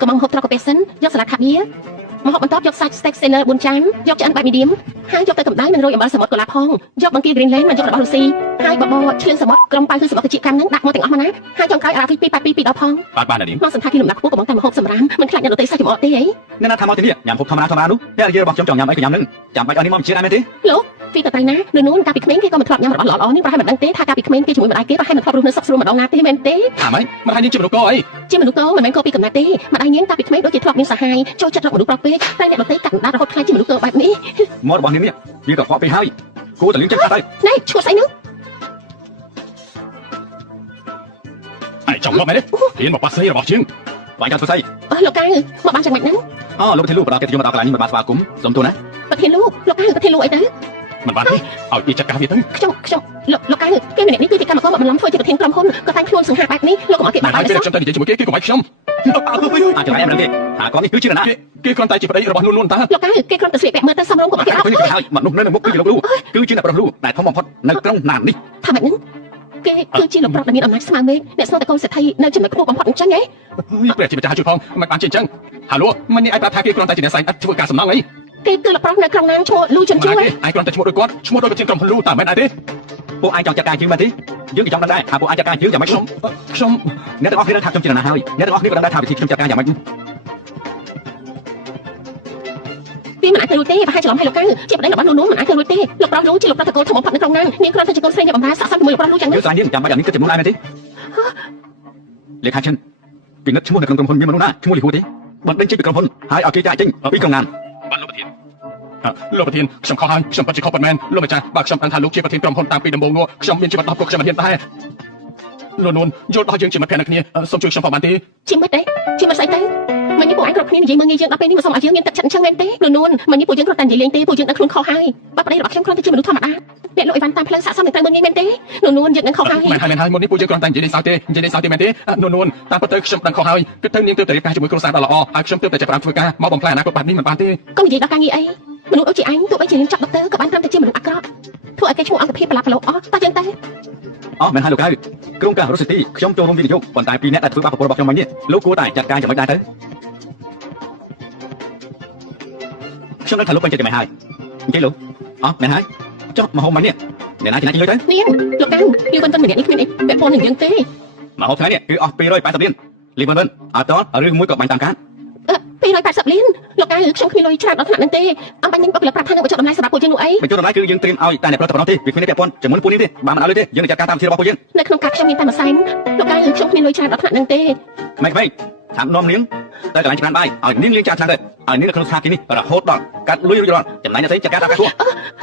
កំងហូបត្រកកាពេសិនយកសាឡាត់ខាបៀមកហូបបន្ទាប់យកសាច់ steak sailor 4ចានយកឆ្អិនបែប medium ហើយយកទៅកម្ដៅនឹងរោយអំបិលសមុទ្រកូឡាផងយកបង្គា Greenland មកយករបស់រុស្ស៊ីហើយបបរឈឿនសមុទ្រក្រុមប៉ៅគឺសមុទ្រជាកម្មហ្នឹងដាក់មកទាំងអស់មកណាហើយចុងក្រោយអារ៉ាហ្វី282ដល់ផង បាននាង មកសន្តាគារលំដាប់ខ្ពស់កំងតែមកហូបសម្រាមមិនខ្លាចអ្នកដទៃសាច់ចំអកទេអី អ្នកណាថាមកទីនេះញ៉ាំហូបធម្មតានោះអ្នកនិយាយរបស់ខ្ញុំចង់ញ៉ាំអីក៏ញ៉ាំនឹងចាំបាច់ឲ្យនេះមកជាដែរមែនទេ លោកពីតទៅណានួនកាលពីក្មេងគេក៏មិនធ្លាប់ញ៉ាំរបស់ល្អៗនេះប្រហែលមិនដឹងទេថាកាលពីក្មេងគេជាមួយម្ដាយគេប្រហែលមិនធ្លាប់រស់នៅសុខស្រួលម្ដងណាទេមែនទេ ថាម៉េចមិនហើយនាងជាមនុស្សកោអី ជាមនុស្សកោមិនមែនកោពីកំណត់ទេម្ដាយញៀងកាលពីក្មេងដូចជាធ្លាប់មានសហាយចូលចិត្តរកមនុស្សប្រុសពេកតែអ្នកដទៃកាត់ដារហូតខ្លាចជាមនុស្សកោបែបនេះ មករបស់នាងនេះវាក៏ខ្វក់ពេកហើយគួរតែលៀងចិត្តទៅ ណែឈ្មោះស្អីនោះ ឯចំមកមែនទេហ៊ានមកប៉ាស្រីរបស់យើង បាញ់ចាំធ្វើស្អី អើលោកកៅមកបានយ៉ាងម៉េចហ្នឹង អូលោកប្រធានលោកបដកិត្តិយសមកដល់កន្លែងនេះមិនបានស្វាគមន៍សូមទោសណា ប្រធានលោកកៅប្រធានលោកអីទៅ មិនបានទេឲ្យគេចាត់ការវាទៅ ខ្ញុំលោកកៅគេម្នាក់នេះគឺជាកម្មករមកបន្លំធ្វើជាប្រធានក្រុមហ៊ុនក៏តែងខ្លួនសង្ហាបែបនេះលោកកុំឲ្យគេបា បា ក់ ន បា ហើយ ក់ ពេលខ្ញុំទៅនិយាយជាមួយគេគេកុំឲ្យខ្ញុំ អាចចម្លែកមិនដឹងទេថាគាត់នេះគឺជានរណា គេគ្រាន់តែជាប្តីរបស់នួនតា លោកកៅគេគ្រាន់តែស្លៀកពាក់មើលទៅសមរម្យកុំឲ្យគេបាក់ ឃើញទៅហើយមនុស្សនៅមុខគឺជាលោកគ្រូគឺជាអ្នកប្រលូដែលធំបំផុតនៅក្រុងណាននេះ ថាម៉េចហ្នឹង គេគឺជាលោកប្រុសដែលមានអំណាចស្មើមេឃអ្នកស្នងតែកូនសេដ្ឋីនៅចំណុចខ្ពស់បំផុតអញ្ចឹងហ៎ ព្រះជាម្ចាស់ជួយផងមិនបានជាអញ្ចឹងហាឡូមិននេះឯងប្រាប់ថាគេគ្រាន់តែជាអ្នកស្រីឥតធ្វើការសំណងអី គេគឺលោកប្រុសនៅក្រុងណាឈ្មោះលូជុនជួ ឯងគ្រាន់តែឈ្មោះដូចគាត់ឈ្មោះដូចប្រធានក្រុមហ៊ុនលូតែមិនអីទេ ពួកឯងចង់ចាត់ការជឿមែនទេយើងក៏ចង់ដឹងដែរថាពួកឯងចាត់ការជឿយ៉ាងម៉េច ខ្ញុំ អ្នកទាំងអស់គ្នាដឹងថាខ្ញុំជានរណាហើយអ្នកទាំងអស់គ្នាក៏ដឹងដែរថាវិធីខ្ញុំចាត់ការយ៉ាងម៉េច វាមិនអាចទៅរួចទេប្រហែលច្រឡំឲ្យលោកកៅជាប្តីរបស់នោះមិនអាចទៅរួចទេលោកប្រុសលូជាលោកប្រុសតកូលធំបំផុតនៅក្រុងណានាងគ្រាន់តែជាកូនស្រីអ្នកបម្រើស័ក្តិសមជាមួយលោកប្រុសលូចឹង យើងស្រាយនាងចាំបាច់យ៉ាងនេះគិតចំនួនឯងមែនទេលេខាចិនពីនិតឈ្មោះនៅក្នុងក្រុមហ៊ុនមានមនុស្សណាឈ្មោះលីហួរទេបណ្ដឹងចេញពីក្រុមហ៊ុនហើយឲ្យគេចាក់ចេញពីក្រុងណាន បាទលោកប្រធានខ្ញុំខុសហើយខ្ញុំពិតជាខុសប៉ុន្មានលោកម្ចាស់បើខ្ញុំដឹងថាលោកជាប្រធានក្រុមហ៊ុនតាំងពីដំបូងនោះខ្ញុំមានជីវិត10ពួកខ្ញុំមិនហ៊ានដែរលោកនួនយល់ដល់យើងជាមិត្តភក្តិនឹងគ្នាសូមជួយខ្ញុំផងបានទេ ជាមិត្តទេជាមិត្តស្អីទៅមិននេះពួកឯងគ្រប់គ្នានិយាយមើងងាយយើងដល់ពេលនេះមិនសូមឲ្យយើងមានទឹកចិត្តអញ្ចឹងមែនទេលោកនួនមិននេះពួកយើងគ្រាន់តែនិយាយលេងទេពួកយើងដឹងខ្លួនខុសហើយបើប្តីរបស់ខ្ញុំគ្រាន់តែជាមនុស្សធម្មតាអ្នកលក់អីវ៉ាន់តាមផ្លូវស័ក្តិសមនឹងត្រូវមើងងាយមែនទេលោកនួនយើងដឹងខុសហើយ មិនហើយមុននេះពួកយើងគ្រាន់តែនិយាយលេងសើចទេមែនទេលោកនួនតាមពិតទៅខ្ញុំដឹងខុសហើយគិតទៅនាងទើបតែរៀបការជាមួយគ្រួសារដ៏ល្អហើយខ្ញុំទើបតែចាប់ផ្ដើមធ្វើការមកបំផ្លាញអនាគតបាត់នេះមិនបានទេ កុំនិយាយដល់ការងារអីមនុស្សដូចជាអញទោះបីជារៀនចប់ដុកទ័រក៏បានត្រឹមតែជាមនុស្សអាក្រក់ធ្វើឲ្យគេឈ្មោះអង្គភាពប្រឡាប់ប្រឡូអស់តោះចឹងទៅ អូមែនហើយលោកកៅក្រុមការរស់ស៊ីទីខ្ញុំចូលរួមវិនិយោគប៉ុន្តែពីអ្នកដែលធ្វើបាបប្រពន្ធរបស់ខ្ញុំមិញនេះលោកគួរតែចាត់ការយ៉ាងម៉េចដែរទៅខ្ញុំនឹងថាលោកពេញចិត្តយ៉ាងម៉េចហើយអញ្ចឹងលោកអូមែនហើយចុះមកហូបមិញនេះអ្នកណាជាអ្នកជួយទៅ នាងលោកកៅយើងមិនម្នាក់នេះគ្មានអីពាក់ព័ន្ធនឹងយើងទេ មកហូបថ្ងៃនេះគឺអស់280លានលីវិនអត់តឬមួយក៏បាញ់តាមការ 280លានលោកកៅខ្ញុំគ្មានលុយច្រើនដល់ថ្នាក់ហ្នឹងទេអំបញ្ញបុគ្គលិកប្រាប់ថានឹងបញ្ចុះតម្លៃសម្រាប់ពួកយើងនោះអី បញ្ចុះតម្លៃគឺយើងត្រៀមឲ្យតែអ្នកប្រតិបត្តិទេវាគ្មានពាក់ព័ន្ធជាមួយពួកនេះទេបើមិនឲ្យលុយទេយើងនឹងចាត់ការតាមវិធីរបស់ពួកយើង នៅក្នុងការខ្ញុំមានតែមួយសែនលោកកៅខ្ញុំគ្មានលុយច្រើនដល់ថ្នាក់ហ្នឹងទេ មិនថានាំនាងទៅកន្លែងច្រានបាយឲ្យនាងលេងចាស់ឆ្នាំទៅឲ្យនាងនៅក្នុងស្ថានភាពនេះរហូតដល់កាត់លុយរួចរាល់ចំណែកអ្នកស្រីចាត់ការតាមការគួរ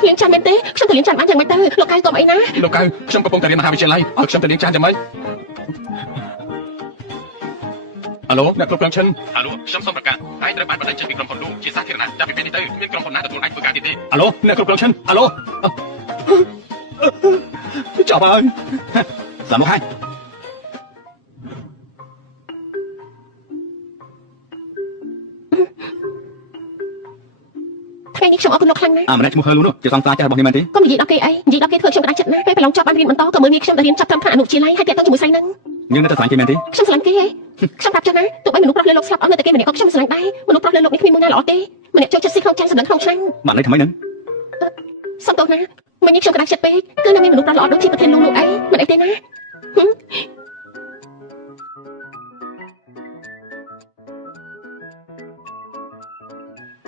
លៀងចាស់មែនទេខ្ញុំទៅលៀងចាស់បានយ៉ាងម៉េចទៅលោកកៅកុំអីណា លោកកៅខ្ញុំកំពុងតែរៀនមហាវិទ្យាល័យឲ្យខ្ញុំទៅលៀងចាស់យ៉ាងម៉េចអាឡូអ្នកគ្រប់គ្រងឈិនអាឡូខ្ញុំសូមប្រកាសឯងត្រូវបានបណ្ដឹងចេញពីក្រុមហ៊ុនលូជាសាធារណៈចាប់ពីពេលនេះទៅមានក្រុមហ៊ុនណាទទួលឯងធ្វើការទៀតទេអាឡូអ្នកគ្រប់គ្រងឈិនអាឡូចាប់ហើយ សាមកហើយ ថ្ងៃនេះខ្ញុំអរគុណលោកខ្លាំងណាស់ ម្នាក់ឈ្មោះហឺលូនោះជាសង្សារចាស់របស់នាងមែនទេ កុំនិយាយដល់គេអីនិយាយដល់គេធ្វើខ្ញុំក្តារចិត្តណាស់ពេលប្រឡងចប់បានរៀនបន្តក៏មើលងាយខ្ញុំទៅរៀនចាប់ត្រឹមថ្នាក់អនុវិទ្យាល័យហើយតែទៅជាមួយស្រីហ្នឹង នាងនៅតែស្រឡាញ់គេមែនទេ ខ្ញុំស្រឡាញ់គេហ៎ខ្ញុំប្រាប់ចឹងណាទោះបីមនុស្សប្រុសលើលោកស្លាប់អស់នៅតែគេម្នាក់ក៏ខ្ញុំស្រឡាញ់ដែរមនុស្សប្រុសលើលោកនេះគ្មានមួយណាល្អទេម្នាក់ចូលចិត្តស៊ីក្នុងចានសម្លឹងក្នុងឆ្នាំង បានន័យថាម៉េចហ្នឹង សំទោសណាមិននេះខ្ញុំក្តារចិត្តពេកគឺនៅមានមនុស្សប្រុសល្អដូចជាប្រធានលូនោះអីមិនអីទេណា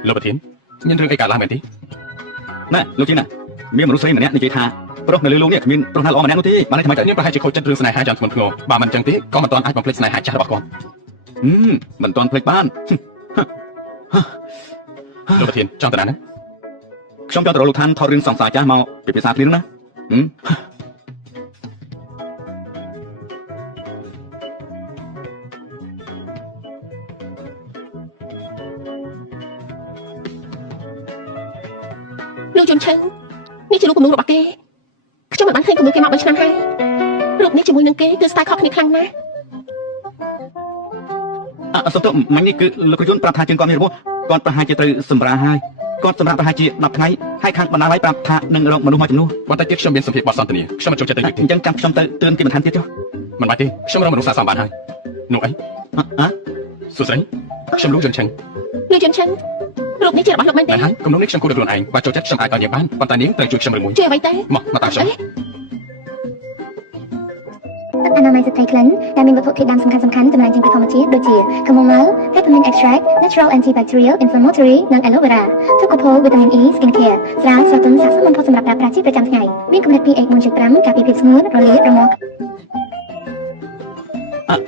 លោកប្រធានមានរឿងអីកើតឡើងមែនទេ ណែលោកជីណាមានមនុស្សស្រីម្នាក់និយាយថាប្រុសនៅលើលោកនេះគ្មានប្រុសណាល្អម្នាក់នោះទេបានន័យថាម៉េចទៅ នាងប្រហែលជាខូចចិត្តរឿងស្នេហាយ៉ាងធ្ងន់ធ្ងរបើមិនអញ្ចឹងទេក៏មិនទាន់អាចបំភ្លេចស្នេហាចាស់របស់គាត់ មិនទាន់ភ្លេចបាន លោកប្រធានចង់ទៅណាហ្នឹង ខ្ញុំចង់ទៅរកលោកឋានថតរឿងសង្សារចាស់មកពិភាក្សាគ្នានោះណាលោកជុនឆឹងនេះជារូបគំនូររបស់គេខ្ញុំមិនបានឃើញគំនូរគេមក3ឆ្នាំហើយរូបនេះជាមួយនឹងគេគឺស្ទាយខុសគ្នាខ្លាំងណាស់ សុំទោសមិញនេះគឺលោកប្រយុនប្រាប់ថាជើងគាត់មានរបួសគាត់ប្រហែលជាត្រូវសម្រាលហើយគាត់សម្រាប់ប្រហែលជា10ថ្ងៃហើយខាងបណ្ដាលឲ្យប្រាប់ថានឹងរកមនុស្សមកជំនួស បន្តិចទៀតខ្ញុំមានសម្ភារបទសន្ទនាខ្ញុំមិនចូលចិត្តទៅ អញ្ចឹងចាំខ្ញុំទៅទឿនគេមិនថានទៀតចុះ មិនបាច់ទេខ្ញុំរកមនុស្សសាសមបានហើយនោះអីសួស្ដីខ្ញុំលូជុនឆឹង លោកជុនឆឹងរូបនេះជារបស់លោកមែនទេ មែនហើយគំនុំនេះខ្ញុំគូរខ្លួនឯងបើចូលចិត្តខ្ញុំអាចឲ្យនាងបានប៉ុន្តែនាងត្រូវជួយខ្ញុំឬមួយ ជួយអ្វីទៅ មកតាមខ្ញុំ អនាម័យស្ត្រីក្លិនដែលមានវត្ថុធាតុដើមសំខាន់ៗចម្រាញ់ចេញពីធម្មជាតិដូចជា chamomile, peppermint extract, natural antibacterial, inflammatory និង aloe vera, Tocopol vitamin E skin care ស្រាលស្រទន់ស័ក្តិសមបំផុតសម្រាប់ប្រើប្រាស់ជាប្រចាំថ្ងៃមានកម្រិត pH 4.5 ការពារភាពស្ងួតរលាករមាស់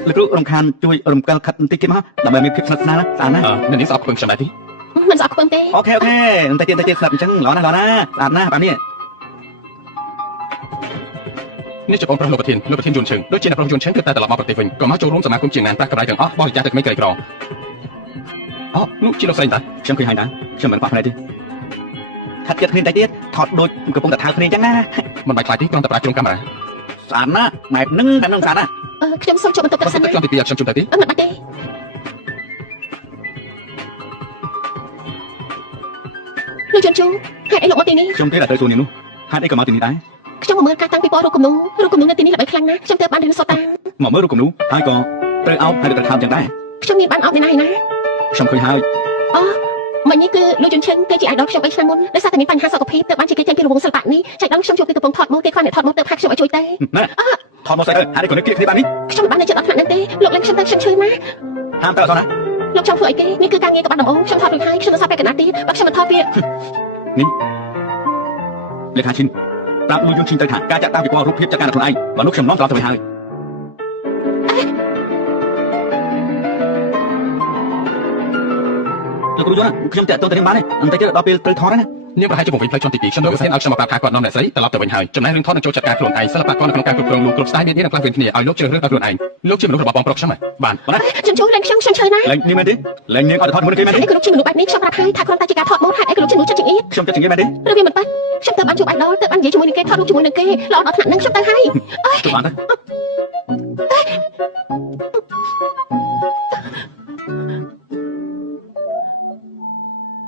លោកគ្រូរំខានជួយរំកិលខិតបន្តិចទៀតមកដើម្បីមានភាពស្និទ្ធស្នាលស្អាតណាស់ នាងស្អប់ខ្ពើមខ្ញុំដែរទេ មិនស្អប់ខ្ពើមទេ អូខេបន្តិចទៀតស្ដាប់អញ្ចឹងល្អណាស់ស្អាតណាស់បែបនេះ នេះជាបងប្រុសលោកប្រធានយួនឈឹងដូចជាអ្នកប្រុសយួនឈឹងគឺតែត្រឡប់មកប្រទេសវិញក៏មកចូលរួមសមាគមជាងណានប្រាក់កម្រៃទាំងអស់បរិច្ចាគទៅក្មេងក្រីក្រនោះជាលោកស្រីតា ខ្ញុំឃើញហើយណាខ្ញុំមិនខ្វះភ្នែកទេថាត់ចិត្តគ្នាតែទៀតថតដូចកំពុងតែថើគ្នាអញ្ចឹងណា មិនបាច់ខ្លាចទេគ្រាន់តែប្រើជ្រុងកាមេរ៉ា ស្អាតណាស់បែបហ្នឹងស្អាតណាស់ ខ្ញុំសូមចូលបន្ទប់ទឹកសិន ខ្ញុំទី2ខ្ញុំជុំទៅទេ មិនបាច់ទេលោកជុនជូហេតុអីលោកមកទីនេះ ខ្ញុំទេតែទៅសួរនាងនោះហេតុអីក៏មកទីនេះដែរ ខ្ញុំមកមើលការតាំងពីពណ៌រូបគំនូនៅទីនេះល្បីខ្លាំងណាស់ខ្ញុំទៅបានរៀនសូត្រតាម មកមើលរូបគំនូហើយក៏ត្រូវអោបហើយត្រូវខោចឹងដែរ ខ្ញុំមានបានអត់ណា ខ្ញុំឃើញហើយ អូមិញនេះគឺលោកជុនឈិនគឺជា idol ខ្ញុំ3ឆ្នាំមុនដោយសារតែមានបញ្ហាសុខភាពទៅបានជាគេចេញពីរង្វង់សិល្បៈនេះចៃដន្យខ្ញុំជួបពីកំពុងថតម៉ូគេគាត់អ្នកថតម៉ូទៅផាក់ខ្ញុំឲ្យជួយទេ ណែថតមកស្អីទៅហើយក៏នឹកគៀកគ្នាបាននេះ ខ្ញុំបាននៅចិត្តអត់ថ្នាក់នឹងទេលោកលេងខ្ញុំទៅខ្ញុំឈឺណាស់ ហាមទៅអត់ណា លោកចង់ធ្វើអីគេនេះគឺការងារកបាត់ដំបងខ្ញុំថតរួចហើយខ្ញុំនឹងសាប់ពេលកណ្ដាលទៀតបើខ្ញុំមិនថតវា នេះលេខាឈិនប្រាប់លួយយន្តឈិនទៅថាការចាក់តាំងពីពណ៌រូបភាពចាត់ការខ្លួនឯងបើនោះខ្ញុំនាំត្រឡប់ទៅវិញហើយលោកគ្រូយន្តខ្ញុំតាក់ទងទៅនឹងបានទេអន្តិចដល់ពេលត្រូវថតហើយណា នាងប្រហែលជាបង្វិញផ្លូវចុងទី2ខ្ញុំនឹងស្ទើរឲ្យខ្ញុំមកប្រាប់ថាគាត់នាំអ្នកស្រីត្រឡប់ទៅវិញហើយចំណែករឿងថតនឹងចូលចាត់ការខ្លួនឯងសិល្បករនៅក្នុងការគ្រប់គ្រងលោកគ្រប់ស្ទាយមាននឹងផ្លាស់ប្ដូរគ្នាឲ្យលោកជ្រើសរើសដល់ខ្លួនឯងលោកជាមនុស្សរបស់បងប្រុសខ្ញុំបាទ ខ្ញុំជួលេងខ្ញុំឈឺណាស់ លេងនេះមែនទេលេងនាងអត់ថតមួយគេមែនទេ អីក៏លោកជាមនុស្សបែបនេះខ្ញុំប្រាប់ហើយថាគ្រាន់តែជាការថតម៉ូហេតុអីក៏លោកជាមនុស្សចិត្តចង្អៀត ខ្ញុំចិត្តជាងគេមែនទេ ឬវាមិនប៉ះខ្ញុំទៅបានជួប idol ទៅបាននិយាយជាមួយនឹងគេថតរូបជាមួយនឹងគេល្អដល់ថ្នាក់ហ្នឹងខ្ញុំទៅហើយ ទៅបានទ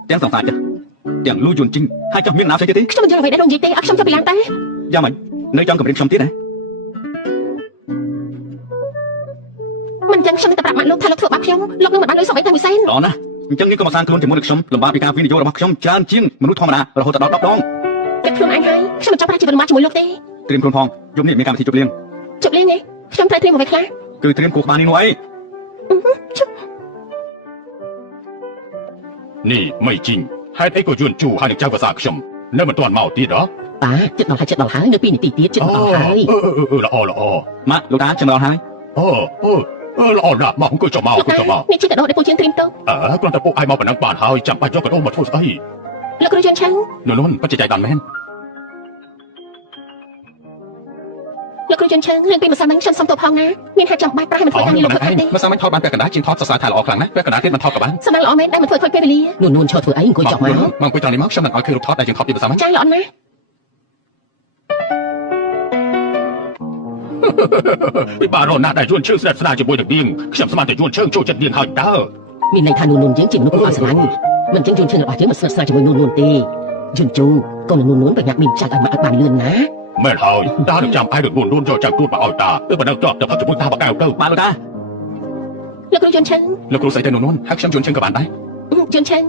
ៅទាំងសង្សារចាទាំងលួយយន្តជីងហើយចង់មានណាផ្សេងទៀតទេ ខ្ញុំមិនយល់អ្វីដែលលោកនិយាយទេអត់ខ្ញុំចាប់ពីឡើងតែ យ៉ាងម៉េចនៅចង់កម្រិតខ្ញុំទៀតណា មិនចឹងខ្ញុំទៅប្រាប់ម៉ាក់លោកថាលោកធ្វើបាបខ្ញុំលោកនឹងមិនបានលុយសំអីតែមួយសែន ល្អណាស់អញ្ចឹងយើងក៏មកសាងខ្លួនជាមួយនឹងខ្ញុំលំបាកពីការវិនិយោគរបស់ខ្ញុំច្រើនជាងមនុស្សធម្មតារហូតដល់10ដង តែខ្លួនឯងហើយខ្ញុំមិនចង់ប្រាជីវិតរបស់ជាមួយលោកទេ ត្រៀមខ្លួនផងយប់នេះមានកម្មវិធីជប់លៀង ជប់លេងទេខ្ញុំត្រូវត្រៀមអ្វីខ្លះ គឺត្រៀមគូក្បាលនេះនោះអី នេះមិនជីងហេតុអីក៏យួនជូហើយនឹងចៅភាសាខ្ញុំនៅមិនទាន់មកទៀតហ៎ តាចិត្តដល់ហើយនៅ2នាទីទៀតចិត្តដល់ហើយ ល្អ ម៉ាក់លោកតាចាំដល់ហើយ ល្អណាស់មកអង្គុយចុះមកអង្គុយចុះមក នេះជាកដោដែលពូជាងត្រៀមទៅ គ្រាន់តែពួកឯងមកប៉ុណ្ណឹងបានហើយចាំបាច់យកកដោមកធ្វើស្អី លោកគ្រូយន្តឆាំង នោះពិតជាចៃដន្យមែន លោកគ្រូយន្តឆាំងរឿងពីម្សិលមិញខ្ញុំសុំទោសផងណាមានហេតុចាំបាច់ប្រហែលមិនធ្វើការងារលោកធ្វើទេ មិនសាមញ្ញថតបានពេលកណ្ដាលជាងថតសរសើរថាល្អខ្លាំងណាស់ពេលកណ្ដាលទៀតមិនថតក៏បាន សំណាងល្អមែនដែលមិនធ្វើខូចពេលវេលា នួនឈរធ្វើអីអង្គុយចុះមក មកអង្គុយត្រង់នេះមកខ្ញុំនឹងឲ្យឃើញរូបថតដែលយើងថតពីភាសាមិញ ចាស់ល្អណាស់ ពីបារណាស់ដែលយួនជើងស្ដាប់ស្ដារជាមួយនឹងនាងខ្ញុំស្មានតែយួនជើងចូលចិត្តនាងហើយតើ មានន័យថានួនយើងជាមនុស្សអត់ស្រឡាញ់មិនចឹងយួនឈើរបស់យើងមិនស្និទ្ធស្នាលជាមួយនួនទេយួនជូកូននួនប្រញាប់មានចាច់ឲ្យមកឲ្យបានលឿនណា មែនហើយតានឹងចាំឯងនឹងនួនយកចាំទួតមកឲ្យតាទៅបណ្ដឹងតបទៅផឹកជាមួយតាបកៅទៅ បាទលោកតា លោកគ្រូយន្តឆាំង លោកគ្រូស្អីទៅនួនហើយខ្ញុំយួនជើងក៏បានដែរ យន្តឆាំង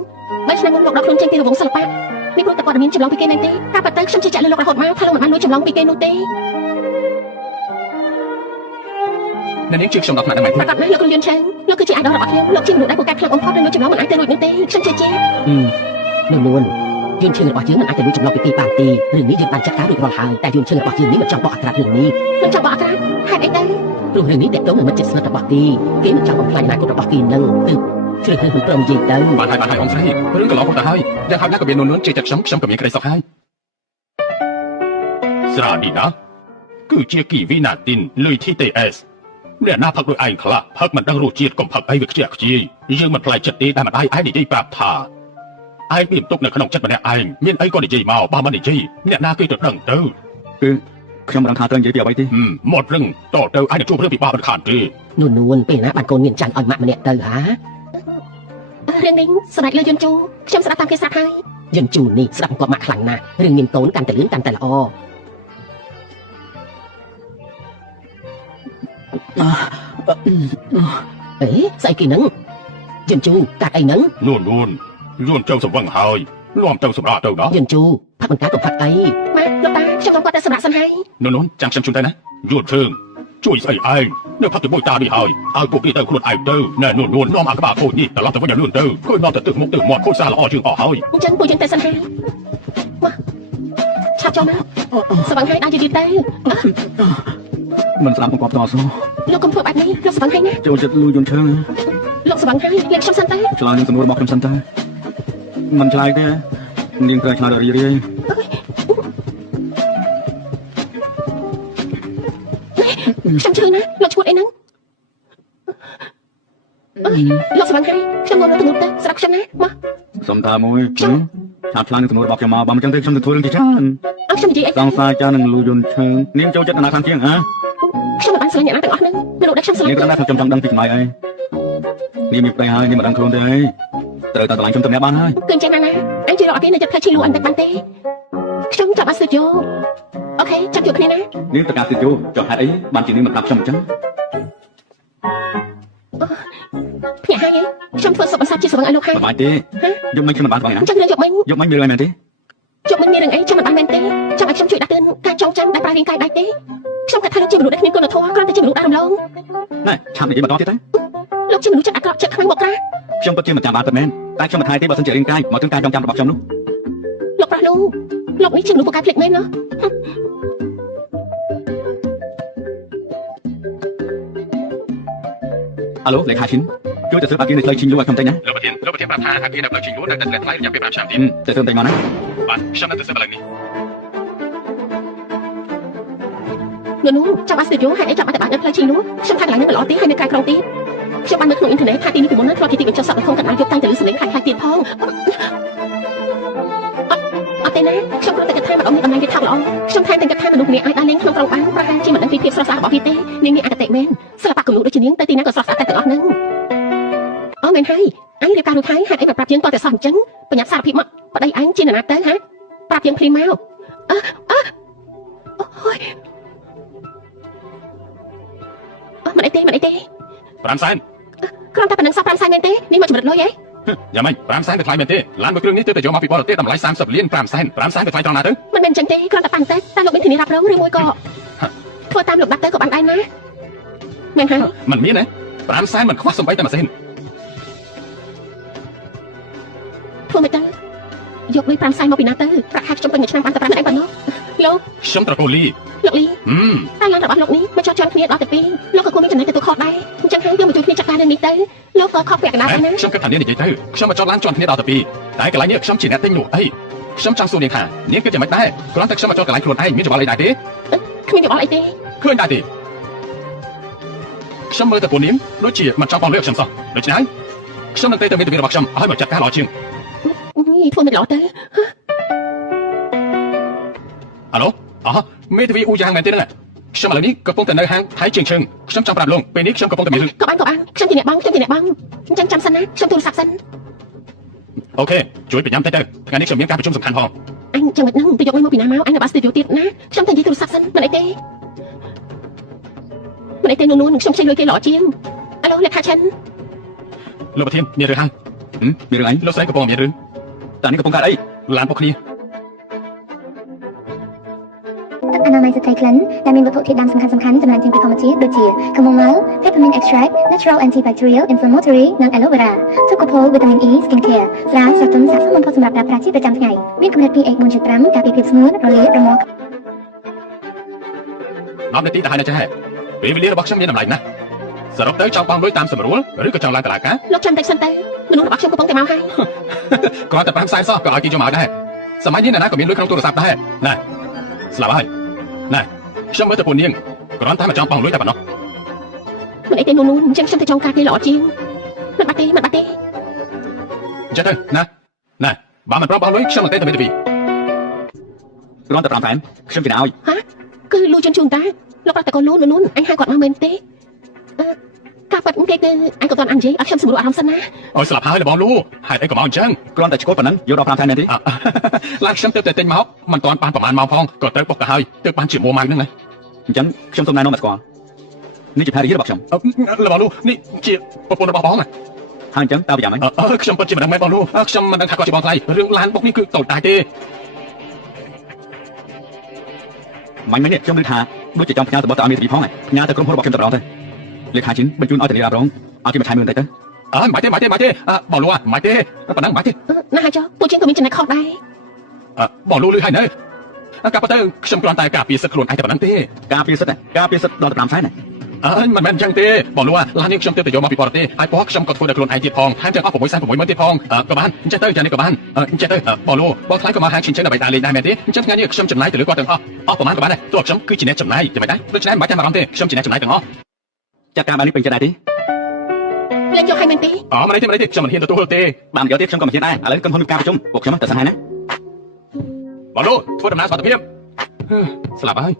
បើឆ្នាំមុនលោកដកខ្លួនចេញពីរង្វង់សិល្បៈនេះព្រោះតែព័ត៌មានចម្លងពីគេមែនទេការប៉ັດទៅខ្ញុំជឿជាក់លើលោករហូតមកថាលោកមិនបានលួចចម្លងពីគេនោះទេ នាងជឿខ្ញុំដល់ថ្នាក់ហ្នឹងមែន ប្រកាសណាស់លោកគ្រូយន្តឆាំងលោកគឺជា idol របស់ខ្ញុំលោកជាមនុស្សដែលពូកែខ្លាំងបំផុតនិងលួចចម្លងមិនអាចទៅរួចនោះទេខ្ញុំជឿជាក់ នួនយួនឈើរបស់យើងមិនអាចទៅលួចចម្លងពីគេបានទេរឿងនេះយើងបានចាត់ការរួចរាល់ហើយតែយួនឈើរបស់យើងនេះមិនចង់បកអត្រារឿងនេះ ខ្ញុំចង់បកអត្រាហេតុអីទៅ ព្រោះរឿងនេះតេតងនឹងមិនចិត្តស្និទ្ធរបស់គេគេមិនចង់បំផ្លាញអនាគតរបស់គេនឹងទើបជ្រើសរើសមិនព្រមនិយាយទៅ បានហើយអង្គស្រីរឿងកន្លងទៅហើយយ៉ាងហោចណាស់ក៏មាននួនជឿចិត្តខ្ញុំក៏មានក្តីសុខហើយស្រានេះណាគឺជាគីវីណាទីនលុយ TTS អ្នកណាផឹកដោយឯងខ្លះផឹកមិនដឹងរសជាតិកុំផឹកអីវាខ្ជះខ្ជាយយើងមិនផ្លាយចិត្តទេតែម្ដាយឯងនិយាយប្រាប់ថាឯងមានទុកនៅក្នុងចិត្តម្នាក់ឯងមានអីក៏និយាយមកបើមិននិយាយអ្នកណាគេទៅដឹងទៅ គឺខ្ញុំមិនដឹងថាត្រូវនិយាយពីអ្វីទេ មករឹងតទៅឯងជួបរឿងពិបាកមិនខានទេ នួនពេលណាបានកូនមានចាញ់ឲ្យម៉ាក់ម្នាក់ទៅហា រឿងនេះសម្រាប់លើយន្តជូខ្ញុំស្ដាប់តាមគេស្រាប់ហើយ យន្តជូនេះស្ដាប់គាត់ម៉ាក់ខ្លាំងណាស់រឿងមានកូនកាន់តែលឿនកាន់តែល្អអេស្អីគេនឹងយន្តជូកាត់អីនឹង នួនយួនចៅសំវឹងហើយនាំទៅសម្រាប់ទៅដល់ យន្តជូផឹកមិនកាត់ក៏ផឹកអី ម៉ាក់លោកតាខ្ញុំចង់គាត់តែសម្រាប់សិនហើយ នួនចាំខ្ញុំជូនទៅណាយួនជើងជួយស្អីឯងនៅផឹកជាមួយតានេះហើយឲ្យពួកគេទៅខ្លួនឯងទៅណែនួននាំអាក្បាលខូចនេះត្រឡប់ទៅវិញឲ្យលឿនទៅឃើញនាំទៅទឹកមុខទៅមាត់ខូចសារល្អជាងអស់ហើយ អញ្ចឹងពួកយើងទៅសិនហើយមកឆាប់ចូលមកស្វឹងហើយដើរយឺតទៅ មិនស្ដាប់បង្គាប់តស៊ូ លោកកុំធ្វើបែបនេះលោកស្វឹងហើយណា ចូលចិត្តលួយយន្តឈើ លោកស្វឹងហើយលេងខ្ញុំសិនទៅ ឆ្លើយនឹងសំណួររបស់ខ្ញុំសិនតើមិនឆ្លើយទេនាងត្រូវឆ្លើយដល់រីរាយ ខ្ញុំឈឺណាលោកឈួតអីហ្នឹងលោកស្វឹងហើយខ្ញុំមកទៅមុខទៅស្រាប់ខ្ញុំណាមក សុំតាមួយឆាប់ឆ្លើយនឹងសំណួររបស់ខ្ញុំមកបើមិនចឹងទេខ្ញុំនឹងធ្វើរឿងជាច្រើន អត់ខ្ញុំនិយាយអី សង្សារចានឹងលួយយន្តឈើនាងចូលចិត្តណាខាងជាងហ៎ ខ្ញុំមិនបានស្រឡាញ់អ្នកណាទាំងអស់ហ្នឹងមនុស្សដែលខ្ញុំស្រឡាញ់ នាងក៏ថាខ្ញុំចង់ដឹងពីចម្លើយអីនាងមានប្តីហើយនាងមិនដឹងខ្លួនទេអីត្រូវតែឆ្លើយខ្ញុំទៅអ្នកបានហើយ គឺអញ្ចឹងណាអញជួយរកអត់ទេនៅចិត្តផ្លែឈីលូអញតែបានទេខ្ញុំចាប់អត់ស្ទើរយកអូ ខេចាំជួបគ្នាណា នាងតកាសិទ្ធយោចុះហេតុអីបានជានាងមិនប្រាប់ខ្ញុំអញ្ចឹង ភ្នាក់ហើយខ្ញុំធ្វើសុខអសត់ជាស្វឹងឲ្យលោកហើយ សប្បាយទេយកមិញខ្ញុំមិនបានបងឯណា ចឹងរឿងយកមិញ យកមិញមានរឿងអីមែនទេ យកមិញមានរឿងអីចាំមិនបានមែនទេចាំឲ្យខ្ញុំជួយដាក់ទឿនការចងចាំដែលប្រើរាងកាយដាច់ទេខ្ញុំគិតថាលោកជាមនុស្សដែលគ្មានគុណធម៌គ្រាន់តែជាមនុស្សដើមឡង ណែឆាប់និយាយបន្តទៀតទៅ លោកជាមនុស្សចិត្តអាក្រក់ចិត្តខ្លាំងមកក្រា ខ្ញុំពិតជាមិនចាំបានពិតមែនតែខ្ញុំមិនថៃទេបើសិនជារាងកាយមកถึงការចងចាំរបស់ខ្ញុំនោះ លោកប្រាស់លោកនេះជាមនុស្សពូកែភ្លេចមែនណោះ អាឡូលេខាឈិនជួយទៅធ្វើបាគីនៅផ្លូវឈិនលូឲ្យខ្ញុំតិចណា លោកប្រធានប្រាប់ថាហាគីនៅផ្លូវឈិញលួនៅតែថ្លៃរយៈពេល5ឆ្នាំទៀត ទៅធ្វើតិចមកណា បាទខ្ញុំនៅទៅសិបឥឡូវនេះ នោះចាំបាស្ទីឌីយោហេតុអីចាំបាត់តែបាននៅផ្លូវឈីនោះខ្ញុំថាកន្លែងនេះមិនល្អទេហើយនៅក្រៅក្រុងទៀតខ្ញុំបានមើលក្នុងអ៊ីនធឺណិតថាទីនេះពីមុនហ្នឹងធ្លាប់ជាទីបញ្ចុះសក់ក្នុងកណ្ដាលយកតាំងទៅលើសម្លេងខ្លាំងៗទៀតផងអត់ទេណាខ្ញុំគ្រាន់តែគិតថាម្ដងនេះតំណែងគេថោកល្អខ្ញុំថែមទាំងគិតថាមនុស្សម្នាក់អាចដើរលេងក្នុងក្រុងបានប្រហែលជាមិនដឹងពីភាពស្រស់ស្អាតរបស់វាទេនាងនេះអកតេមែនសិល្បៈគំនូរដូចជានាងទៅទីណាក៏ស្រស់ស្អាតតែទាំងអស់ហ្នឹងអូមែនហើយអញរៀបការរួចហើយហេតុអីមិនប្រាប់យើងតតែសោះអញ្ចឹងបញ្ញត្តិសារភាពមកប្តីអញជានរណាទៅហ៎ប្រាប់យើងភ្លាមមកអូយមិនអីទេ 5សែន គ្រាន់តែប៉ុណ្្នឹងសោះ5សែនមែនទេនេះមកចម្រិតលុយហ៎ យ៉ាងម៉េច5សែនទៅថ្លៃមែនទេឡានមួយគ្រឿងនេះទើបតែយកមកពីបរទេសតម្លៃ30លាន5សែន5សែនទៅថ្លៃត្រង់ណាទៅ មិនមែនអញ្ចឹងទេគ្រាន់តែប៉ាន់តែលោកមានធានារ៉ាប់រងឬមួយក៏ធ្វើតាមលោកដាក់ទៅក៏បានដែរណាមែនហើយ មិនមានទេ5សែនមិនខ្វះសំបីតែមួយសេន ធ្វើមិនទៅយកលុយ5សែនមកពីណាទៅប្រាក់ខែខ្ញុំពេញមួយឆ្នាំបានតែ5ឯងប៉ុណ្ណោះលោក ខ្ញុំត្រកូលលី លោកលីតែឡានរបស់លោកនេះមកចោះជន់គ្នាដល់ទៅ2លោកក៏គួរមានចំណេញទទួលខុសដែរអញ្ចឹងហើយយកមកជួយគ្នាចាត់ការរឿងនេះទៅលោកក៏ខកពាក់កណ្ដាលដែរណា ខ្ញុំគិតថានាងនិយាយទៅខ្ញុំមកចោតឡានជន់គ្នាដល់ទៅ2តែកន្លែងនេះខ្ញុំជាអ្នកទិញនោះអីខ្ញុំចង់សួរនាងថានាងគិតយ៉ាងម៉េចដែរគ្រាន់តែខ្ញុំមកចោតកន្លែងខ្លួនឯងមានច្បល់អីដែរទេ គ្មានយោបល់អីទេ ឃើញដែរទេខ្ញុំមើលតែពួកនាងដូចជាមិនចង់បងលឿខ្ញុំសោះដូច្នេះខ្ញុំនឹងទៅមេធាវីរបស់ខ្ញុំឲ្យមកចាត់ការល្អជាង ធ្វើមិនល្អទៅ អាឡូមេធាវីអ៊ូយ៉ាងមែនទេហ្នឹងខ្ញុំឥឡូវនេះកំពុងតែនៅហាងថៃជាងឈឹងខ្ញុំចង់ប្រាប់លោកពេលនេះខ្ញុំកំពុងតែមានរឿង ក៏បានខ្ញុំជាអ្នកបងអញ្ចឹងចាំសិនណាខ្ញុំទូរស័ព្ទសិន អូខេជួយប្រញាំតិចទៅថ្ងៃនេះខ្ញុំមានការប្រជុំសំខាន់ផង អញចាំមិនហ្នឹងទៅយកលុយមកពីណាមកអញនៅបាស្ទីឌីយោទៀតណាខ្ញុំតែនិយាយទូរស័ព្ទសិនមិនអីទេនួនខ្ញុំខ្ចីលុយគេល្អជាងអាឡូលេខាឈិន លោកប្រធានមានរឿងហើយ មានរឿងអី លោកស្រីកំពុងមានរឿង តានេះកំពុងកើតអី ឡានពួកគ្នា ទឹកអនាម័យស្ត្រីក្លិនដែលមានវត្ថុធាតុដើមសំខាន់ៗចំណែកជាពីធម្មជាតិដូចជា chamomile, peppermint extract, natural antibacterial, inflammatory និង aloe vera ទុកកូផូ vitamin E skin care ស្រាស្រទន់សាកសមបំផុតសម្រាប់ប្រើប្រាស់ជាប្រចាំថ្ងៃមានកម្រិត pH 4.5 ការពារភាពស្ងួតរលាករមាស់ 10នាទីទៅហើយណាចាពេលវេលារបស់ខ្ញុំមានតម្លៃណាស់សរុបទៅចង់បងលុយតាមសម្រួលឬក៏ចង់ឡើងតឡាការ លោកចាំតិចសិនទៅមនុស្សរបស់ខ្ញុំកំពុងតែមកហើយ គាត់តែ5សែនសោះក៏ឲ្យគេយកមកដែរសម័យនេះណាក៏មានលុយក្នុងទូរស័ព្ទដែរណាស្លាប់ហើយណាខ្ញុំមើលទៅពួកនាងគ្រាន់តែមកចង់បងលុយតែប៉ុណ្ណោះ មិនអីទេនួនអញ្ចឹងខ្ញុំទៅចង់ការគេល្អជាងមិនបាត់ទេ អញ្ចឹងទៅណាបើមិនប្របងលុយខ្ញុំនឹងទៅមេធាវី គ្រាន់តែ5សែនខ្ញុំជិះឲ្យ គឺលូជូនតាលោកប្រាប់តែកូននួនអញហៅគាត់មកមែនទេការប៉ັດគេគឺអញក៏តន់អញនិយាយឲ្យខ្ញុំសម្រួលអារម្មណ៍សិនណា អូយស្លាប់ហើយបងលូហេតុអីក៏មកអញ្ចឹង គ្រាន់តែឈ្គល់ប៉ុណ្ណឹងយកដល់5សែនមែនទេ ឡានខ្ញុំទៅតែទិញមកមិនទាន់បានប្រហែលម៉ោងផងក៏ត្រូវបុកទៅហើយទើបបានជា1ម៉ោងហ្នឹងណា អញ្ចឹងខ្ញុំសូមណែនាំមកស្គាល់នេះជាភរិយារបស់ខ្ញុំ បងលូនេះជាប្រពន្ធរបស់បងណា ហើយអញ្ចឹងតើវាយ៉ាងម៉េច ខ្ញុំពិតជាមិនដឹងមែនបងលូខ្ញុំមិនដឹងថាគាត់ជាបងថ្លៃរឿងឡានបុកនេះគឺតូចតាចទេ មិនមែននេះខ្ញុំឮថាដូចជាចង់ផ្ញើទៅបទទៅឲ្យមេធាវីផងផ្ញើទៅក្រុមហ៊ុនរបស់ខ្ញុំតែម្ដងទៅលេខាឈិនបញ្ជូនឲ្យធានារ៉ាប់រងឲ្យគេមកឆៃមើលបន្តិចទៅមិនទេបងលូមិនទេប៉ុណ្ណឹងមិនទេ ណាហើយចុះពួកជាងក៏មានចំណែកខុសដែរ បងលូឮហើយនៅកាប់ទៅខ្ញុំគ្រាន់តែការពារសិទ្ធិខ្លួនឯងតែប៉ុណ្ណឹងទេ ការពារសិទ្ធិដល់5សែន មិនមែនអញ្ចឹងទេបងលូឡាននេះខ្ញុំទៅយកមកពីបរទេសហើយបងខ្ញុំក៏ធ្វើដល់ខ្លួនឯងទៀតផងថែមទាំងអស់660,000ទៀតផងក៏បានអញ្ចឹងទៅយ៉ាងនេះក៏បានអញ្ចឹងទៅបងលូបងថ្លៃក៏មកហាងឈិនចឹងដើម្បីដើរលេងដែរមែនទេអញ្ចឹងថ្ងៃនេះខ្ញុំចំណាយទៅលើគាត់ទាំងអស់ប្រហែលក៏បានដែរទោះខ្ញុំគឺជាអ្នកចំណាយយ៉ាងម៉េចដែរដូច្នេះមិនបាច់ចាំអារម្មណ៍ទេខ្ញុំជាអ្នកចំណាយទាំងអស់ ចាត់ការបាននេះពេញចិត្តដែរទេ លេងយកឲ្យមែនទេ មិនទេខ្ញុំមិនហ៊ានទទួលទេ បានយកទៀតខ្ញុំក៏មិនហ៊ានដែរឥឡូវក្រុមហ៊ុនមានការប្រជុំពួកខ្ញុំទៅសិនហើយណា បងលូធ្វើដំណើរសុខភាពស្លាប់ហើយ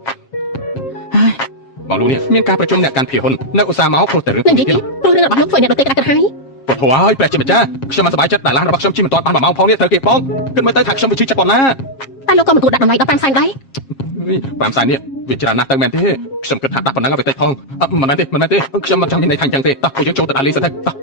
បងលូនេះមានការប្រជុំអ្នកកាន់ភាគហ៊ុននៅឧស្សាហ៍មកព្រោះតែរឿង និយាយទៀតព្រោះរឿងរបស់លោកធ្វើអ្នកដទៃក្តាប់ហើយ ពុទ្ធហើយព្រះជាម្ចាស់ខ្ញុំមិនសប្បាយចិត្តតែឡានរបស់ខ្ញុំជិះមិនទាន់បាន1ម៉ោងផងនេះត្រូវគេផងគិតមើលទៅថាខ្ញុំវិជិចិត្តប៉ុណ្ណា តែលោកក៏មិនគួរដាក់តម្លៃដល់5សែនដែរ 5សែននេះវាច្រើនណាស់ទៅមែនទេខ្ញុំគិតថាដាក់ប៉ុណ្ណឹងឲ្យទៅផងមិនមែនទេខ្ញុំមិនចង់មានន័យថាអញ្ចឹងទេតោះពួកយើងចូលទៅដាក់លីសិនទៅតោះ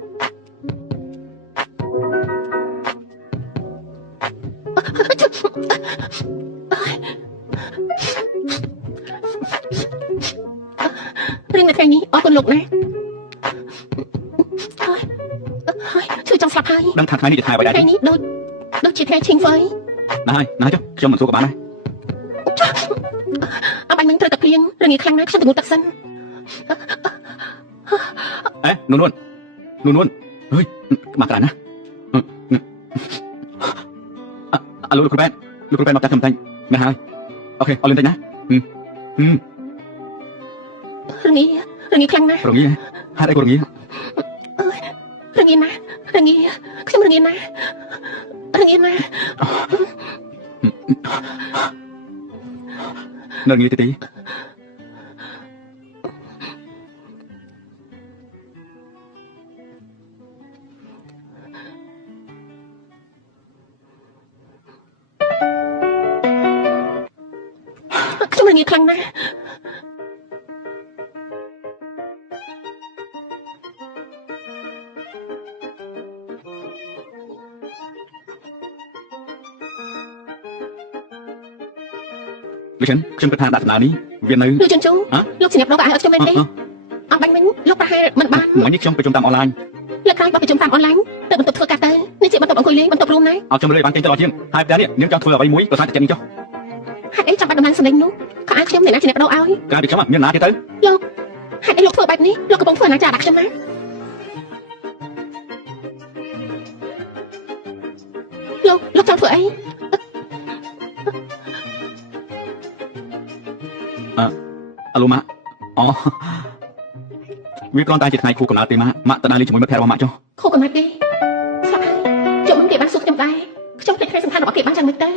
រឿងនៅថ្ងៃនេះអរគុណលោកណាហើយជួយចង់ស្លាប់ហើយ ដឹងថាថ្ងៃនេះជាថ្ងៃអ្វីដែរ ថ្ងៃនេះដូចជាថ្ងៃឈិងហ្វយ ណាហើយចុះខ្ញុំមិនសួរក៏បានដែរ អបាញ់មិនត្រូវតែភ្លៀងរងាខ្លាំងណាស់ខ្ញុំទៅងូតទឹកសិន អេនួនអើយមកក្រានណាអាលោកគ្រូបែនមកតាខ្ញុំតាញ់មែនហើយអូខេអរលឿនតិចណារងាខ្លាំងណាស់ រងាហេតុអីក៏រងា រងាណាស់ខ្ញុំរងាណាស់ នៅរងាទី ខ្ញុំរងាខ្លាំងណាស់ លោកខ្ញុំគិតថាដាក់ដំណើរនេះវានៅ លោកជុនជូលោកសញ្ញាប្រូក៏ឲ្យខ្ញុំមែនទេអបាញ់មិញលោកប្រហែលមិនបាន ថ្ងៃនេះខ្ញុំប្រជុំតាមអនឡាញ លើកក្រោយបោះប្រជុំតាមអនឡាញទៅបន្ទប់ធ្វើការទៅនេះជាបន្ទប់អង្គុយលេងបន្ទប់រួមណា ឲ្យខ្ញុំលើបានចេញទៅដល់ជាងហើយផ្ទះនេះនាងចង់ធ្វើអ្វីមួយក៏ថាតែចេញចុះ ហេតុអីចាំបាច់ដំឡើងសម្លេងនោះក៏ឲ្យខ្ញុំអ្នកណាជាអ្នកបដូរឲ្យ ការពីខ្ញុំមានណាទៀតទៅ លោកហេតុអីលោកធ្វើបែបនេះលោកកំពុងធ្វើអនាចារដាក់ខ្ញុំណាលោកចង់ធ្វើអី អាឡូម៉ាអូវាគ្រាន់តែជាថ្ងៃខួបកំណើតទេម៉ាក់ទៅដើរលេងជាមួយមិត្តភក្តិរបស់ម៉ាក់ចុះ ខូកំណត់ទេស្លាប់ហើយជុំគេបានសួរខ្ញុំដែរខ្ញុំភ្លេចថ្ងៃសំខាន់របស់គេបានយ៉ាងម៉េចទៅ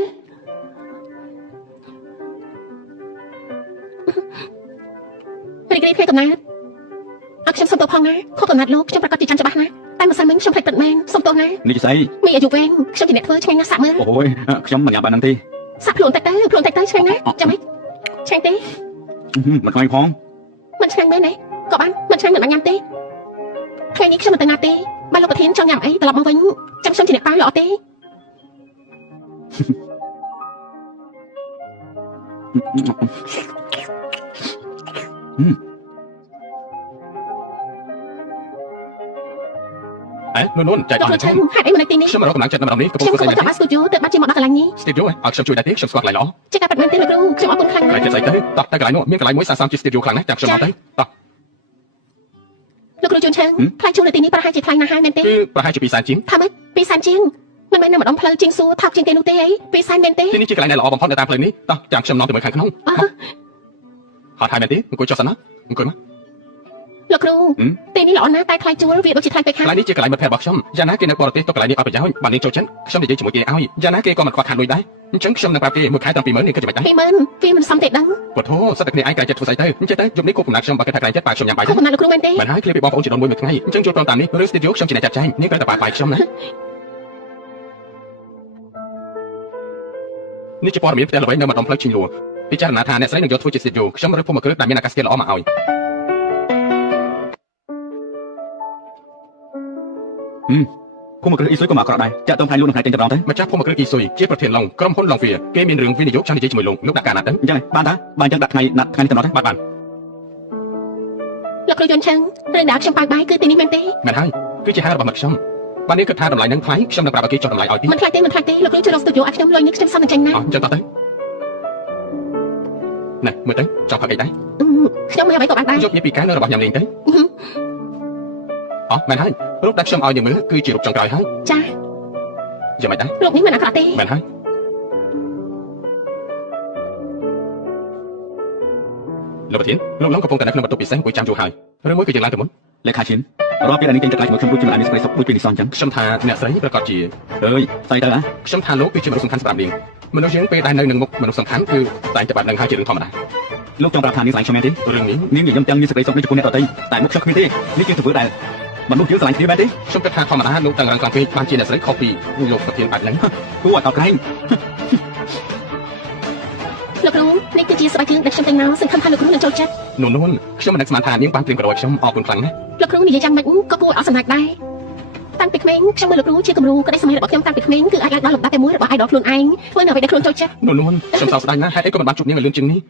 រីករាយថ្ងៃកំណើតអត់ខ្ញុំសុំទោសផងណាខូកំណត់លោកខ្ញុំប្រកាសជាចាំច្បាស់ណាតែម្សិលមិញខ្ញុំភ្លេចទឹកមែនសុំទោសណា នេះជាស្អី មានអាយុវែងខ្ញុំជាអ្នកធ្វើឆ្ងាញ់ណាស់សាក់មើល អូយខ្ញុំមិនញ៉ាំបានហ្នឹងទេ សាក់ខ្លួនតិចទៅឆ្ងាញ់ណាស់ចាំម៉េចឆ្ងាញ់ទេ មិនខ្លាញ់ផង មិនឆ្ងាញ់មែនទេក៏បានមិនឆ្ងាញ់មិនបានញ៉ាំទេថ្ងៃនេះខ្ញុំមិនទៅណាទេបើលោកប្រធានចង់ញ៉ាំអីត្រឡប់មកវិញចាំខ្ញុំជាអ្នកប៉ាល្អទេ អេនួនចែក លោក អរ លោក គុ ឆា ណ នហេតុអីមិននៅទីនេះ ខ្ញុំរកកម្លាំងចិត្តនៅម្ដងនេះកំពុង ខ្ញុំ ធ្វើ កំ ស្អី ពុង មែន ចាប់បានស្ទូឌីយោទៅបាត់ជាមកដល់កន្លែងនេះ ស្ទីឌីយោឲ្យខ្ញុំជួយដែរទេខ្ញុំស្គាល់កន្លែងល្អ ជាការប៉ັດមែនទេលោកគ្រូខ្ញុំអរគុណខ្លាំង កន្ ណា លែង ស់ ចិត្តស្អីទៅតោះតែកន្លែងនោះមានកន្លែងមួយ30ជាស្ទីឌីយោខ្លាំងណាស់ចាំខ្ញុំមកទៅតោះ លោកគ្រូជួនឆានថ្លៃជួលនៅទីនេះប្រហែលជាថ្លៃណាស់ហើយមែនទេ គឺប្រហែលជា2សែនជាង ថាម៉េច2សែនជាងមិនមែននៅម្ដងផ្លូវជាងសួរថោកជាងទេនោះទេអី2សែនមែនទេ ទីនេះជាកន្លែងដែលល្អបំផុតនៅតាមផ្លូវនេះតោះចាំខ្ញុំនាំទៅមើលខាងក្នុងហត់ហើយមែនទេអង្គុយចុះសិនណាអង្គុយមក លោកគ្រូទីនេះល្អណាស់តែថ្លៃជួលវាដូចជាថ្លៃពេក ក ខាង ន្លែងនេះជាកន្លែងមិត្តភក្តិរបស់ខ្ញុំយ៉ាងណាគេនៅបរទេសទៅកន្លែងនេះឲ្យប្រយោជន៍បាននាងចូលចិត្តខ្ញុំនិយាយជាមួយគេឲ្យយ៉ាងណាគេក៏មិនខ្វះខាតលុយដែរអញ្ចឹងខ្ញុំនឹងប្រាប់គេមួយខែតាំងពីមើលនេះគេចំណេញដែរ 20000វាមិនសមទេដឹង ពុទ្ធោសិតតែគ្នាឯងក្រែងចិត្តធ្វើស្អីទៅអញ្ចឹងទៅយប់នេះគប់កំណាត់ខ្ញុំបើគេថាក្រែងចិត្តប៉ាខ្ញុំញ៉ាំបាយ ខុសកំណត់លោកគ្រូមែនទេ មិនហើយឃ្លៀបពីបងប្អូនជាដនមួយថ្ងៃអញ្ចឹងចូលព្រមតាមនេះឬស្ទីឌីយោខ្ញុំជាអ្នកចាត់ចែងនាងត្រូវតែបាយខ្ញុំណានេះជាព័ត៌មានផ្ទះល្បីនៅម្ដុំផ្លូវឈីងលួពិចារណាថាអ្នកស្រីនឹងយកធ្វើជាស្ទីឌីយោខ្ញុំរើសភូមិគ្រឹះដែលមានអាកាសធាតុល្អមកឲ្យ ភូមិគ្រឹះអ៊ីស៊ុយក៏មកអក្រក់ដែរចាក់តងផ្នែកលូនក្នុងថ្ងៃចេញទៅដល់ទៅ ម្ចាស់ភូមិគ្រឹះអ៊ីស៊ុយជាប្រធានឡុងក្រុមហ៊ុនឡុងវាគេមានរឿងវិនិយោគចង់និយាយជាមួយលោកដាក់ការណាត់ទៅ អញ្ចឹងបានតាបើអញ្ចឹងដាក់ថ្ងៃនេះទៅដល់ទៅ បាទ លោកគ្រូយន់ឆានរឿងដែលខ្ញុំប៉ាបាយគឺទីនេះមែនទេ មែនហើយគឺជាហេតុរបស់មិត្តខ្ញុំបាននេះគិតថាតម្លៃនឹងថ្លៃខ្ញុំនឹងប្រាប់ឲ្យគេចុះតម្លៃឲ្យទី មិនថ្លៃទេលោកគ្រូជួយរកស្ទូឌីយោឲ្យខ្ញុំលុយនេះខ្ញុំសំនឹងចេញណា អញ្ចឹងតោះទៅណែមើលទៅចង់ផឹកអីដែរ ខ្ញុំមិនអ្វីក៏បានដែរ យកញ៉ាំពីកែនៅរបស់ញ៉ាំលេងទៅអោះមែនហើយរូបដែលខ្ញុំឲ្យនាងមើលគឺជារូបចុងក្រោយហើយ ចា យ៉ាងម៉េចដែរ រូបនេះមិនអាក្រក់ទេ មែនហើយលោកប្រធានលោកឡុងកំពុងតែនៅក្នុងបន្ទប់ពិសេសអង្គុយចាំយូរហើយឬមួយគឺយើងឡើងទៅមុន លេខាឈិនរាល់ពេលដែលនាងចេញទៅជាមួយខ្ញុំដូចជាមានស្រីសុខដូចពីនេះសោះអញ្ចឹង ខ្ញុំថាអ្នកស្រីប្រកាសជា អើយស្អីទៅហ៎ ខ្ញុំថាលោកគឺជាមនុស្សសំខាន់សម្រាប់នាងមនុស្សយើងពេលដែលនៅនឹងមុខមនុស្សសំខាន់គឺតែតែបាត់នឹងហើយជារឿងធម្មតា លោកចង់ប្រាប់ថានាងស្រឡាញ់ខ្ញុំមែនទេ រឿងនេះ នាងនិយាយទាំងមានសេចក្តីសុខនៅចំពោះអ្នកដទៃតែមុខខ្ញុំគ្មានទេនេះជាទង្វើដែលមនុស្សយើងស្រឡាញ់គ្នាមែនទេ ខ្ញុំគិតថាធម្មតាលោកតាំងរងខ្លាំងពេកបានជាអ្នកស្រីខុសពីលោកប្រធានបាត់ហ្នឹង គួរឲ្យកោតក្រែង លោកគ្រូនេះគឺ គឺជាស្បែកជើងដែលខ្ញុំទិញមកសង្ឃឹមថាលោកគ្រូនឹងចូលចិត្ត នួនខ្ញុំមិននឹកស្មានថានាងបានត្រៀមក្រោយខ្ញុំអរគុណខ្លាំងណាស់ លោកគ្រូនិយាយយ៉ាងម៉េចក៏គួរឲ្យសម្រេចដែរតាំងពីក្មេងខ្ញុំមើលលោកគ្រូជាគំរូក្តីសម័យរបស់ខ្ញុំតាំងពីក្មេងគឺអាចឡើងដល់លំដាប់តែមួយរបស់ idol ខ្លួនឯងធ្វើនៅអ្វីដែលខ្លួនចូលចិត្ត នួនខ្ញុំសោកស្ដាយណាស់ហេតុអីក៏មិនបានជួបនាងឲ្យលឿនជាងនេះ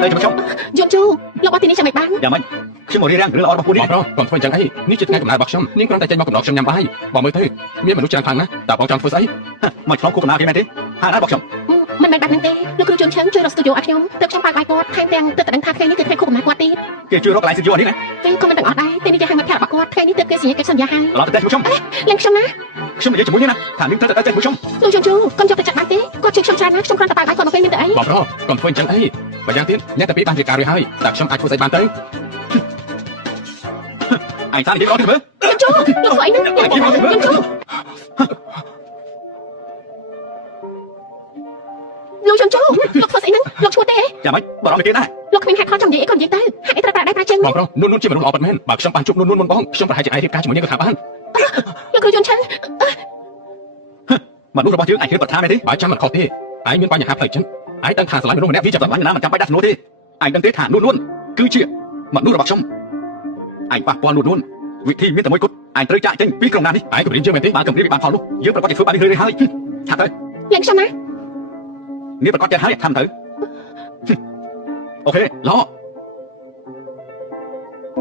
đây cho chồng យន់ជូលោកមកទីនេះចាំមិនបាន dạ mấy khi mà đi ra rửa là bao បង đi ប្រុសកុំធ្វើអញ្ចឹងអីនេះជាថ្ងៃកំណើតរបស់ខ្ញុំនាងគ្រាន់តែចេញមកកំណត់ខ្ញុំញ៉ាំបាយបងមើលទៅមានមនុស្សច្រើនខ្លាំងណាស់តើបងចង់ធ្វើស្អី mà trong khu nào thì này thế hai đã bọc chồng មិនមែនបែបហ្នឹងទេលោកគ្រូជន់ឈឹងជួយរកស្ទូឌីយោឲ្យខ្ញុំទើបខ្ញុំបាយបាយគាត់ថែមទាំងទើបតែដឹងថាថ្ងៃនេះគឺថ្ងៃខួបកំណើតគាត់ទៀត kia chưa nó lại xin vô đi này ពេលក៏មិនដឹងអត់ដែរពេលនេះគេហៅមកប្រាប់របស់គាត់ថ្ងៃនេះទើបគេសញ្ញាកិច្ចសន្យាហើយ là tên của chồng លេងខ្ញុំណា chồng bây giờ chỉ muốn như nào thả miếng tới tên của chồng លោកយន់ជូកុំយកទៅចាត់បានទេគាត់ជួយខ្ញុំច្រើនណាស់ខ្ញុំគ្រាន់តែបាយបាយគាត់មកពេលមានតែអី បងប្រុសកុំធ្វើអញ្ចឹងអីបើយ៉ាងទៀតអ្នកតែពីបានរៀបការរួចហើយតើខ្ញុំអាចធ្វើស្អីបានទៅ anh sao thì có được với យន់ជូលោកធ្វើអីហ្នឹងយន់ជូលោកយន់ជូលោកធ្វើស្អីហ្នឹងលោកឈួតទេ dạ mấy bảo nó kia này លោកគ្មានហេតុផលចាំនិយាយអីក៏និយាយទៅហេតុអីត្រូវប្រើដៃប្រើជើង បងប្រុសនួនជាមនុស្សល្អពិតមែនបើខ្ញុំបានជួបនួនមុនបងខ្ញុំប្រហែលជាអាចរៀបការជាមួយនាងក៏ថាបាន លោកគ្រូយន់ឈឹង mà lúc đó bao nhiêu anh kia bật tham này thế បើចាំមិនខុសទេឯងមានបញ្ហាផ្លូវចិត្តឯងដឹងថាស្រឡាញ់មនុស្សម្នាក់វា vì chậm lại mà chậm bay đặt luôn đi anh đăng tế thả luôn luôn cứ chuyện mà lúc đó bọc chồng anh bạc qua luôn luôn vị thi miết tầm môi cốt anh tới chạy trên biết cầm nào đi ឯងក៏រៀនជឿមែនទេ bạn cầm đi bị bạn pháo lúc dưới bà có chạy phước bạn đi hơi hơi thả tới លេងខ្ញុំណា nếu bà có chạy hai tham thử ok lo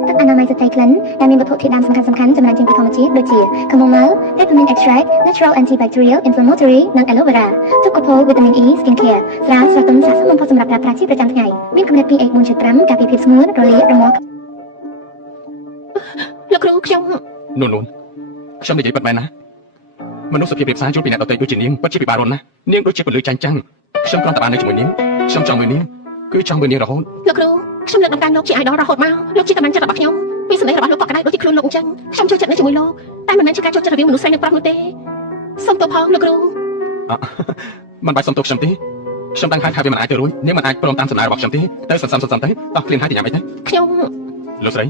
ទឹកអនាម័យស្ត្រីក្លិនដែលមានវត្ថុធាតុដើមសំខាន់ៗចំណែកជាងពីធម្មជាតិដូចជា chamomile, peppermint extract, natural antibacterial, inflammatory និង aloe vera ទឹកកូផូល vitamin E skin care ស្រាលស្រទន់ស័ក្តិសមបំផុតសម្រាប់ប្រើប្រាស់ជាប្រចាំថ្ងៃមានកម្រិត pH 4.5 ការពារភាពស្ងួនរលាករមាស់ លោកគ្រូខ្ញុំ នួនខ្ញុំនិយាយពិតមែនណាមនុស្សសុភាពរៀបសារជួបពីអ្នកដទៃដូចជានាងពិតជាពិបាករនណានាងដូចជាពលឺចាញ់ចាំងខ្ញុំគ្រាន់តែបាននៅជាមួយនាងខ្ញុំចង់មើលនាងគឺចង់មើលនាងរហូត លោកគ្រូខ្ញុំលើកដំណើរលោកជា idol រហូតមកលោកជាកម្លាំងចិត្តរបស់ខ្ញុំពីសម្ដីរបស់លោកក៏ក្តៅដូចជាខ្លួនលោកអញ្ចឹងខ្ញុំចូលចិត្តនៅជាមួយលោកតែមិនមែនជាការចូលចិត្តរវាងមនុស្សស្រីនិងប្រុសនោះទេសូមទោសផងលោកគ្រូ មិនបាច់សុំទោសខ្ញុំទេខ្ញុំដឹងហើយថាវាមិនអាចទៅរួចនាងមិនអាចព្រមតាមសំណើរបស់ខ្ញុំទេទៅសន្សំទៅតោះគ្លៀនហើយទៅញ៉ាំអីទៅ ខ្ញុំ លោកស្រី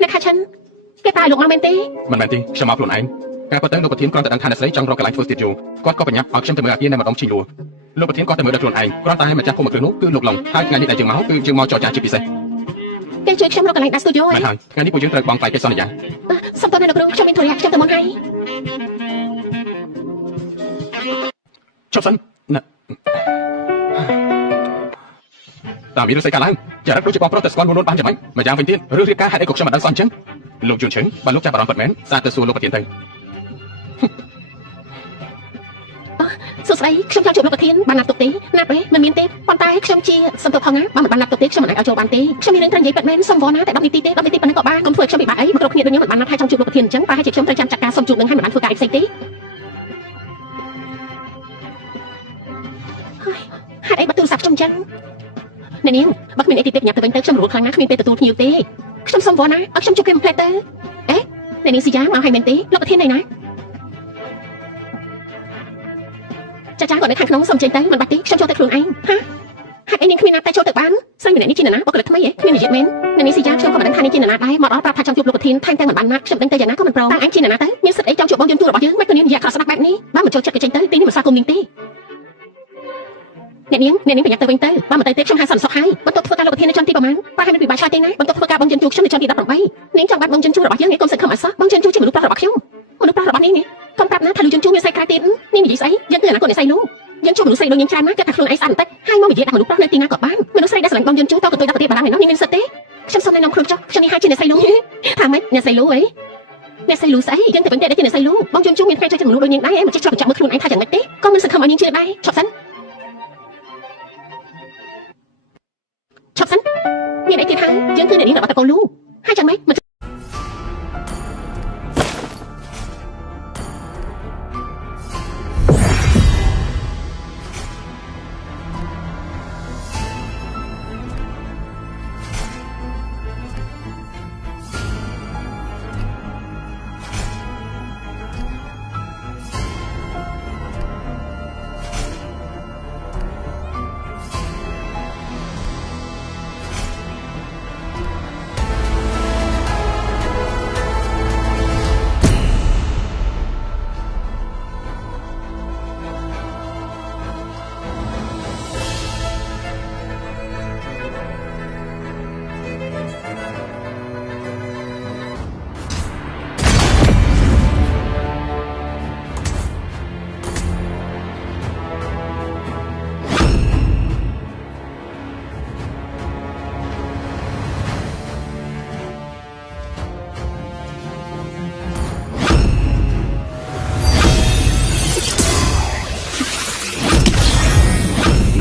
អ្នកខាឆិនគេតែលោកមកមែនទេ មិនមែនទេខ្ញុំមកខ្លួនឯងការពិតទៅលោកប្រធានគ្រាន់តែដឹងថាអ្នកស្រីចង់រកកន្លែងធ្វើស្ទីឌីយោគាត់ក៏បញ្ញាប់ឲ្យខ្ញុំទៅមើលអាគារនៅម្ដុំជីលួលោកប្រធានគាត់ទៅមើលដល់ខ្លួនឯងគ្រាន់តែម្ចាស់ភូមិគ្រឹះនោះគឺលោកឡុងហើយថ្ងៃនេះដែលយើងមកគឺយើងមកចរចាជាពិសេស គេជួយខ្ញុំរកកន្លែងដាក់ស្ទូឌីយោ មែនហើយថ្ងៃនេះពួកយើងត្រូវបង់ថ្លៃកិច្ចសន្យា សូមទោសណាលោកគ្រូខ្ញុំមានធុរៈខ្ញុំទៅមុនហើយ ចុះសិនណាតាមមានរឿងស្អីកើតឡើងចារឹកដូចជាបងប្រុសទៅស្គាល់នួនបានយ៉ាងម៉េចម្យ៉ាងវិញទៀតរឿងរៀបការហេតុអីក៏ខ្ញុំមិនដឹងសោះអញ្ចឹងលោកយន់ឈឹងបើលោកចាប់អារម្មណ៍ពិតមែនស្អាតទៅសួរលោកប្រធានទៅ សួស្ដីខ្ញុំចង់ជួបលោកប្រធានបានណាត់ទុកទេណាត់ទេមិនមានទេប៉ុន្តែខ្ញុំជាសំទោសផងណាបើមិនបានណាត់ទុកទេខ្ញុំមិនអាចឲ្យចូលបានទេខ្ញុំមានរឿងត្រូវនិយាយពិតមែនសុំវល់ណាតែ10នាទីទេ10នាទីប៉ុណ្ណឹងក៏បានកុំធ្វើឲ្យខ្ញុំពិបាកអីមកគ្រប់គ្នាដូចខ្ញុំមិនបានណាត់ថាចង់ជួបលោកប្រធានអញ្ចឹងប្រហែលជាខ្ញុំត្រូវចាំចាត់ការសុំជួបនឹងឲ្យមិនបានធ្វើការអីផ្សេងទេហេតុអីបើទូរស័ព្ទខ្ញុំអញ្ចឹងអ្នកនាងបើគ្មានអីទីទេញ៉ាំទៅវិញទៅខ្ញុំរត់ខ្លាំងណាស់គ្មានពេលទទួលភ្ញៀវទេខ្ញុំសុំវល់ណាឲ្យខ្ញុំជួបគេមួយផ្លែទៅអេអ្នកនាងស៊ីយ៉ាមកឲ្យមែនទេលោកប្រធានណៃណាចាចាគាត់នៅខាងក្នុងសុំចេញទៅមិនបាច់ទេខ្ញុំចូលទៅខ្លួនឯងហាហេតុអីនាងគ្មានណាតែចូលទៅបានស្រីម្នាក់នេះជានរណាបុគ្គលិកថ្មីហ៎គ្មាននិយាយមែនអ្នកនាងស៊ីយ៉ាខ្ញុំក៏មិនដឹងថានាងជានរណាដែរមកដល់ប្រាប់ថាចង់ជួបលោកប្រធានថែមទាំងមិនបានណាខ្ញុំដឹងទៅយ៉ាងណាក៏មិនព្រមតែអញជានរណាទៅមានសិទ្ធិអីចង់ជួបបងយន្តទូរបស់យើងមិនក៏នាងនិយាយខុសស្ដាប់បែបនេះបើមិនចូលចិត្តក៏ចេញទៅទីនេះមិនស្វាគមន៍នាងទេអ្នកនាងប្រយ័ត្នទៅវិញទៅបើមិនទៅទេខ្ញុំហៅសន្តិសុខហើយបន្ទប់ធ្វើការលោកប្រធាននៅជាន់ទីប្រមាណប្រហែលមិនពិបាកឆ្លើយទេណាបន្ទប់ធ្វើការបងយន្តទូខ្ញុំនៅជាន់ទី18នាងចង់បាត់បងយន្តទូរបស់យើងនាងកុំសង្ឃឹមអត់សោះបងយន្តទូជាមនុស្សប្រុសរបស់ខ្ញុំមនុស្សប្រុសរបស់នាងនេះកុំប្រាប់ណាថាលោកយន្តទូមានស្រីក្រៅទៀតនាងនិយាយស្អីយើងគឺអនាគតនៃស្រីនោះយើងជួបមនុស្សស្រីដូចនាងច្រើនណាស់គេថាខ្លួនឯងស្អាតបន្តិចហើយមកនិយាយដាក់មនុស្សប្រុសនៅទីណាក៏បានមនុស្សស្រីដែលស្រឡាញ់បងយន្តទូតក៏ទៅដល់ប្រទេសបារាំងឯនោះនាងមានសិទ្ធទេខ្ញុំសូមណែនាំខ្លួនចុះខ្ញុំនេះហើយជាអ្នកស្រីនោះថាម៉េចអ្នកស្រីលូអីអ្នកស្រីលូស្អីយើងទៅវិញទៅដែលជាអ្នកស្រីលូបងយន្តទូមានថ្ងៃចូលចិត្តមនុស្សដូចនាងដែរមិនចេះឆ្លប់ចាប់មើលខ្លួនឯងថាយ៉ាងម៉េចទេក៏មិនសង្ឃឹមឲ្យនាងជឿដែរឈប់សិនមានអីទៀតហើយយើងគឺអ្នកនាងរបស់តកូលូហើយយ៉ាងម៉េច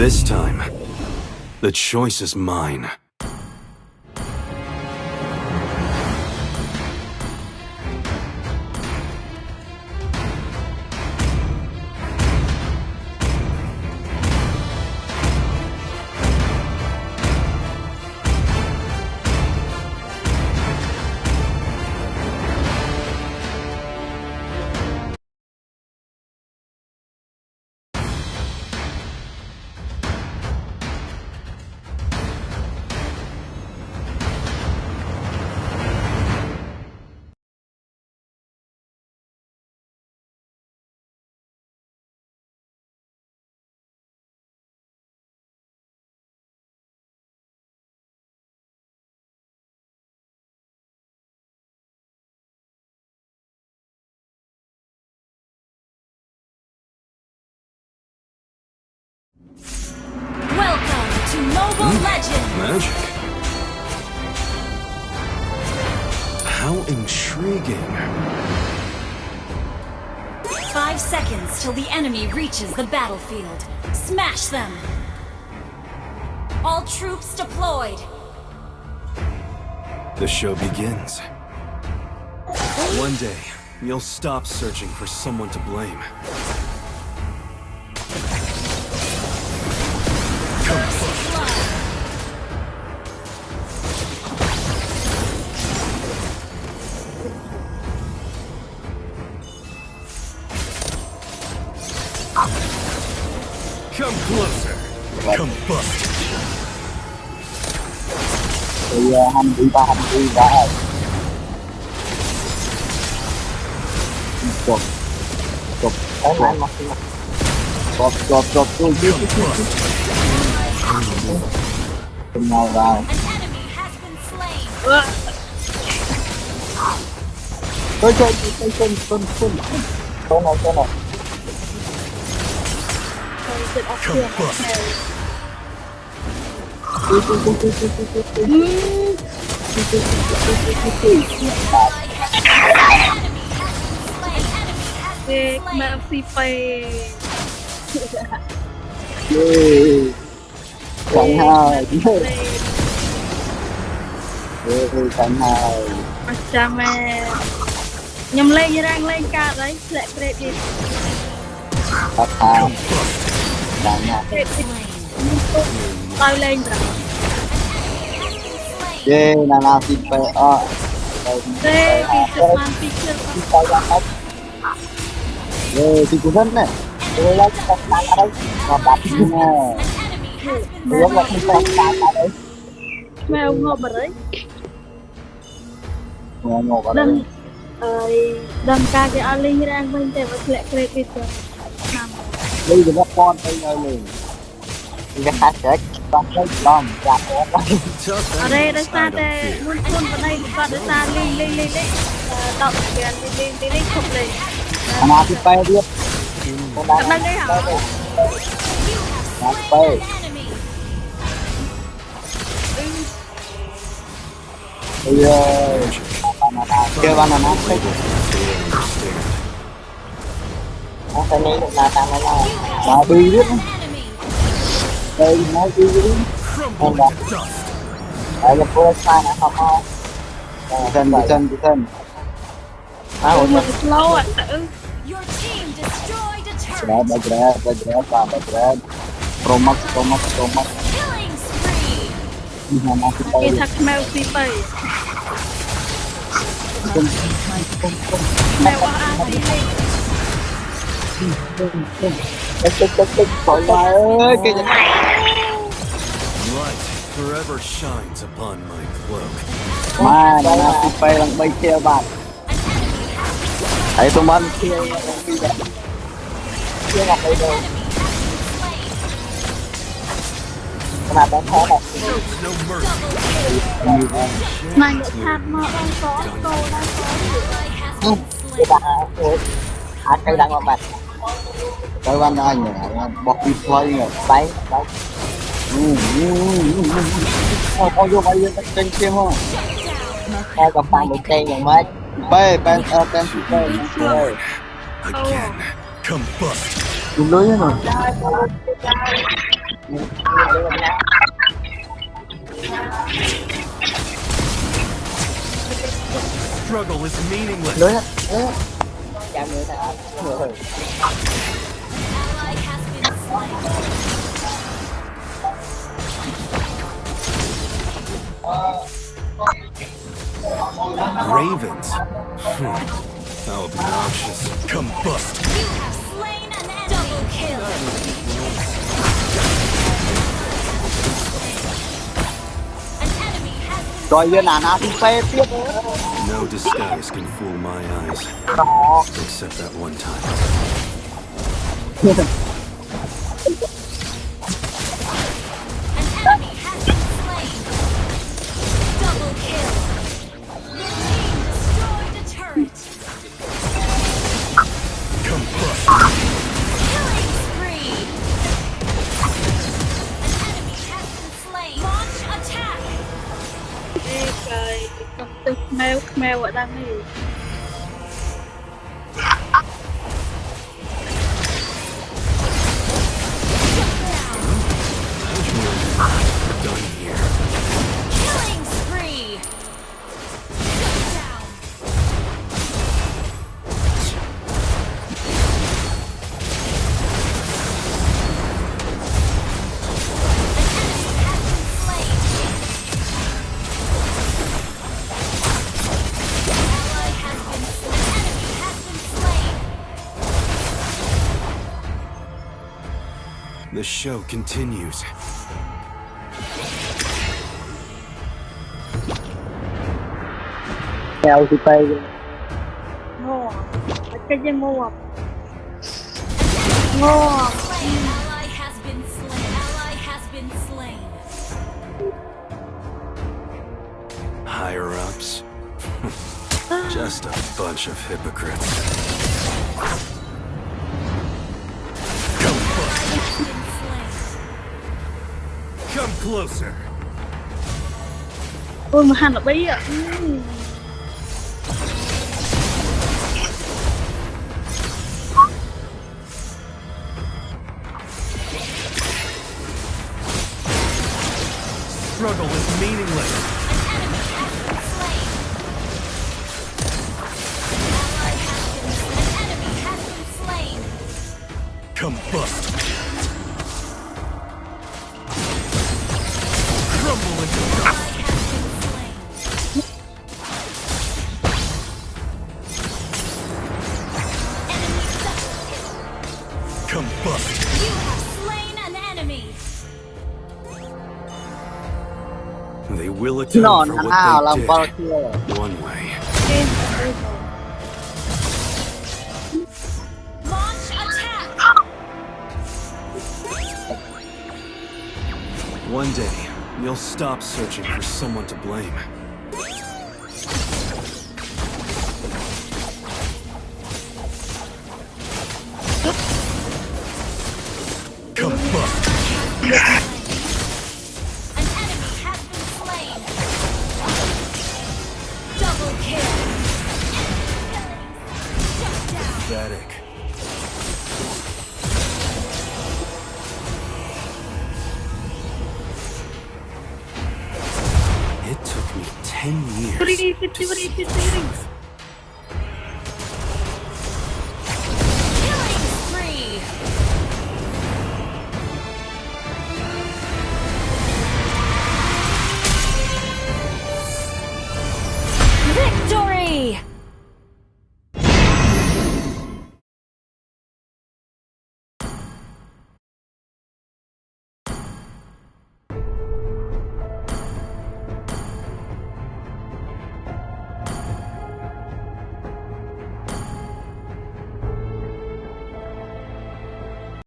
This time, the choice is mine. Welcome to Mobile Legends! Magic. How intriguing. 5 seconds till the enemy reaches the battlefield. Smash them! All troops deployed! The show begins. One day, you'll stop searching for someone to blame. First blood! Come closer. Combust. Thì hành đi ba rồi chụp chụp cái máy mặt chụp tôi chứ cùng nhau vào An enemy has been slain! tôi này Combust. Mà phi phê Chẳng hơi Chẳng hơi Chà mẹ nhầm lên lên ca đấy lẹ đẹp đi Thật thao Chẳng hơi tao lên rồi Ghê là nào thì phải đây thì chụp màn phi chưa thì cũng rất này tôi lấy cái tay ở đây và đặt nè tôi lấy cái tay ở đây mèo ngộp ở đấy ngồi ở đây đâm ca cái Ali đang bên đây và lẹ đẹp đi rồi đi thì nó con đây rồi liền cái khác sẽ con lấy lon chặt ở đây đây xa đây luôn luôn vào đây và đây xa lên động kìa lên không lên nào thì bay tiếp đang đây hả bay bây giờ kêu bạn nó thấy nó phải lấy được là tăng nó là đi biết đây nói đi đi không đó đây là cô sai nè không không chân một lâu ạ tự Your team destroyed a turret! Berat, promote. Killing spree! cái thằng mèo phi phê mèo ở tích, khỏi lại ơi, cái gì Light forever shines upon my cloak. mà nó phi phê lần bay theo bạn thấy tụi mình kia ngọc đây đâu cái nào đang khó này No mercy. này người tham mà đang có câu đang có cái bạn cây đang mặt cái bạn anh nhỉ bọc đi play nhỉ đấy con vô bay lên trên kia không hai con fan được tên rồi mấy Ben Again. Combust. đúng đối rồi Struggle is meaningless. lưới chạm người ta người Ally has been slain. Ravens. How obnoxious. Combust. You have slain an enemy. Double kill. An enemy has been rồi giờ nào thì phê tiếp No disguise can fool my eyes. Except that one time. An enemy has been slain. Double kill. Your team destroyed a turret. Combust. Killing spree. An enemy has been slain. Launch attack. Ê trời, công tư mèo ở đang này. Done here. Killing spree. Shut down. The show continues. theo thì phê Ngô à? Ở cái gì ngô à? Ngô à? Ally has been slain. Ally has been slain. Higher ups. Just a bunch of hypocrites. Has been slain. Come closer. Ôi mà hành là bí à. Struggle is meaningless. Enemy has been slain. Combust. Crumble into dust. Ally has been slain. Enemy double kill. Combust. You have slain an enemy. They will atone non for thằng nào what làm they bao did. nhiêu One way. Launch attack. One day, you'll stop searching for someone to blame. Combust. An enemy has been slain. Double kill. Shut down. Pathetic. It took me 10 years. Beri, beri, beri, beri.